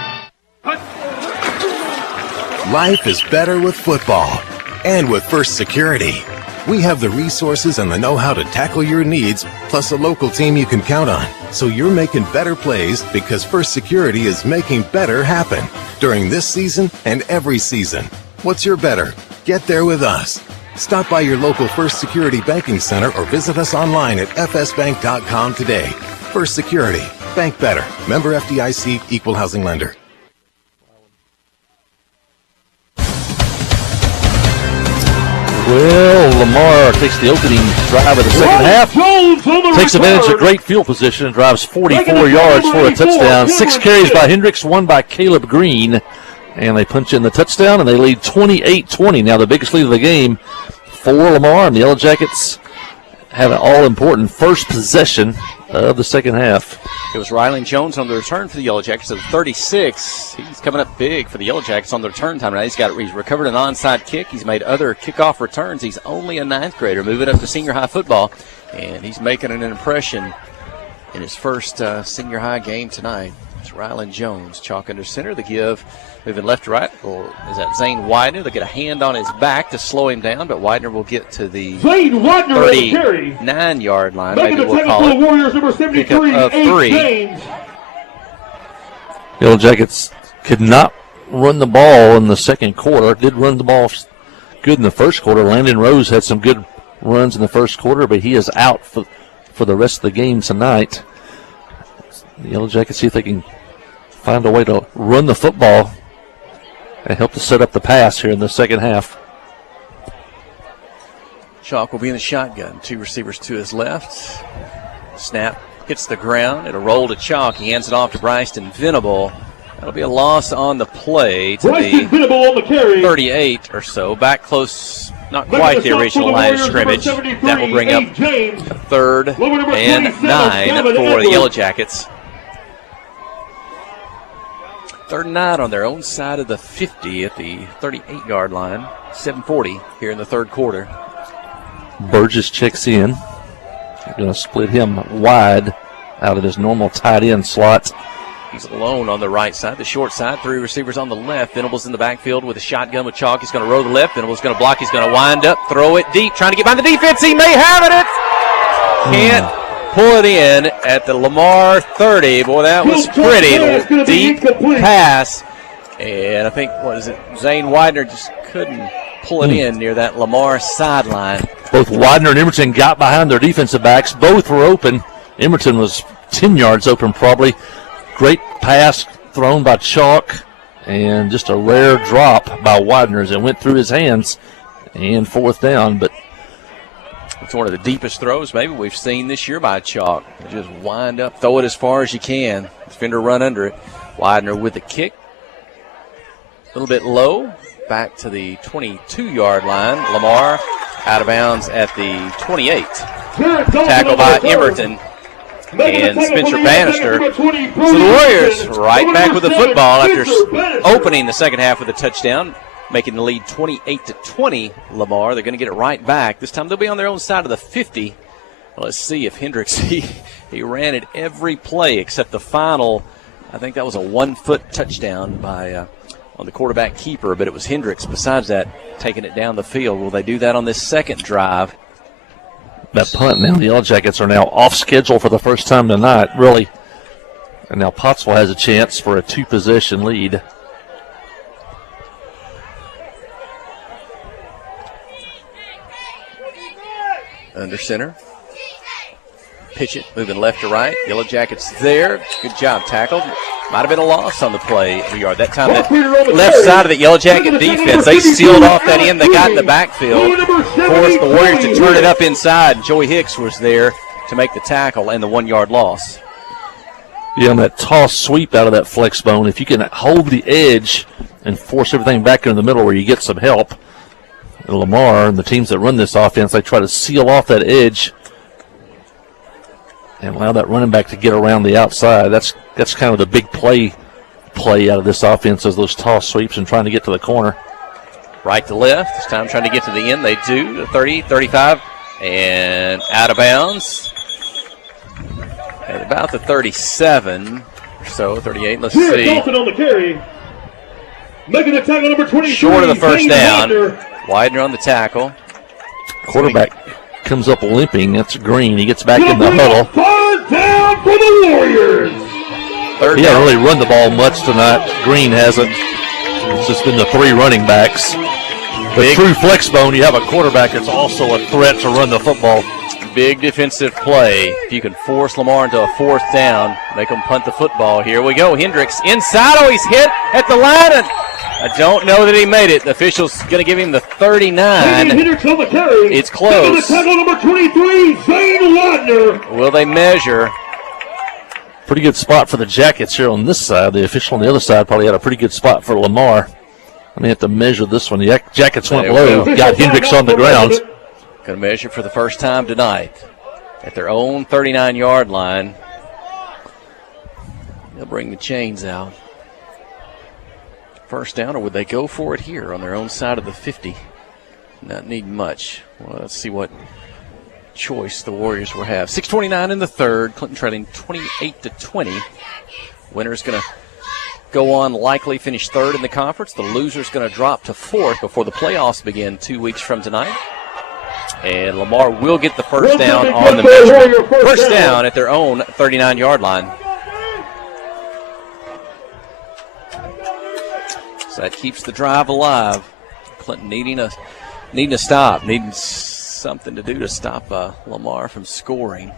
Life is better with football. And with First Security. We have the resources and the know-how to tackle your needs, plus a local team you can count on. So you're making better plays because First Security is making better happen during this season and every season. What's your better? Get there with us. Stop by your local First Security Banking Center or visit us online at fsbank.com today. First Security. Bank better. Member FDIC, Equal Housing Lender. Well, Lamar takes the opening drive of the second half, takes advantage of great field position and drives 44 yards for a touchdown. 6 carries by Hendricks, 1 by Caleb Green. And they punch in the touchdown, and they lead 28-20. Now the biggest lead of the game for Lamar, and the Yellow Jackets have an all-important first possession of the second half. It was Rylan Jones on the return for the Yellow Jackets at 36. He's coming up big for the Yellow Jackets on the return time. Now he's recovered an onside kick. He's made other kickoff returns. He's only a 9th grader moving up to senior high football, and he's making an impression in his first senior high game tonight. It's Rylan Jones, chalk under center. The give, moving left to right. Is that Zane Widener? They'll get a hand on his back to slow him down, but Widener will get to the 39-yard line. Maybe we'll call it pickup of 3. Yellow Jackets could not run the ball in the second quarter. Did run the ball good in the first quarter. Landon Rose had some good runs in the first quarter, but he is out for the rest of the game tonight. The Yellow Jackets see if they can find a way to run the football and help to set up the pass here in the second half. Chalk will be in the shotgun. 2 receivers to his left. Snap hits the ground. It'll roll to Chalk. He hands it off to Bryson Venable. That'll be a loss on the play to the 38 or so. Back close, not quite the original line of scrimmage. That will bring up a 3rd and 9 for the Yellow Jackets. 3rd and 9 on their own side of the 50 at the 38-yard line. 7:40 here in the third quarter. Burgess checks in. They're going to split him wide out of his normal tight end slot. He's alone on the right side, the short side. 3 receivers on the left. Venable's in the backfield with a shotgun with Chalk. He's going to roll the left. Venable's going to block. He's going to wind up, throw it deep, trying to get by the defense. He may have it. Can't pull it in at the Lamar 30. Boy, that was pretty. Deep pass. And I think, Zane Widener just couldn't pull it in near that Lamar sideline. Both Widener and Emerton got behind their defensive backs. Both were open. Emerton was 10 yards open probably. Great pass thrown by Chalk, and just a rare drop by Widener as it went through his hands, and 4th down. But it's one of the deepest throws maybe we've seen this year by Chalk. Just wind up, throw it as far as you can. Defender run under it. Widener with the kick. A little bit low. Back to the 22-yard line. Lamar out of bounds at the 28. Tackle by Emerton and Spencer Bannister. So the Warriors right back with the football after opening the second half with a touchdown, making the lead 28-20. Lamar, they're going to get it right back. This time they'll be on their own side of the 50. Well, let's see if Hendricks, he ran it every play except the final. I think that was a 1-foot touchdown by on the quarterback keeper, but it was Hendricks, besides that, taking it down the field. Will they do that on this second drive? that punt now. The Yellow Jackets are now off schedule for the first time tonight, really. And now Pottsville has a chance for a 2-possession lead. Under center. Pitch it, moving left to right. Yellow Jackets there. Good job tackled. Might have been a loss on the play. That time, that left side of the Yellow Jacket defense, they sealed off that end. They got in the backfield. Forced the Warriors to turn it up inside. Joey Hicks was there to make the tackle and the 1-yard loss. Yeah, on that toss sweep out of that flex bone, if you can hold the edge and force everything back into the middle where you get some help, Lamar and the teams that run this offense, they try to seal off that edge and allow that running back to get around the outside. That's kind of the big play out of this offense, is those toss sweeps and trying to get to the corner. Right to left. This time trying to get to the end. They do. The 30, 35, and out of bounds. At about the 37 or so, 38. Let's see. Dalton on the carry. Making the tackle, number 23. Short of the first down. Widener on the tackle. Quarterback comes up limping. That's Green. He gets back in the huddle. Third down for the Warriors. He hasn't really run the ball much tonight. Green hasn't. It's just been the 3 running backs. But through flex bone, you have a quarterback that's also a threat to run the football. Big defensive play. If you can force Lamar into a 4th down, make them punt the football. Here we go. Hendricks inside. Oh, he's hit at the line. And I don't know that he made it. The official's going to give him the 39. Hendricks on the carry. It's close. The tackle, number 23, Zane Widener. Will they measure? Pretty good spot for the Jackets here on this side. The official on the other side probably had a pretty good spot for Lamar. I may have to measure this one. The Jackets went low. Got Hendricks on the ground. Going to measure for the first time tonight at their own 39-yard line. They'll bring the chains out. First down, or would they go for it here on their own side of the 50? Not needing much. Well, let's see what choice the Warriors will have. 6:29 in the third. Clinton trailing 28-20. Winner's going to go on, likely finish 3rd in the conference. The loser's going to drop to 4th before the playoffs begin 2 weeks from tonight. And Lamar will get the first down on the measurement. First down at their own 39-yard line. So that keeps the drive alive. Clinton needing a stop, needing something to do to stop Lamar from scoring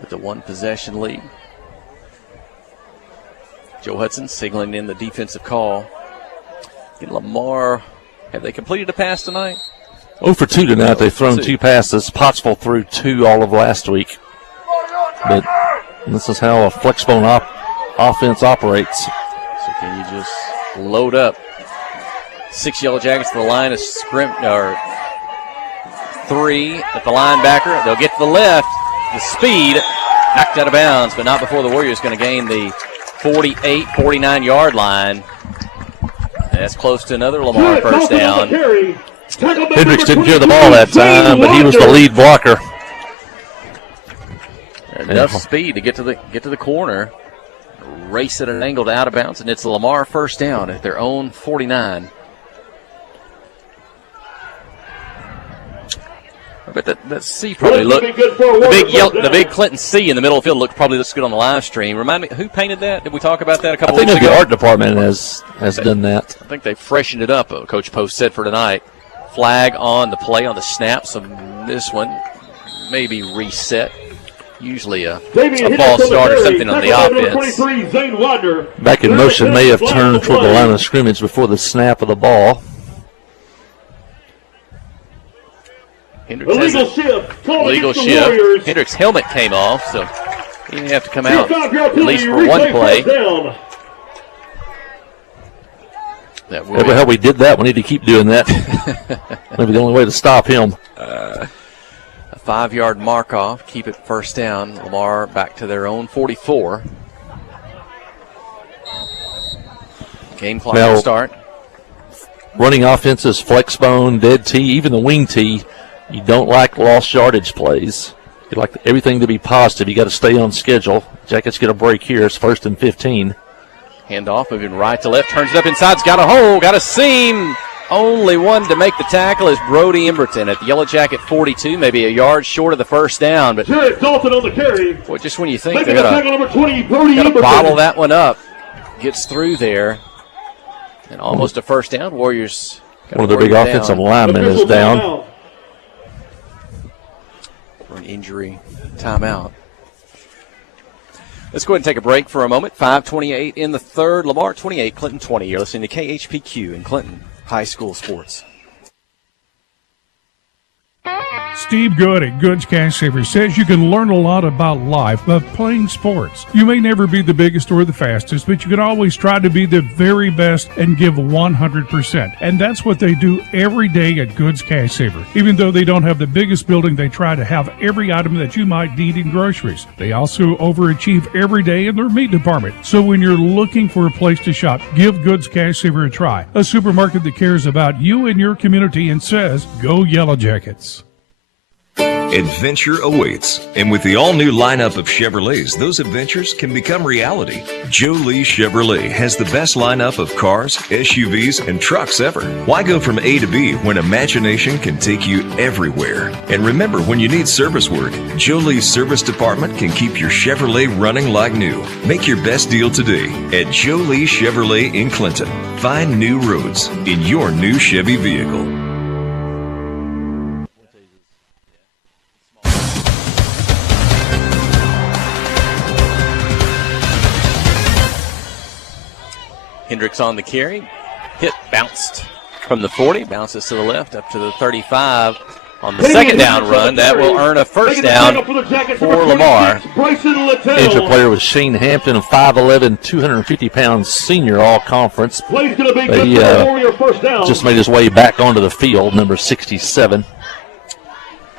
with the 1-possession lead. Joe Hudson signaling in the defensive call. And Lamar, have they completed a pass tonight? 0 for 2 tonight. They've thrown 2 passes. Pottsville threw 2 all of last week. But this is how a flexbone offense operates. So can you just load up? 6 Yellow Jackets to the line of or 3 at the linebacker. They'll get to the left. The speed knocked out of bounds, but not before the Warriors going to gain the 48, 49-yard line. That's close to another Lamar first down. Hendricks didn't carry the ball that time, but he was the lead blocker. Enough speed to get to the corner. Race at an angle to out of bounds, and it's Lamar first down at their own 49. I bet that C probably looked the big Clinton C in the middle of the field probably looks good on the live stream. Remind me, who painted that? Did we talk about that a couple weeks ago? I think the art department has done that. I think they freshened it up. Coach Post said for tonight. Flag on the play on the snap. So this one maybe reset. Usually a false start or something on the offense. Back in motion may have turned toward the line of scrimmage before the snap of the ball. Hendricks legal shift. Hendricks' helmet came off, so he didn't have to come out at least for one play. Ever how we did that, we need to keep doing that. Maybe the only way to stop him. A 5-yard mark off, keep it first down. Lamar back to their own 44. Game clock will start. Running offenses, flex bone, dead tee, even the wing tee. You don't like lost yardage plays. You like everything to be positive. You got to stay on schedule. Jackets get a break here. It's 1st and 15. Handoff, moving right to left, turns it up inside. It's got a hole, got a seam. only one to make the tackle is Brody Emberton at the Yellow Jacket 42, maybe a yard short of the first down. But Jared Dalton on the carry. boy, just when you think Making they're the tackle number 20, Brody going to Emberton. bottle that one up, gets through there, and almost a first down. Warriors. One of their big offensive linemen is down. For an injury timeout. Let's go ahead and take a break for a moment. 5:28 in the third. Lamar 28, Clinton 20. You're listening to KHPQ in Clinton High School Sports. Steve Good at Goods Cash Savers says you can learn a lot about life by playing sports. You may never be the biggest or the fastest, but you can always try to be the very best and give 100%. And that's what they do every day at Goods Cash Savers. Even though they don't have the biggest building, they try to have every item that you might need in groceries. They also overachieve every day in their meat department. So when you're looking for a place to shop, give Goods Cash Savers a try. A supermarket that cares about you and your community and says, go Yellow Jackets. Adventure awaits, and with the all-new lineup of Chevrolets, those adventures can become reality. Jolie Chevrolet has the best lineup of cars, SUVs, and trucks ever. Why go from A to B when imagination can take you everywhere? And remember, when you need service work, Jolie's service department can keep your Chevrolet running like new. Make your best deal today at Jolie Chevrolet in Clinton. Find new roads in your new Chevy vehicle. Hendricks on the carry. Hit, bounced from the 40, bounces to the left up to the 35 on the second down run. That will earn a first down for Lamar. Injured player was Shane Hampton, 5'11", 250-pound senior all-conference. He just made his way back onto the field, number 67.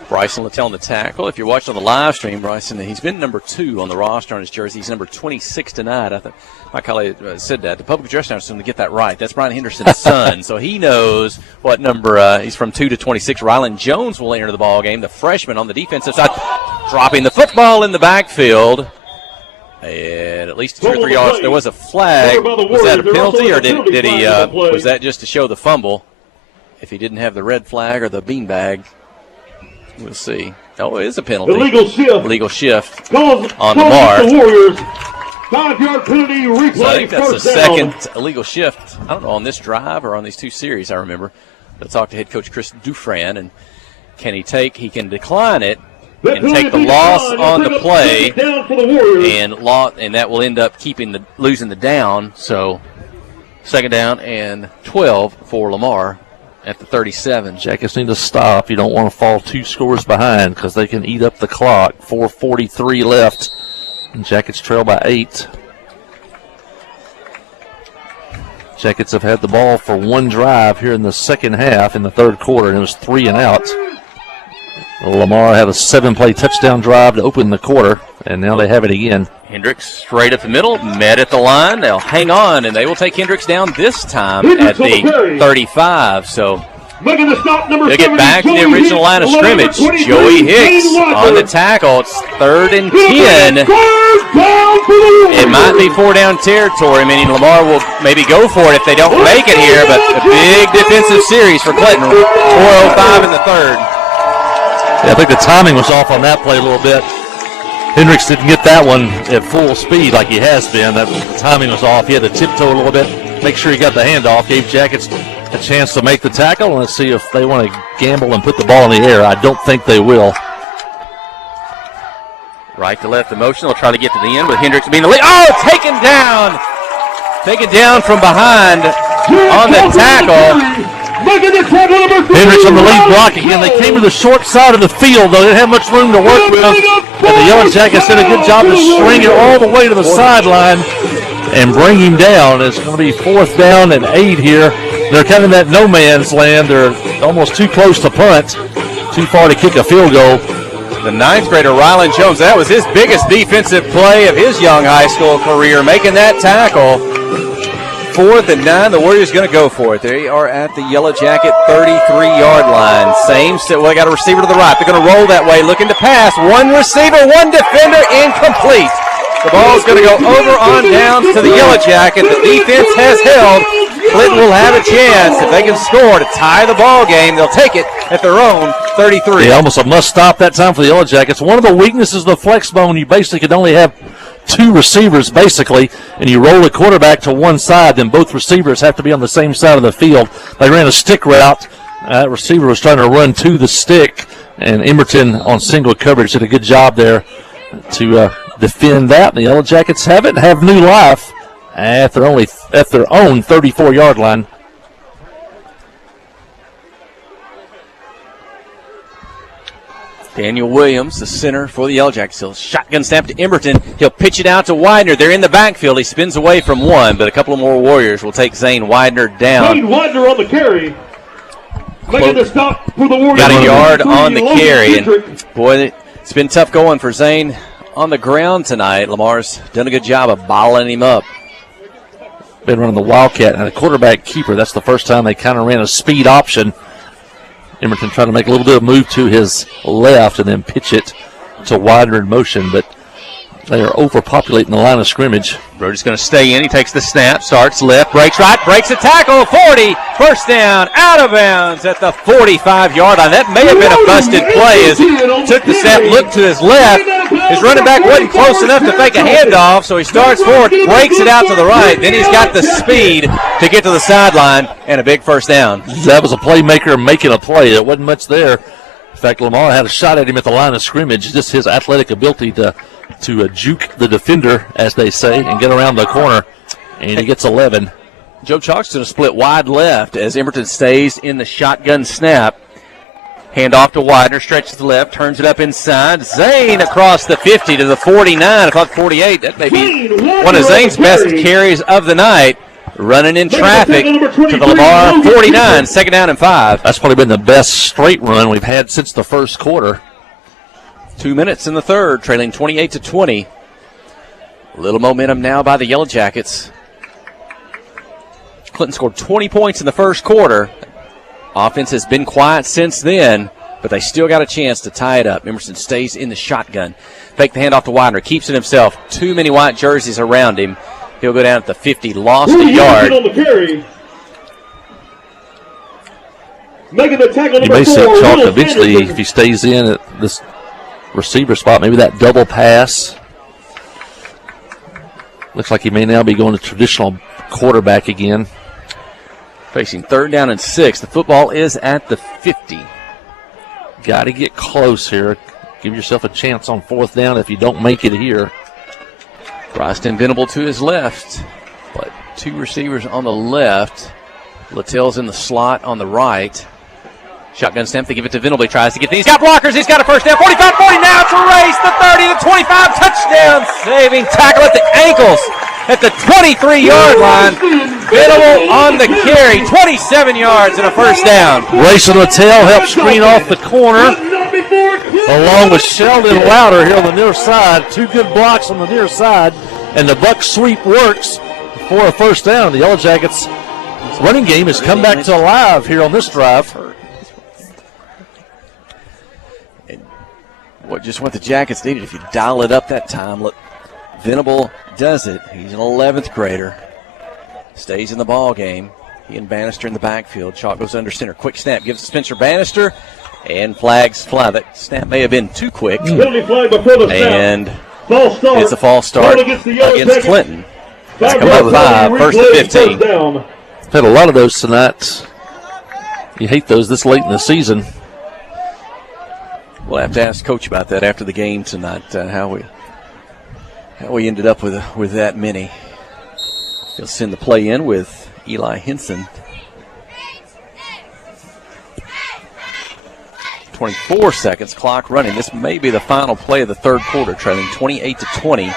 Bryson Littell on the tackle. If you're watching on the live stream, Bryson, he's been number 2 on the roster on his jersey. He's number 26 tonight. I think my colleague said that. The public address announcer to get that right. That's Brian Henderson's son, so he knows what number he's from 2 to 26. Rylan Jones will enter the ball game, the freshman on the defensive side, dropping the football in the backfield. And at least 2 or 3 yards. There was a flag. Was that a penalty, or did he? Was that just to show the fumble? If he didn't have the red flag or the beanbag. We'll see. Oh, it is a penalty. Illegal shift on Lamar. Warriors. 5-yard penalty, replay, So I think that's the first down. second illegal shift. I don't know, on this drive or on these 2 series, I remember. But I talked to head coach Chris Dufran, and can he decline it and take the loss on the play, and that will end up losing the down. So second down and 12 for Lamar at the 37. Jackets need to stop. You don't want to fall 2 scores behind because they can eat up the clock. 4:43 left. And Jackets trail by 8. Jackets have had the ball for 1 drive here in the second half in the third quarter, and it was 3 and out. Lamar had a 7-play touchdown drive to open the quarter, and now they have it again. Hendricks straight up the middle, met at the line. They'll hang on, and they will take Hendricks down this time at the 35. So they'll get back to the original line of scrimmage. Joey Hicks on the tackle. It's 3rd and 10. It might be 4-down territory, meaning Lamar will maybe go for it if they don't make it here, but a big defensive series for Clinton. 4:05 in the third. Yeah, I think the timing was off on that play a little bit. Hendricks didn't get that one at full speed like he has been. The timing was off. He had to tiptoe a little bit, make sure he got the handoff, gave Jackets a chance to make the tackle. And let's see if they want to gamble and put the ball in the air. I don't think they will. Right to left, the motion. They'll try to get to the end with Hendricks being the lead. Oh, taken down! Taken down from behind on the tackle. Hendricks on the lead block again. They came to the short side of the field, though. They didn't have much room to work with. And the Yellow Jackets did a good job to string it all the way to the sideline and bring him down. It's going to be 4th down and 8 here. They're kind of in that no man's land. They're almost too close to punt, too far to kick a field goal. The 9th grader, Rylan Jones, that was his biggest defensive play of his young high school career, making that tackle. 4th and 9, the Warriors going to go for it. They are at the Yellow Jacket 33-yard line. They got a receiver to the right. They're going to roll that way, looking to pass. 1 receiver, 1 defender, incomplete. The ball is going to go over on down to the Yellow Jacket. The defense has held Clinton will have a chance if they can score to tie the ball game. They'll take it at their own 33. Yeah, almost a must stop that time for the Yellow Jackets. One of the weaknesses of the flex bone, you basically could only have 2 receivers basically, and you roll the quarterback to one side, then both receivers have to be on the same side of the field. They ran a stick route. That receiver was trying to run to the stick, and Emberton on single coverage did a good job there to defend that. The Yellow Jackets have new life at their own 34-yard line. Daniel Williams, the center for the Yellow Jackets. He'll shotgun snap to Emberton. He'll pitch it out to Widener. They're in the backfield. He spins away from one, but a couple of more Warriors will take Zane Widener down. Zane Widener on the carry. Making the stop for the Warriors. Got a yard on the carry. And boy, it's been tough going for Zane on the ground tonight. Lamar's done a good job of bottling him up. Been running the Wildcat and a quarterback keeper. That's the first time they kind of ran a speed option. Emberton trying to make a little bit of move to his left and then pitch it to Widener in motion, but they are overpopulating the line of scrimmage. Brody's going to stay in. He takes the snap, starts left, breaks right, breaks a tackle, 40, first down, out of bounds at the 45-yard line. That may have been a busted play as he took the snap, looked to his left. His running back wasn't close enough to fake a handoff, so he starts forward, breaks it out to the right. Then he's got the speed to get to the sideline and a big first down. That was a playmaker making a play. There wasn't much there. In fact, Lamar had a shot at him at the line of scrimmage. Just his athletic ability to juke the defender, as they say, and get around the corner, and he gets 11. Joe Chalk's going to split wide left as Emberton stays in the shotgun snap. Hand off to Widener, stretches the left, turns it up inside. Zane across the 50 to the 49, across 48. That may be one of Zane's best carries of the night. Running in traffic to the Lamar 49, second down and 5. That's probably been the best straight run we've had since the first quarter. 2 minutes in the third, trailing 28-20. A little momentum now by the Yellow Jackets. Clinton scored 20 points in the first quarter. Offense has been quiet since then, but they still got a chance to tie it up. Emerson stays in the shotgun. Fake the handoff to Widener, keeps it himself. Too many white jerseys around him. He'll go down at the 50, lost a yard. On the carry. Making the tackle You number may see 4, Chalk Will eventually, Anderson. if he stays in at this receiver spot, maybe that double pass. Looks like he may now be going to traditional quarterback again. Facing third down and 6. The football is at the 50. Got to get close here. Give yourself a chance on fourth down if you don't make it here. Ryston Venable to his left, but 2 receivers on the left. Littell's in the slot on the right. Shotgun snap, they give it to Venable. He tries to get these. He's got blockers. He's got a first down. 45, 40. Now it's a race. The 30, the 25. Touchdown. Saving tackle at the ankles at the 23-yard line. Venable on the carry. 27 yards and a first down. Grayson Littell helps screen off the corner, along with Sheldon Louder here on the near side. 2 good blocks on the near side, and the buck sweep works for a first down. The Yellow Jackets' running game has come back to alive here on this drive. What the Jackets needed. If you dial it up that time, look, Venable does it. He's an 11th grader. Stays in the ball game. He and Bannister in the backfield. Chalk goes under center. Quick snap. Gives to Spencer Bannister. And flags fly. That snap may have been too quick. Penalty flag before the snap. And false start. it's a false start against Clinton. Back up 5, first and 15. Had a lot of those tonight. You hate those this late in the season. We'll have to ask Coach about that after the game tonight, how we ended up with that many. He'll send the play in with Eli Henson. 24 seconds, clock running. This may be the final play of the third quarter, trailing 28-20.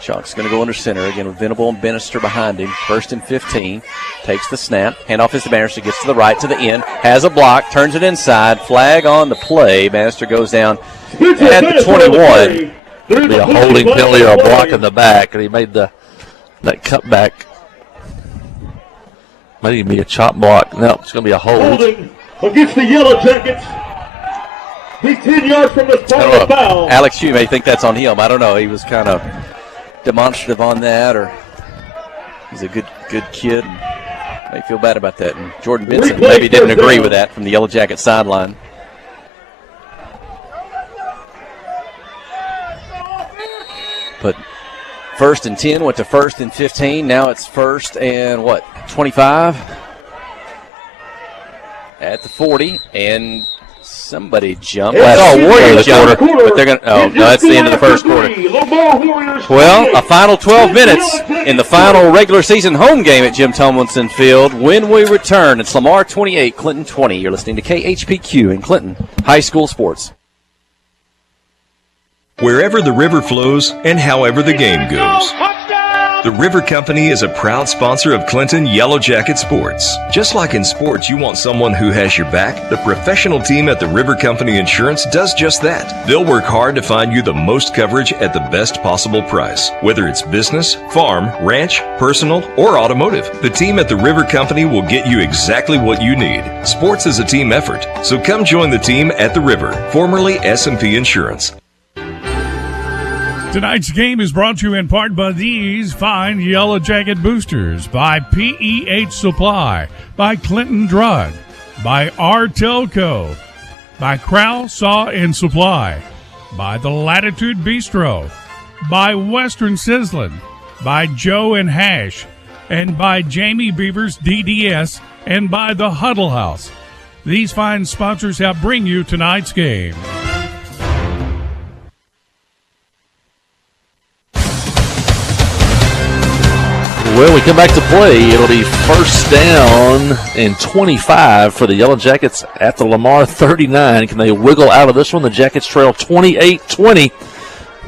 Chalk's going to go under center again with Venable and Bannister behind him. First and 15. Takes the snap. Handoff is to Bannister. Gets to the right to the end. Has a block. Turns it inside. Flag on the play. Bannister goes down at the 21. It'll be a holding penalty or a block in the back, and he made that cutback. Might even be a chop block. No, it's going to be a hold. Holding against the Yellow Jackets. He's 10 yards from the spot of the foul. Alex, you may think that's on him. I don't know. He was kind of demonstrative on that, or he's a good kid. They feel bad about that. And Jordan Benson maybe didn't agree with that from the Yellow Jacket sideline. But 1st and 10 went to 1st and 15. Now it's 1st and 25 at the 40, and somebody jumped. Warriors jumped, but they're going. Oh, no, that's the end of the first quarter. Well, a final 12 minutes in the final regular season home game at Jim Tomlinson Field. When we return, it's Lamar 28, Clinton 20. You're listening to KHPQ in Clinton High School Sports. Wherever the river flows and however the game goes. The River Company is a proud sponsor of Clinton Yellow Jacket Sports. Just like in sports, you want someone who has your back, the professional team at the River Company Insurance does just that. They'll work hard to find you the most coverage at the best possible price. Whether it's business, farm, ranch, personal, or automotive, the team at the River Company will get you exactly what you need. Sports is a team effort, so come join the team at the River, formerly S&P Insurance. Tonight's game is brought to you in part by these fine Yellow Jacket boosters, by PEH Supply, by Clinton Drug, by Artelco, by Crowell Saw and Supply, by the Latitude Bistro, by Western Sizzlin', by Joe and Hash, and by Jamie Beavers DDS, and by the Huddle House. These fine sponsors help bring you tonight's game. Well, we come back to play. It'll be 1st down and 25 for the Yellow Jackets at the Lamar 39. Can they wiggle out of this one? The Jackets trail 28-20.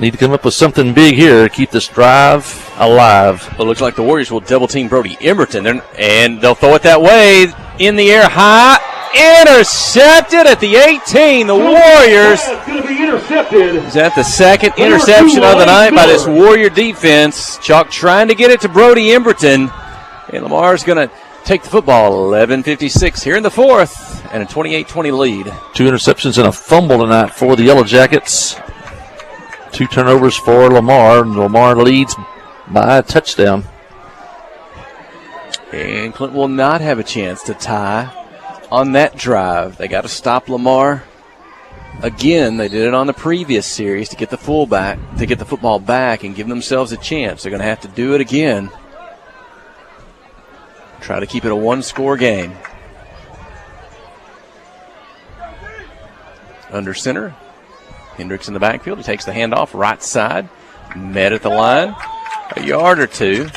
Need to come up with something big here to keep this drive alive. Well, it looks like the Warriors will double-team Brody Emberton, and they'll throw it that way. In the air, high. Intercepted at the 18. The Warriors. Is that the second interception of the night by this Warrior defense? Chalk trying to get it to Brody Emberton. And Lamar's going to take the football. 11:56 here in the fourth. And a 28-20 lead. 2 interceptions and a fumble tonight for the Yellow Jackets. 2 turnovers for Lamar. And Lamar leads by a touchdown. And Clinton will not have a chance to tie on that drive. They got to stop Lamar. Again, they did it on the previous series to get the football back and give themselves a chance. They're going to have to do it again. Try to keep it a 1-score game. Under center. Hendricks in the backfield. He takes the handoff right side. Met at the line. A yard or two.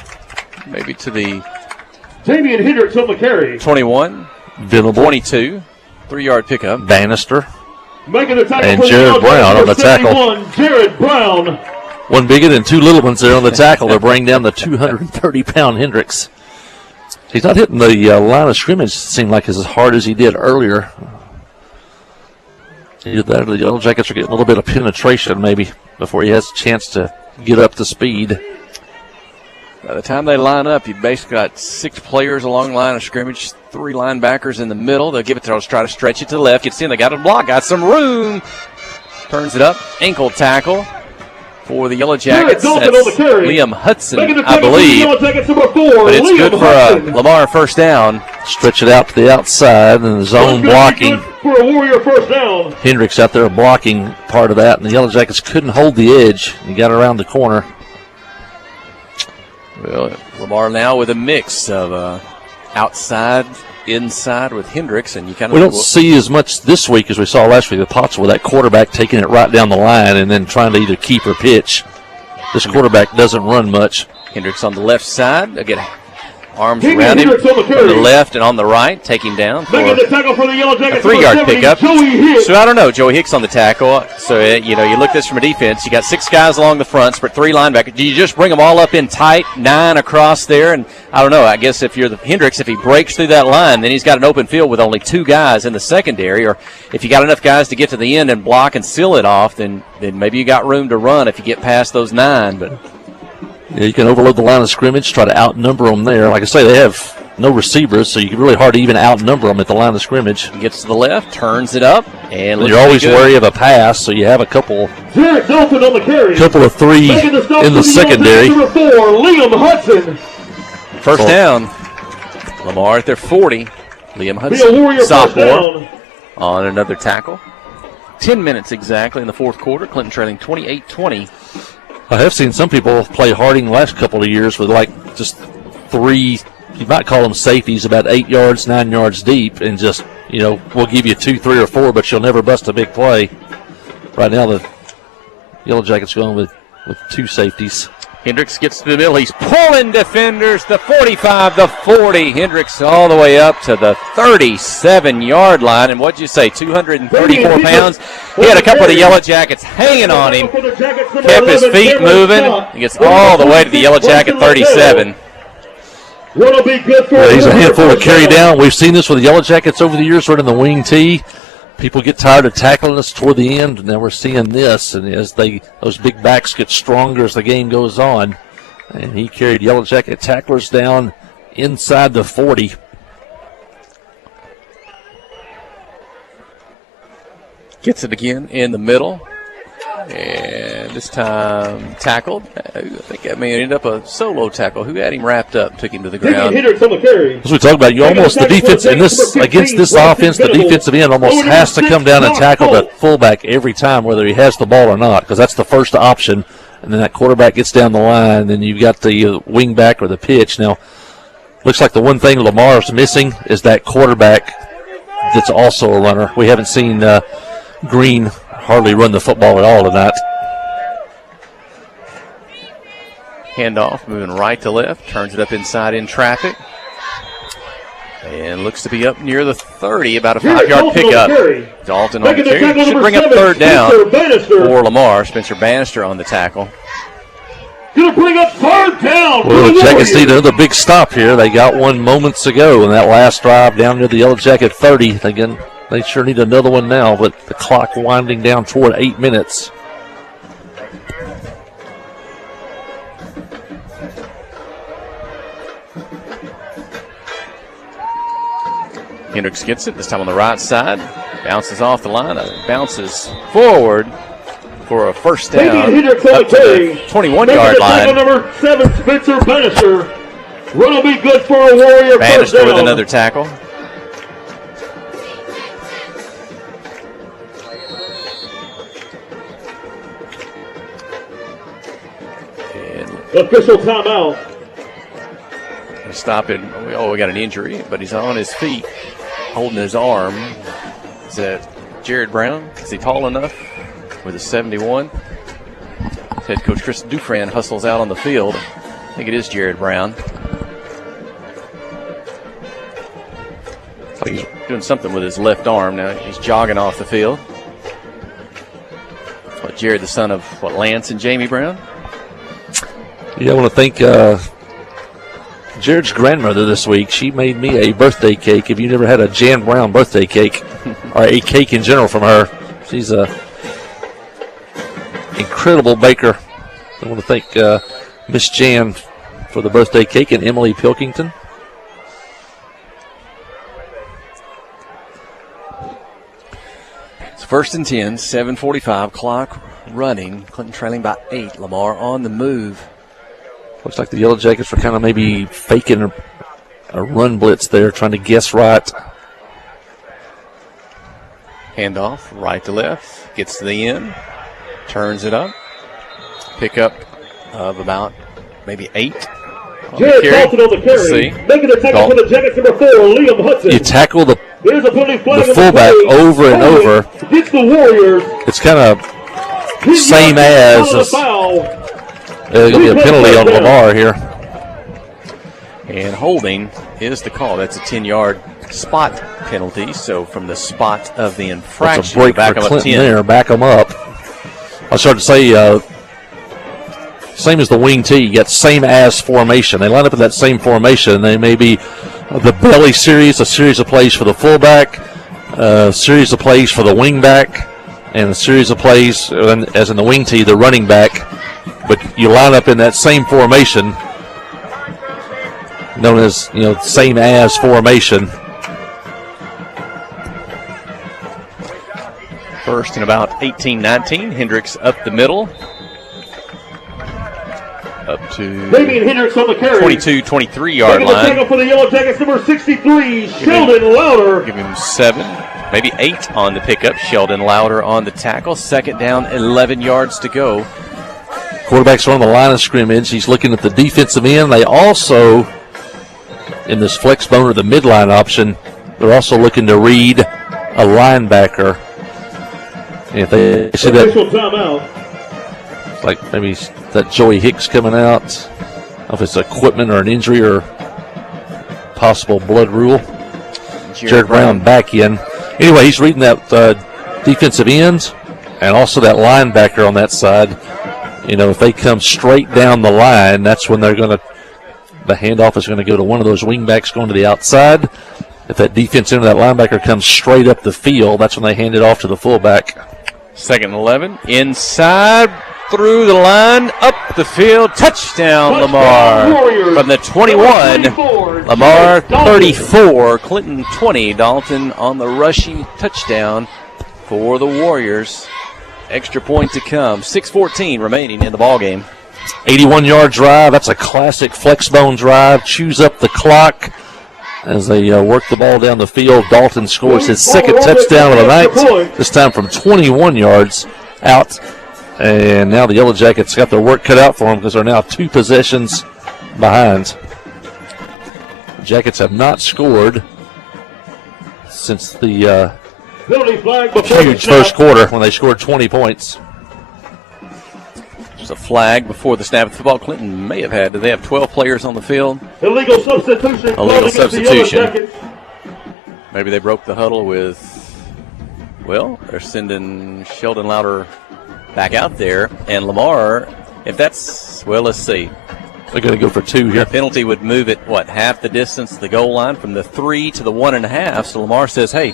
Maybe to the Damian Hendricks on the carry. 21. Venable. 22. 3-yard pickup. Bannister. Making the tackle and for Jared Brown on the tackle. Jared Brown. One big one and 2 little ones there on the tackle to bring down the 230-pound Hendricks. He's not hitting the line of scrimmage, seemed like, as hard as he did earlier. Either that or the Yellow Jackets are getting a little bit of penetration maybe before he has a chance to get up to speed. By the time they line up, you've basically got 6 players along the line of scrimmage, 3 linebackers in the middle. They'll give it to us, try to stretch it to the left. Gets in, they got a block, got some room. Turns it up, ankle tackle for the Yellow Jackets. That's Liam Hudson, I believe. But it's good for a Lamar first down. Stretch it out to the outside and the zone blocking. For a Warrior first down. Hendricks out there blocking part of that, and the Yellow Jackets couldn't hold the edge. He got around the corner. Well, Lamar now with a mix of outside, inside with Hendricks, and you kind of. We don't see as much this week as we saw last week. The Potts with that quarterback taking it right down the line and then trying to either keep or pitch. This quarterback doesn't run much. Hendricks on the left side. They'll get arms around him on the left and on the right. Take him down for a 3-yard pickup. So I don't know. Joey Hicks on the tackle. So, you look at this from a defense. You got 6 guys along the front, spread 3 linebackers. Do you just bring them all up in tight, 9 across there? And I don't know. I guess if you're the Hendricks, if he breaks through that line, then he's got an open field with only 2 guys in the secondary. Or if you got enough guys to get to the end and block and seal it off, then maybe you got room to run if you get past those 9. But yeah, you can overload the line of scrimmage, try to outnumber them there. Like I say, they have no receivers, so you can really hard to even outnumber them at the line of scrimmage. Gets to the left, turns it up, and you're always wary of a pass, so you have a couple of 3 in the secondary. Number 4, Liam Hudson. First down. Lamar at their 40. Liam Be a Hudson, Warrior first sophomore, down. on another tackle. 10 minutes exactly in the fourth quarter. Clinton trailing 28-20. I have seen some people play Harding the last couple of years with like just 3, you might call them safeties, about 8 yards, 9 yards deep, and just, we'll give you 2, 3, or 4, but you'll never bust a big play. Right now, the Yellow Jackets going with 2 safeties. Hendricks gets to the middle. He's pulling defenders. The 45, the 40. Hendricks all the way up to the 37-yard line. And what'd you say, 234 pounds? He had a couple of the Yellow Jackets hanging on him. Kept his feet moving. He gets all the way to the Yellow Jacket 37. He's a handful to carry down. We've seen this with the Yellow Jackets over the years running the wing tee. People get tired of tackling us toward the end, and now we're seeing this. And as those big backs get stronger as the game goes on, and he carried Yellow Jacket tacklers down inside the 40. Gets it again in the middle. And this time tackled. I think that may end up a solo tackle. Who had him wrapped up, took him to the ground. As we talk about, the defense in this against this offense, the defensive end almost has to come down and tackle the fullback every time, whether he has the ball or not, because that's the first option. And then that quarterback gets down the line, and then you've got the wing back or the pitch. Now, looks like the one thing Lamar's missing is that quarterback that's also a runner. We haven't seen Green hardly run the football at all tonight. Handoff, moving right to left, turns it up inside in traffic. And looks to be up near the 30, about a 5-yard pickup. Dalton on the carry. Should bring up third down for Lamar. Spencer Bannister on the tackle. Gonna bring up third down. Well, the Jackets need another big stop here. They got one moments ago in that last drive down near the Yellow Jacket 30. They sure need another one now, but the clock winding down toward 8 minutes. Hendricks gets it, this time on the right side. Bounces off the line, bounces forward for a first down up to the 21-yard line. Number 7, Spencer Bannister. Run will be good for a Warrior first Bannister down. with another tackle. Official timeout. Stop it. Oh, we got an injury, but he's on his feet, holding his arm. Is that Jared Brown? Is he tall enough with a 71? Head coach Chris Dufran hustles out on the field. I think it is Jared Brown. He's doing something with his left arm now. He's jogging off the field. What, Jared, the son of Lance and Jamie Brown? Yeah, I want to thank Jared's grandmother this week. She made me a birthday cake. If you never had a Jan Brown birthday cake, or a cake in general from her, she's a incredible baker. I want to thank Miss Jan for the birthday cake and Emily Pilkington. It's 1st and 10, 7:45, clock running. Clinton trailing by 8. Lamar on the move. Looks like the Yellow Jackets were kind of maybe faking a run blitz there, trying to guess right. Handoff, right to left. Gets to the end. Turns it up. Pickup of about maybe 8. Jared Dalton on the carry. Making the tackle for the Jackets, number 4, Liam Hudson. You tackle the the fullback over and over. Gets the Warriors. It's kind of same as. There's going to be a penalty on Lamar here. And holding is the call. That's a 10-yard spot penalty. So from the spot of the infraction, that's a break back for them Clinton up 10. there. Back them up. I started to say, same as the wing tee. You got same as formation. They line up in that same formation. They may be the belly series, a series of plays for the fullback, a series of plays for the wing back, and a series of plays, as in the wing tee, the running back. But you line up in that same formation, known as, same as formation. First and about 18-19. Hendricks up the middle. Up to Damian Hendricks on the carry. 22, 23-yard Taking the line. tackle for the Yellow Jackets, number 63, Sheldon Louder. Give him 7, maybe 8 on the pickup. Sheldon Louder on the tackle. Second down, 11 yards to go. Quarterback's on the line of scrimmage. He's looking at the defensive end. They also, in this flex bone or the midline option, they're also looking to read a linebacker. And if they see that, timeout. like maybe that Joey Hicks coming out, I don't know if it's equipment or an injury or possible blood rule. Jared Brown back in. Anyway, he's reading that defensive end and also that linebacker on that side. You know, if they come straight down the line, that's when they're going to, the handoff is going to go to one of those wingbacks going to the outside. If that defense end of that linebacker comes straight up the field, that's when they hand it off to the fullback. Second and 11. Inside, through the line, up the field. Touchdown, Lamar. From the 21, Lamar 34, Clinton 20. Dalton on the rushing touchdown for the Warriors. Extra point to come. 6:14 remaining in the ballgame. 81-yard drive. That's a classic flex bone drive. Chews up the clock as they work the ball down the field. Dalton scores his second touchdown of the night, this time from 21 yards out. And now the Yellow Jackets got their work cut out for them because they're now 2 possessions behind. The Jackets have not scored since the huge first quarter when they scored 20 points. There's a flag before the snap of the football. Clinton may have had. Do they have 12 players on the field? Illegal substitution. Illegal substitution. Maybe they broke the huddle with, well, they're sending Sheldon Louder back out there. And Lamar, if that's, well, let's see. They're going to go for 2 here. The penalty would move it, half the distance to the goal line from the 3 to the 1.5. So Lamar says, hey,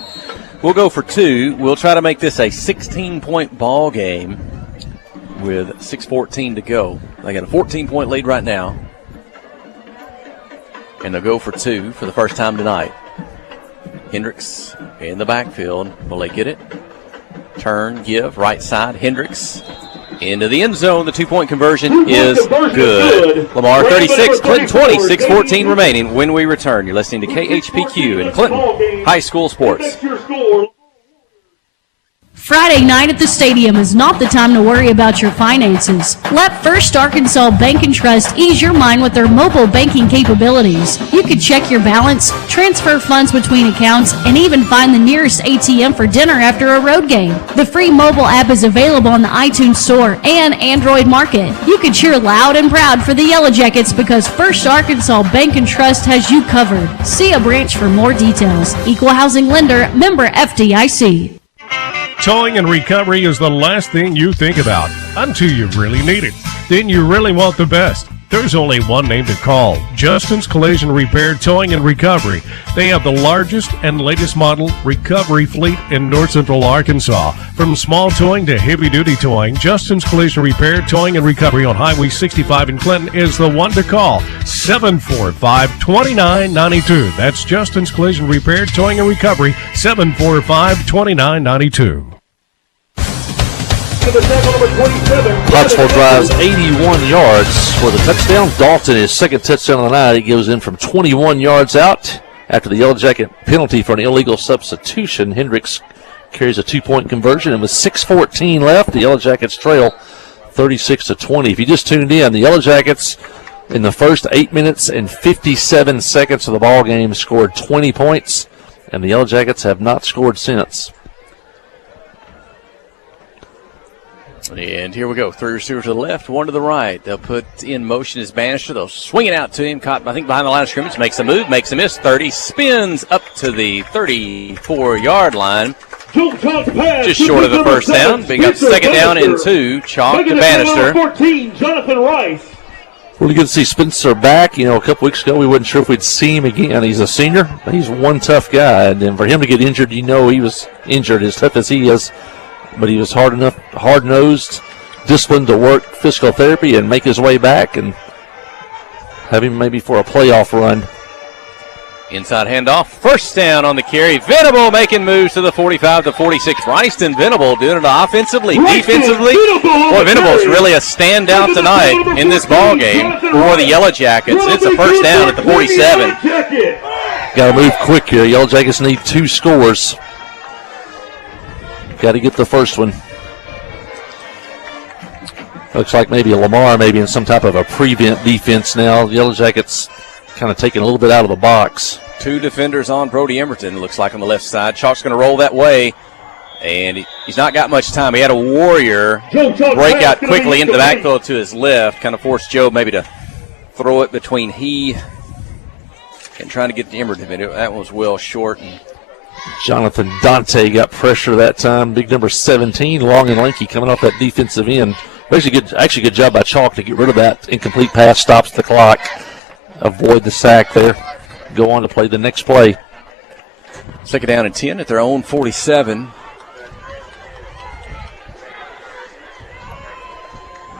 we'll go for 2. We'll try to make this a 16-point ball game with 6:14 to go. They got a 14-point lead right now. And they'll go for 2 for the first time tonight. Hendricks in the backfield. Will they get it? Turn, give, right side. Hendricks into the end zone. The 2-point conversion is good. Lamar 36, Clinton 20, 6:14 remaining. When we return, you're listening to KHPQ and Clinton High School Sports. Friday night at the stadium is not the time to worry about your finances. Let First Arkansas Bank and Trust ease your mind with their mobile banking capabilities. You can check your balance, transfer funds between accounts, and even find the nearest ATM for dinner after a road game. The free mobile app is available on the iTunes Store and Android Market. You can cheer loud and proud for the Yellow Jackets because First Arkansas Bank and Trust has you covered. See a branch for more details. Equal housing lender, member FDIC. Towing and recovery is the last thing you think about until you really need it. Then you really want the best. There's only one name to call, Justin's Collision Repair, Towing and Recovery. They have the largest and latest model recovery fleet in North Central Arkansas. From small towing to heavy-duty towing, Justin's Collision Repair, Towing and Recovery on Highway 65 in Clinton is the one to call, 745-2992. That's Justin's Collision Repair, Towing and Recovery, 745-2992. Pottsville drives 81 yards for the touchdown. Dalton, his second touchdown of the night. He goes in from 21 yards out after the Yellow Jacket penalty for an illegal substitution. Hendricks carries a 2-point conversion, and with 6:14 left, the Yellow Jackets trail 36-20. If you just tuned in, the Yellow Jackets in the first 8 minutes and 57 seconds of the ball game scored 20 points, and the Yellow Jackets have not scored since. And here we go. 3 receivers to the left, 1 to the right. They'll put in motion his Bannister. They'll swing it out to him. Caught, I think, behind the line of scrimmage. Makes a move, makes a miss. 30, spins up to the 34-yard line. Just short of the first down. Being up second down and 2. Chalk to Bannister. 14, Jonathan Rice. Really good to see Spencer back. You know, a couple weeks ago we wasn't sure if we'd see him again. He's a senior. He's one tough guy. And then for him to get injured, you know he was injured as tough as he is. But he was hard-nosed, disciplined to work physical therapy and make his way back and have him maybe for a playoff run Inside handoff, first down on the carry. Venable making moves to the 45 to 46. Ryston Venable doing it offensively, defensively. Boy, Venable's really a standout tonight in this ball game for the Yellow Jackets. It's a first down at the 47. Got to move quick here. Yellow Jackets need 2 scores. Got to get the first one. Looks like maybe Lamar maybe in some type of a prevent defense now. Yellow Jackets kind of taking a little bit out of the box. 2 defenders on Brody Emberton, looks like on the left side. Chalk's going to roll that way, and he's not got much time. He had a Warrior break out quickly into the backfield to his left, kind of forced Joe maybe to throw it between he and trying to get to Emberton. That one was well short. And Jonathan Dante got pressure that time. Big number 17, long and lanky, coming off that defensive end. Actually good job by Chalk to get rid of that incomplete pass, stops the clock, avoid the sack there. Go on to play the next play. Second down and 10 at their own 47.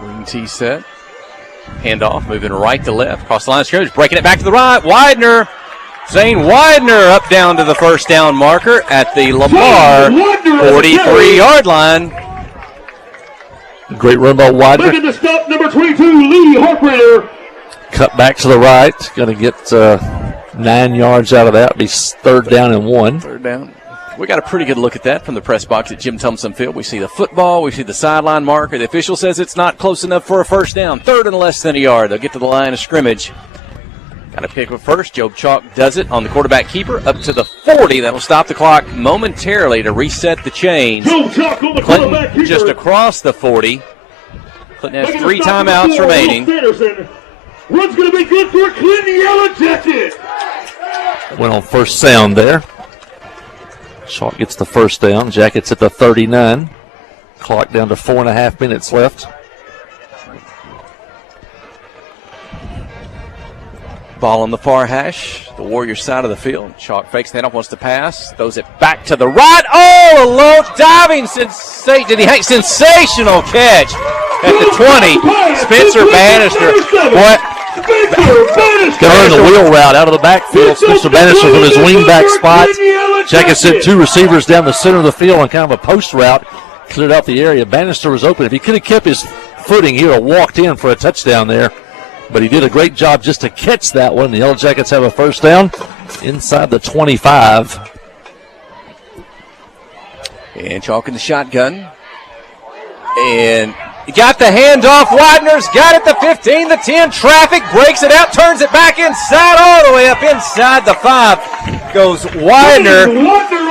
Wing T set. Handoff, moving right to left. Across the line of scrimmage, breaking it back to the right. Widener. Zane Widener up down to the first down marker at the Lamar 43-yard line. Great run by Widener. Making the stop, number 22, Lee Harkrader. Cut back to the right. Going to get 9 yards out of that. Be third down and 1. Third down. We got a pretty good look at that from the press box at Jim Thompson Field. We see the football. We see the sideline marker. The official says it's not close enough for a first down. Third and less than a yard. They'll get to the line of scrimmage. Got to pick up first. Job Chalk does it on the quarterback keeper up to the 40. That will stop the clock momentarily to reset the chains. Clinton just across the 40. Clinton has 3 timeouts remaining. Run's going to be good for Clinton Yellow Jacket. Went on first sound there. Chalk gets the first down. Jackets at the 39. Clock down to 4.5 minutes left. Ball on the far hash, the Warriors side of the field. Chalk fakes the handoff, wants to pass, throws it back to the right. Oh, a low diving sensational catch at the 20. Spencer Bannister. What? Going to run the wheel route out of the backfield. Spencer Bannister from his wingback spot. Jackets sent 2 receivers down the center of the field on kind of a post route. Cleared out the area. Bannister was open. If he could have kept his footing, he would have walked in for a touchdown there. But he did a great job just to catch that one. The Yellow Jackets have a first down inside the 25. And Chalk in the shotgun. And he got the handoff. Widener's got it, the 15, the 10. Traffic breaks it out, turns it back inside, all the way up inside the 5. Goes Widener.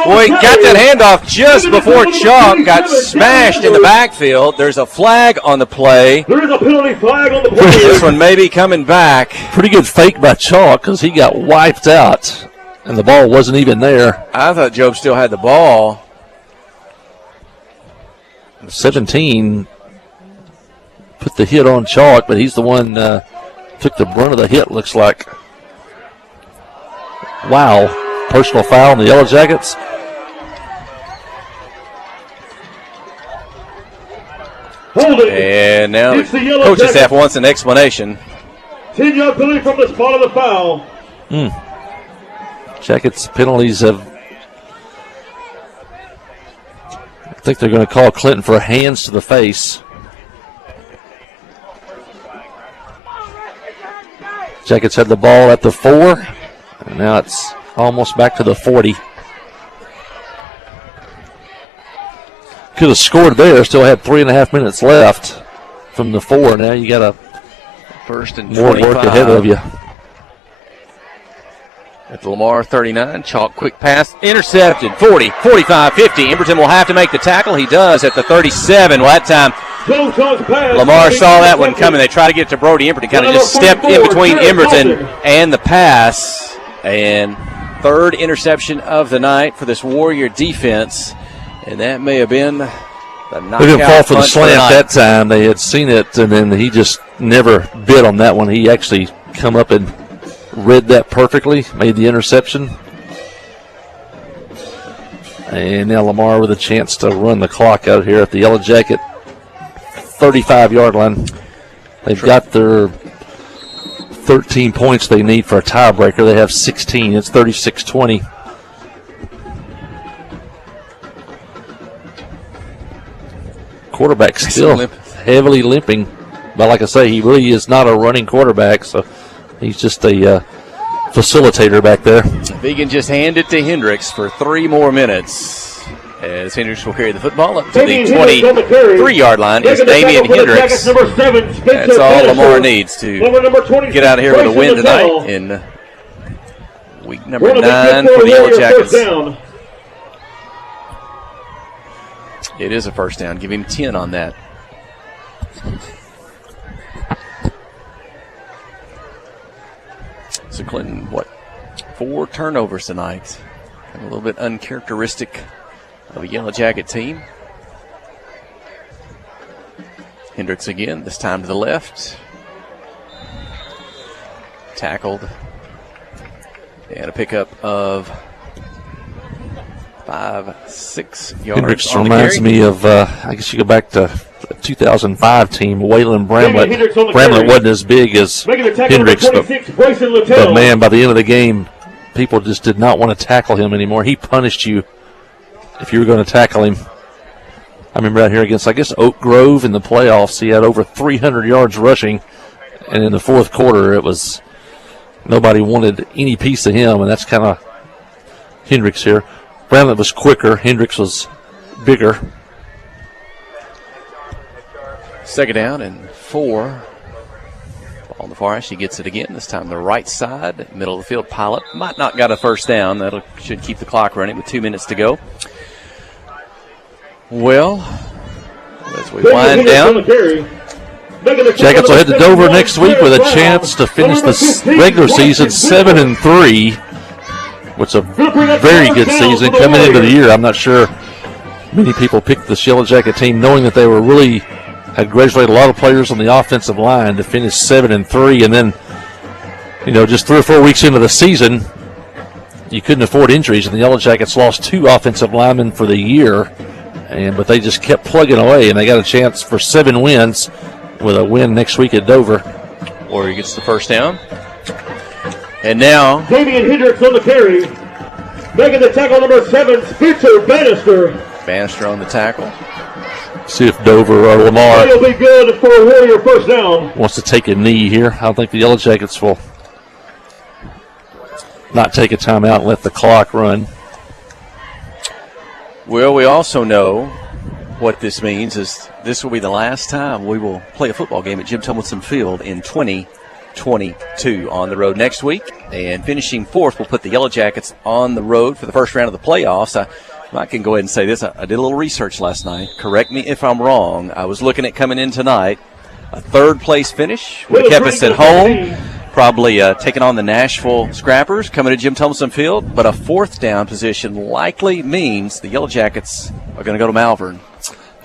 Boy, got that handoff just before Chalk got smashed in the backfield. There's a flag on the play. There is a penalty flag on the play. This one may be coming back. Pretty good fake by Chalk because he got wiped out, and the ball wasn't even there. I thought Job still had the ball. 17 put the hit on Chalk, but he's the one took the brunt of the hit, looks like. Wow. Personal foul on the Yellow Jackets. And now the coaching staff wants an explanation. 10-yard penalty from the spot of the foul. Jackets penalties have. I think they're going to call Clinton for hands to the face. Jackets had the ball at the 4, and now it's almost back to the 40. Could have scored there, still had 3.5 minutes left from the 4. Now you got a first and more 25. work ahead of you. At the Lamar 39, Chalk quick pass, intercepted, 40, 45, 50. Emberton will have to make the tackle. He does at the 37. Well, that time Lamar saw that one coming. They try to get to Brody Emberton, kind of just stepped in between Emberton and the pass. And third interception of the night for this Warrior defense. And that may have been the knockout. They didn't fall for the punch slant that time. They had seen it, and then he just never bit on that one. He actually come up and read that perfectly, made the interception. And now Lamar with a chance to run the clock out here at the Yellow Jacket 35-yard line. They've got their 13 points they need for a tiebreaker. They have 16. It's 36-20. Quarterback still heavily limping. But like I say, he really is not a running quarterback, so he's just a facilitator back there. Vegan just hand it to Hendricks for 3 more minutes. As Hendricks will carry the football up to the 23-yard line. Is Damian Hendricks. That's all Lamar needs to get out of here with a win tonight in week number 9 for the Yellow Jackets. It is a first down. Give him 10 on that. So Clinton, 4 turnovers tonight. A little bit uncharacteristic of a Yellow Jacket team. Hendricks again, this time to the left. Tackled. And a pickup of 5-6 yards. Hendricks reminds me of, I guess you go back to the 2005 team, Waylon Bramlett. Bramlett wasn't as big as Hendricks, but man, by the end of the game, people just did not want to tackle him anymore. He punished you if you were going to tackle him. I remember out here against, I guess, Oak Grove in the playoffs, he had over 300 yards rushing, and in the fourth quarter, it was nobody wanted any piece of him, and that's kind of Hendricks here. Bramlett was quicker. Hendricks was bigger. Second down and 4. On the far edge, he gets it again. This time the right side, middle of the field. Pilot might not got a first down. That should keep the clock running with 2 minutes to go. Well, as we wind down, Jackets will head to Dover next week with a chance to finish the regular season 7-3, which is a very good season coming into the year. I'm not sure many people picked the Yellow Jacket team knowing that they were really had graduated a lot of players on the offensive line to finish 7-3, and then, just 3 or 4 weeks into the season, you couldn't afford injuries, and the Yellow Jackets lost 2 offensive linemen for the year, but they just kept plugging away, and they got a chance for 7 wins with a win next week at Dover. Warrior gets the first down. And now Damian Hendricks on the carry. Making the tackle, number 7, Spencer Bannister. Bannister on the tackle. See if Dover or Lamar will be good for a Warrior first down. Wants to take a knee here. I don't think the Yellow Jackets will not take a timeout and let the clock run. Well, we also know what this means is this will be the last time we will play a football game at Jim Tomlinson Field in 2022 on the road next week. And finishing 4th will put the Yellow Jackets on the road for the first round of the playoffs. I can go ahead and say this. I did a little research last night. Correct me if I'm wrong. I was looking at coming in tonight. A 3rd place finish would have kept us at home. Probably taking on the Nashville Scrappers coming to Jim Tomlinson Field. But a 4th down position likely means the Yellow Jackets are going to go to Malvern.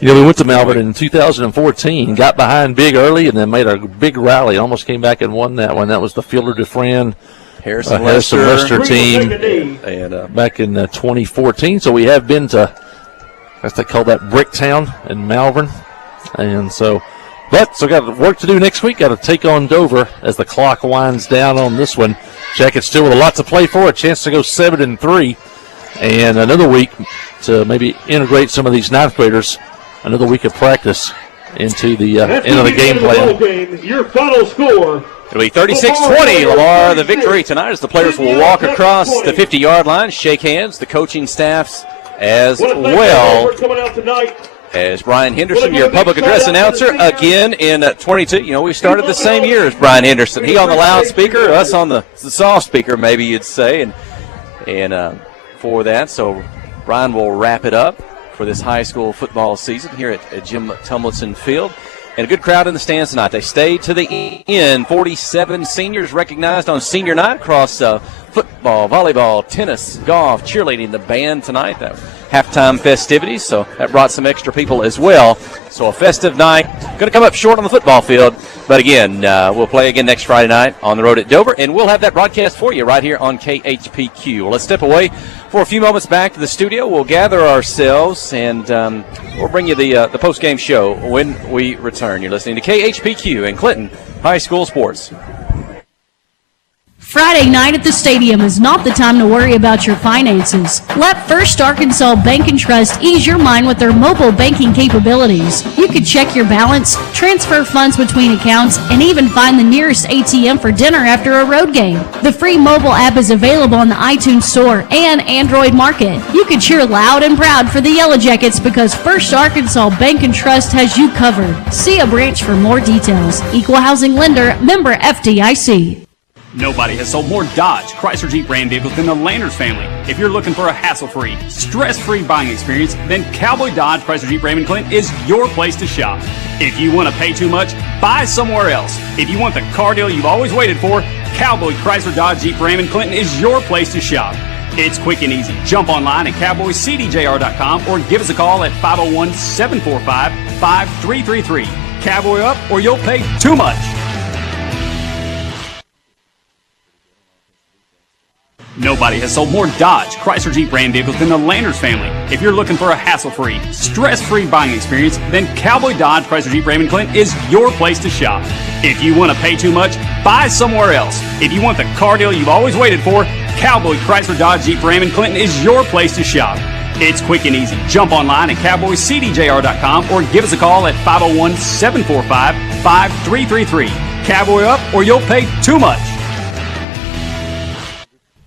We went to Malvern in 2014, got behind big early, and then made a big rally. Almost came back and won that one. That was the Fielder Dufresne Harrison Lester team and back in 2014. So we have been to, as they call that, Bricktown in Malvern. And so got work to do next week. Got to take on Dover as the clock winds down on this one. Jackets still with a lot to play for, a chance to go 7-3. And another week to maybe integrate some of these 9th graders, another week of practice into the end of the game plan. Your final score. It'll be 36-20, Lamar, the victory tonight as the players will walk across the 50-yard line, shake hands, the coaching staffs as well as Brian Henderson, your public address announcer, again in 22. We started the same year as Brian Henderson. He on the loudspeaker, us on the soft speaker, maybe you'd say, and for that. So Brian will wrap it up for this high school football season here at Jim Tomlinson Field. And a good crowd in the stands tonight. They stayed to the end. 47 seniors recognized on senior night across football, volleyball, tennis, golf, cheerleading, the band tonight. That halftime festivities, so that brought some extra people as well. So a festive night. Going to come up short on the football field. But again, we'll play again next Friday night on the road at Dover, and we'll have that broadcast for you right here on KHPQ. Well, let's step away for a few moments back to the studio. We'll gather ourselves, and we'll bring you the post-game show when we return. You're listening to KHPQ and Clinton High School Sports. Friday night at the stadium is not the time to worry about your finances. Let First Arkansas Bank and Trust ease your mind with their mobile banking capabilities. You can check your balance, transfer funds between accounts, and even find the nearest ATM for dinner after a road game. The free mobile app is available on the iTunes Store and Android Market. You can cheer loud and proud for the Yellow Jackets because First Arkansas Bank and Trust has you covered. See a branch for more details. Equal housing lender, member FDIC. Nobody has sold more Dodge, Chrysler Jeep Ram vehicles than the Landers family. If you're looking for a hassle-free, stress-free buying experience, then Cowboy Dodge, Chrysler Jeep Ram in Clinton is your place to shop. If you want to pay too much, buy somewhere else. If you want the car deal you've always waited for, Cowboy Chrysler Dodge Jeep Ram in Clinton is your place to shop. It's quick and easy. Jump online at cowboycdjr.com or give us a call at 501-745-5333. Cowboy up or you'll pay too much. Nobody has sold more Dodge, Chrysler Jeep Ram vehicles than the Landers family. If you're looking for a hassle-free, stress-free buying experience, then Cowboy Dodge, Chrysler Jeep Ram in Clinton is your place to shop. If you want to pay too much, buy somewhere else. If you want the car deal you've always waited for, Cowboy Chrysler Dodge Jeep Ram in Clinton is your place to shop. It's quick and easy. Jump online at cowboycdjr.com or give us a call at 501-745-5333. Cowboy up or you'll pay too much.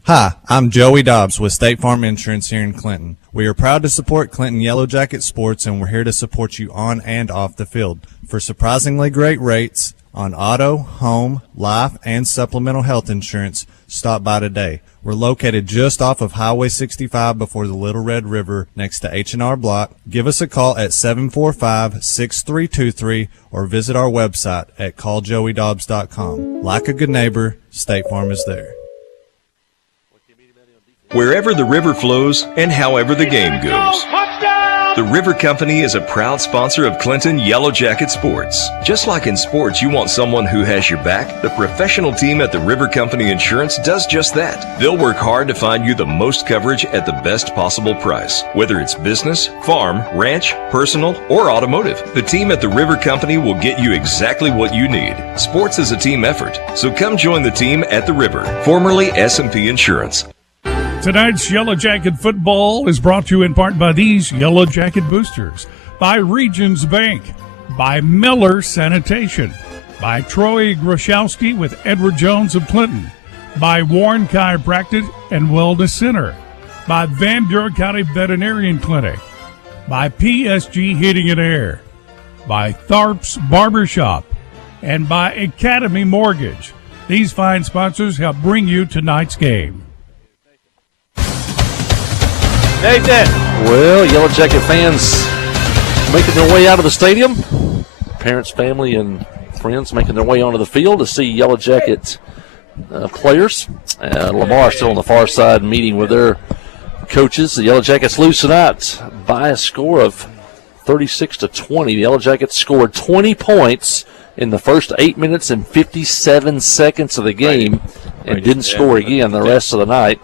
Hi, I'm Joey Dobbs with State Farm Insurance here in Clinton. We are proud to support Clinton Yellow Jacket Sports, and we're here to support you on and off the field. For surprisingly great rates on auto, home, life, and supplemental health insurance, stop by today. We're located just off of Highway 65 before the Little Red River next to H&R Block. Give us a call at 745-6323 or visit our website at calljoeydobbs.com. Like a good neighbor, State Farm is there. Wherever the river flows and however the game goes. The River Company is a proud sponsor of Clinton Yellow Jacket Sports. Just like in sports, you want someone who has your back. The professional team at the River Company Insurance does just that. They'll work hard to find you the most coverage at the best possible price. Whether it's business, farm, ranch, personal, or automotive, the team at the River Company will get you exactly what you need. Sports is a team effort, so come join the team at the River, formerly S&P Insurance. Tonight's Yellow Jacket football is brought to you in part by these Yellow Jacket boosters, by Regions Bank, by Miller Sanitation, by Troy Groszowski with Edward Jones of Clinton, by Warren Chiropractic and Wellness Center, by Van Buren County Veterinarian Clinic, by PSG Heating and Air, by Tharp's Barbershop, and by Academy Mortgage. These fine sponsors help bring you tonight's game. Nathan. Well, Yellow Jacket fans making their way out of the stadium. Parents, family, and friends making their way onto the field to see Yellow Jacket players. Lamar still on the far side meeting with their coaches. The Yellow Jackets lose tonight by a score of 36-20. The Yellow Jackets scored 20 points in the first 8 minutes and 57 seconds of the game and didn't score again the rest of the night.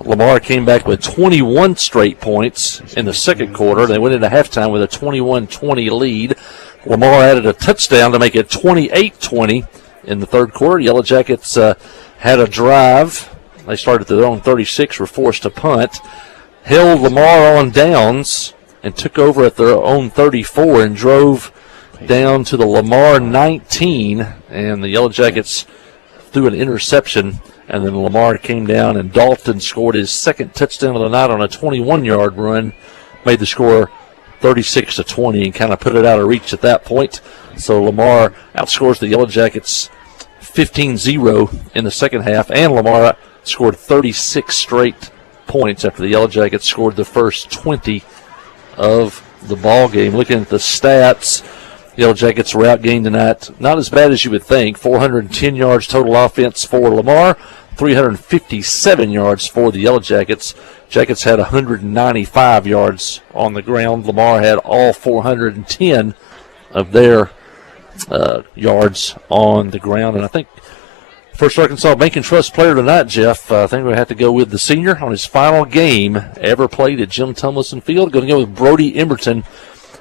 Lamar came back with 21 straight points in the second quarter. They went into halftime with a 21-20 lead. Lamar added a touchdown to make it 28-20 in the third quarter. Yellow Jackets had a drive. They started at their own 36, were forced to punt, held Lamar on downs, and took over at their own 34 and drove down to the Lamar 19. And the Yellow Jackets threw an interception. And then Lamar came down, and Dalton scored his second touchdown of the night on a 21-yard run, made the score 36-20, and kind of put it out of reach at that point. So Lamar outscores the Yellow Jackets 15-0 in the second half, and Lamar scored 36 straight points after the Yellow Jackets scored the first 20 of the ball game. Looking at the stats, Yellow Jackets were outgained tonight. Not as bad as you would think. 410 yards total offense for Lamar, 357 yards for the Yellow Jackets. Jackets had 195 yards on the ground. Lamar had all 410 of their yards on the ground. And I think First Arkansas Bank and Trust player tonight, Jeff, I think we have to go with the senior on his final game ever played at Jim Tumlison Field. Going to go with Brody Emberton.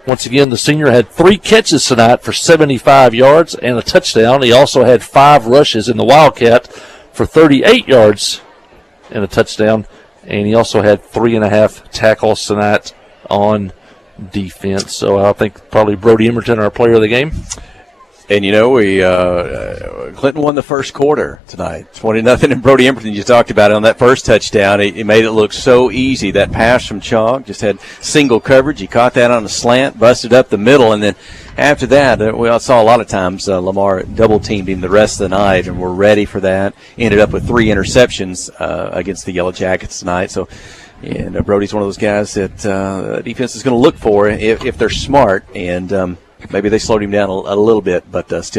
Once again, the senior had 3 catches tonight for 75 yards and a touchdown. He also had 5 rushes in the Wildcat for 38 yards and a touchdown. And he also had 3.5 tackles tonight on defense. So I think probably Brody Emerton, our player of the game. And, you know, we Clinton won the first quarter tonight, 20-0. And Brody Emerton, you talked about it on that first touchdown. He made it look so easy. That pass from Chalk just had single coverage. He caught that on a slant, busted up the middle, and then after that, we saw a lot of times Lamar double-teamed him the rest of the night, and we're ready for that. Ended up with 3 interceptions against the Yellow Jackets tonight. So, and Brody's one of those guys that defense is going to look for if they're smart, and maybe they slowed him down a little bit, but still.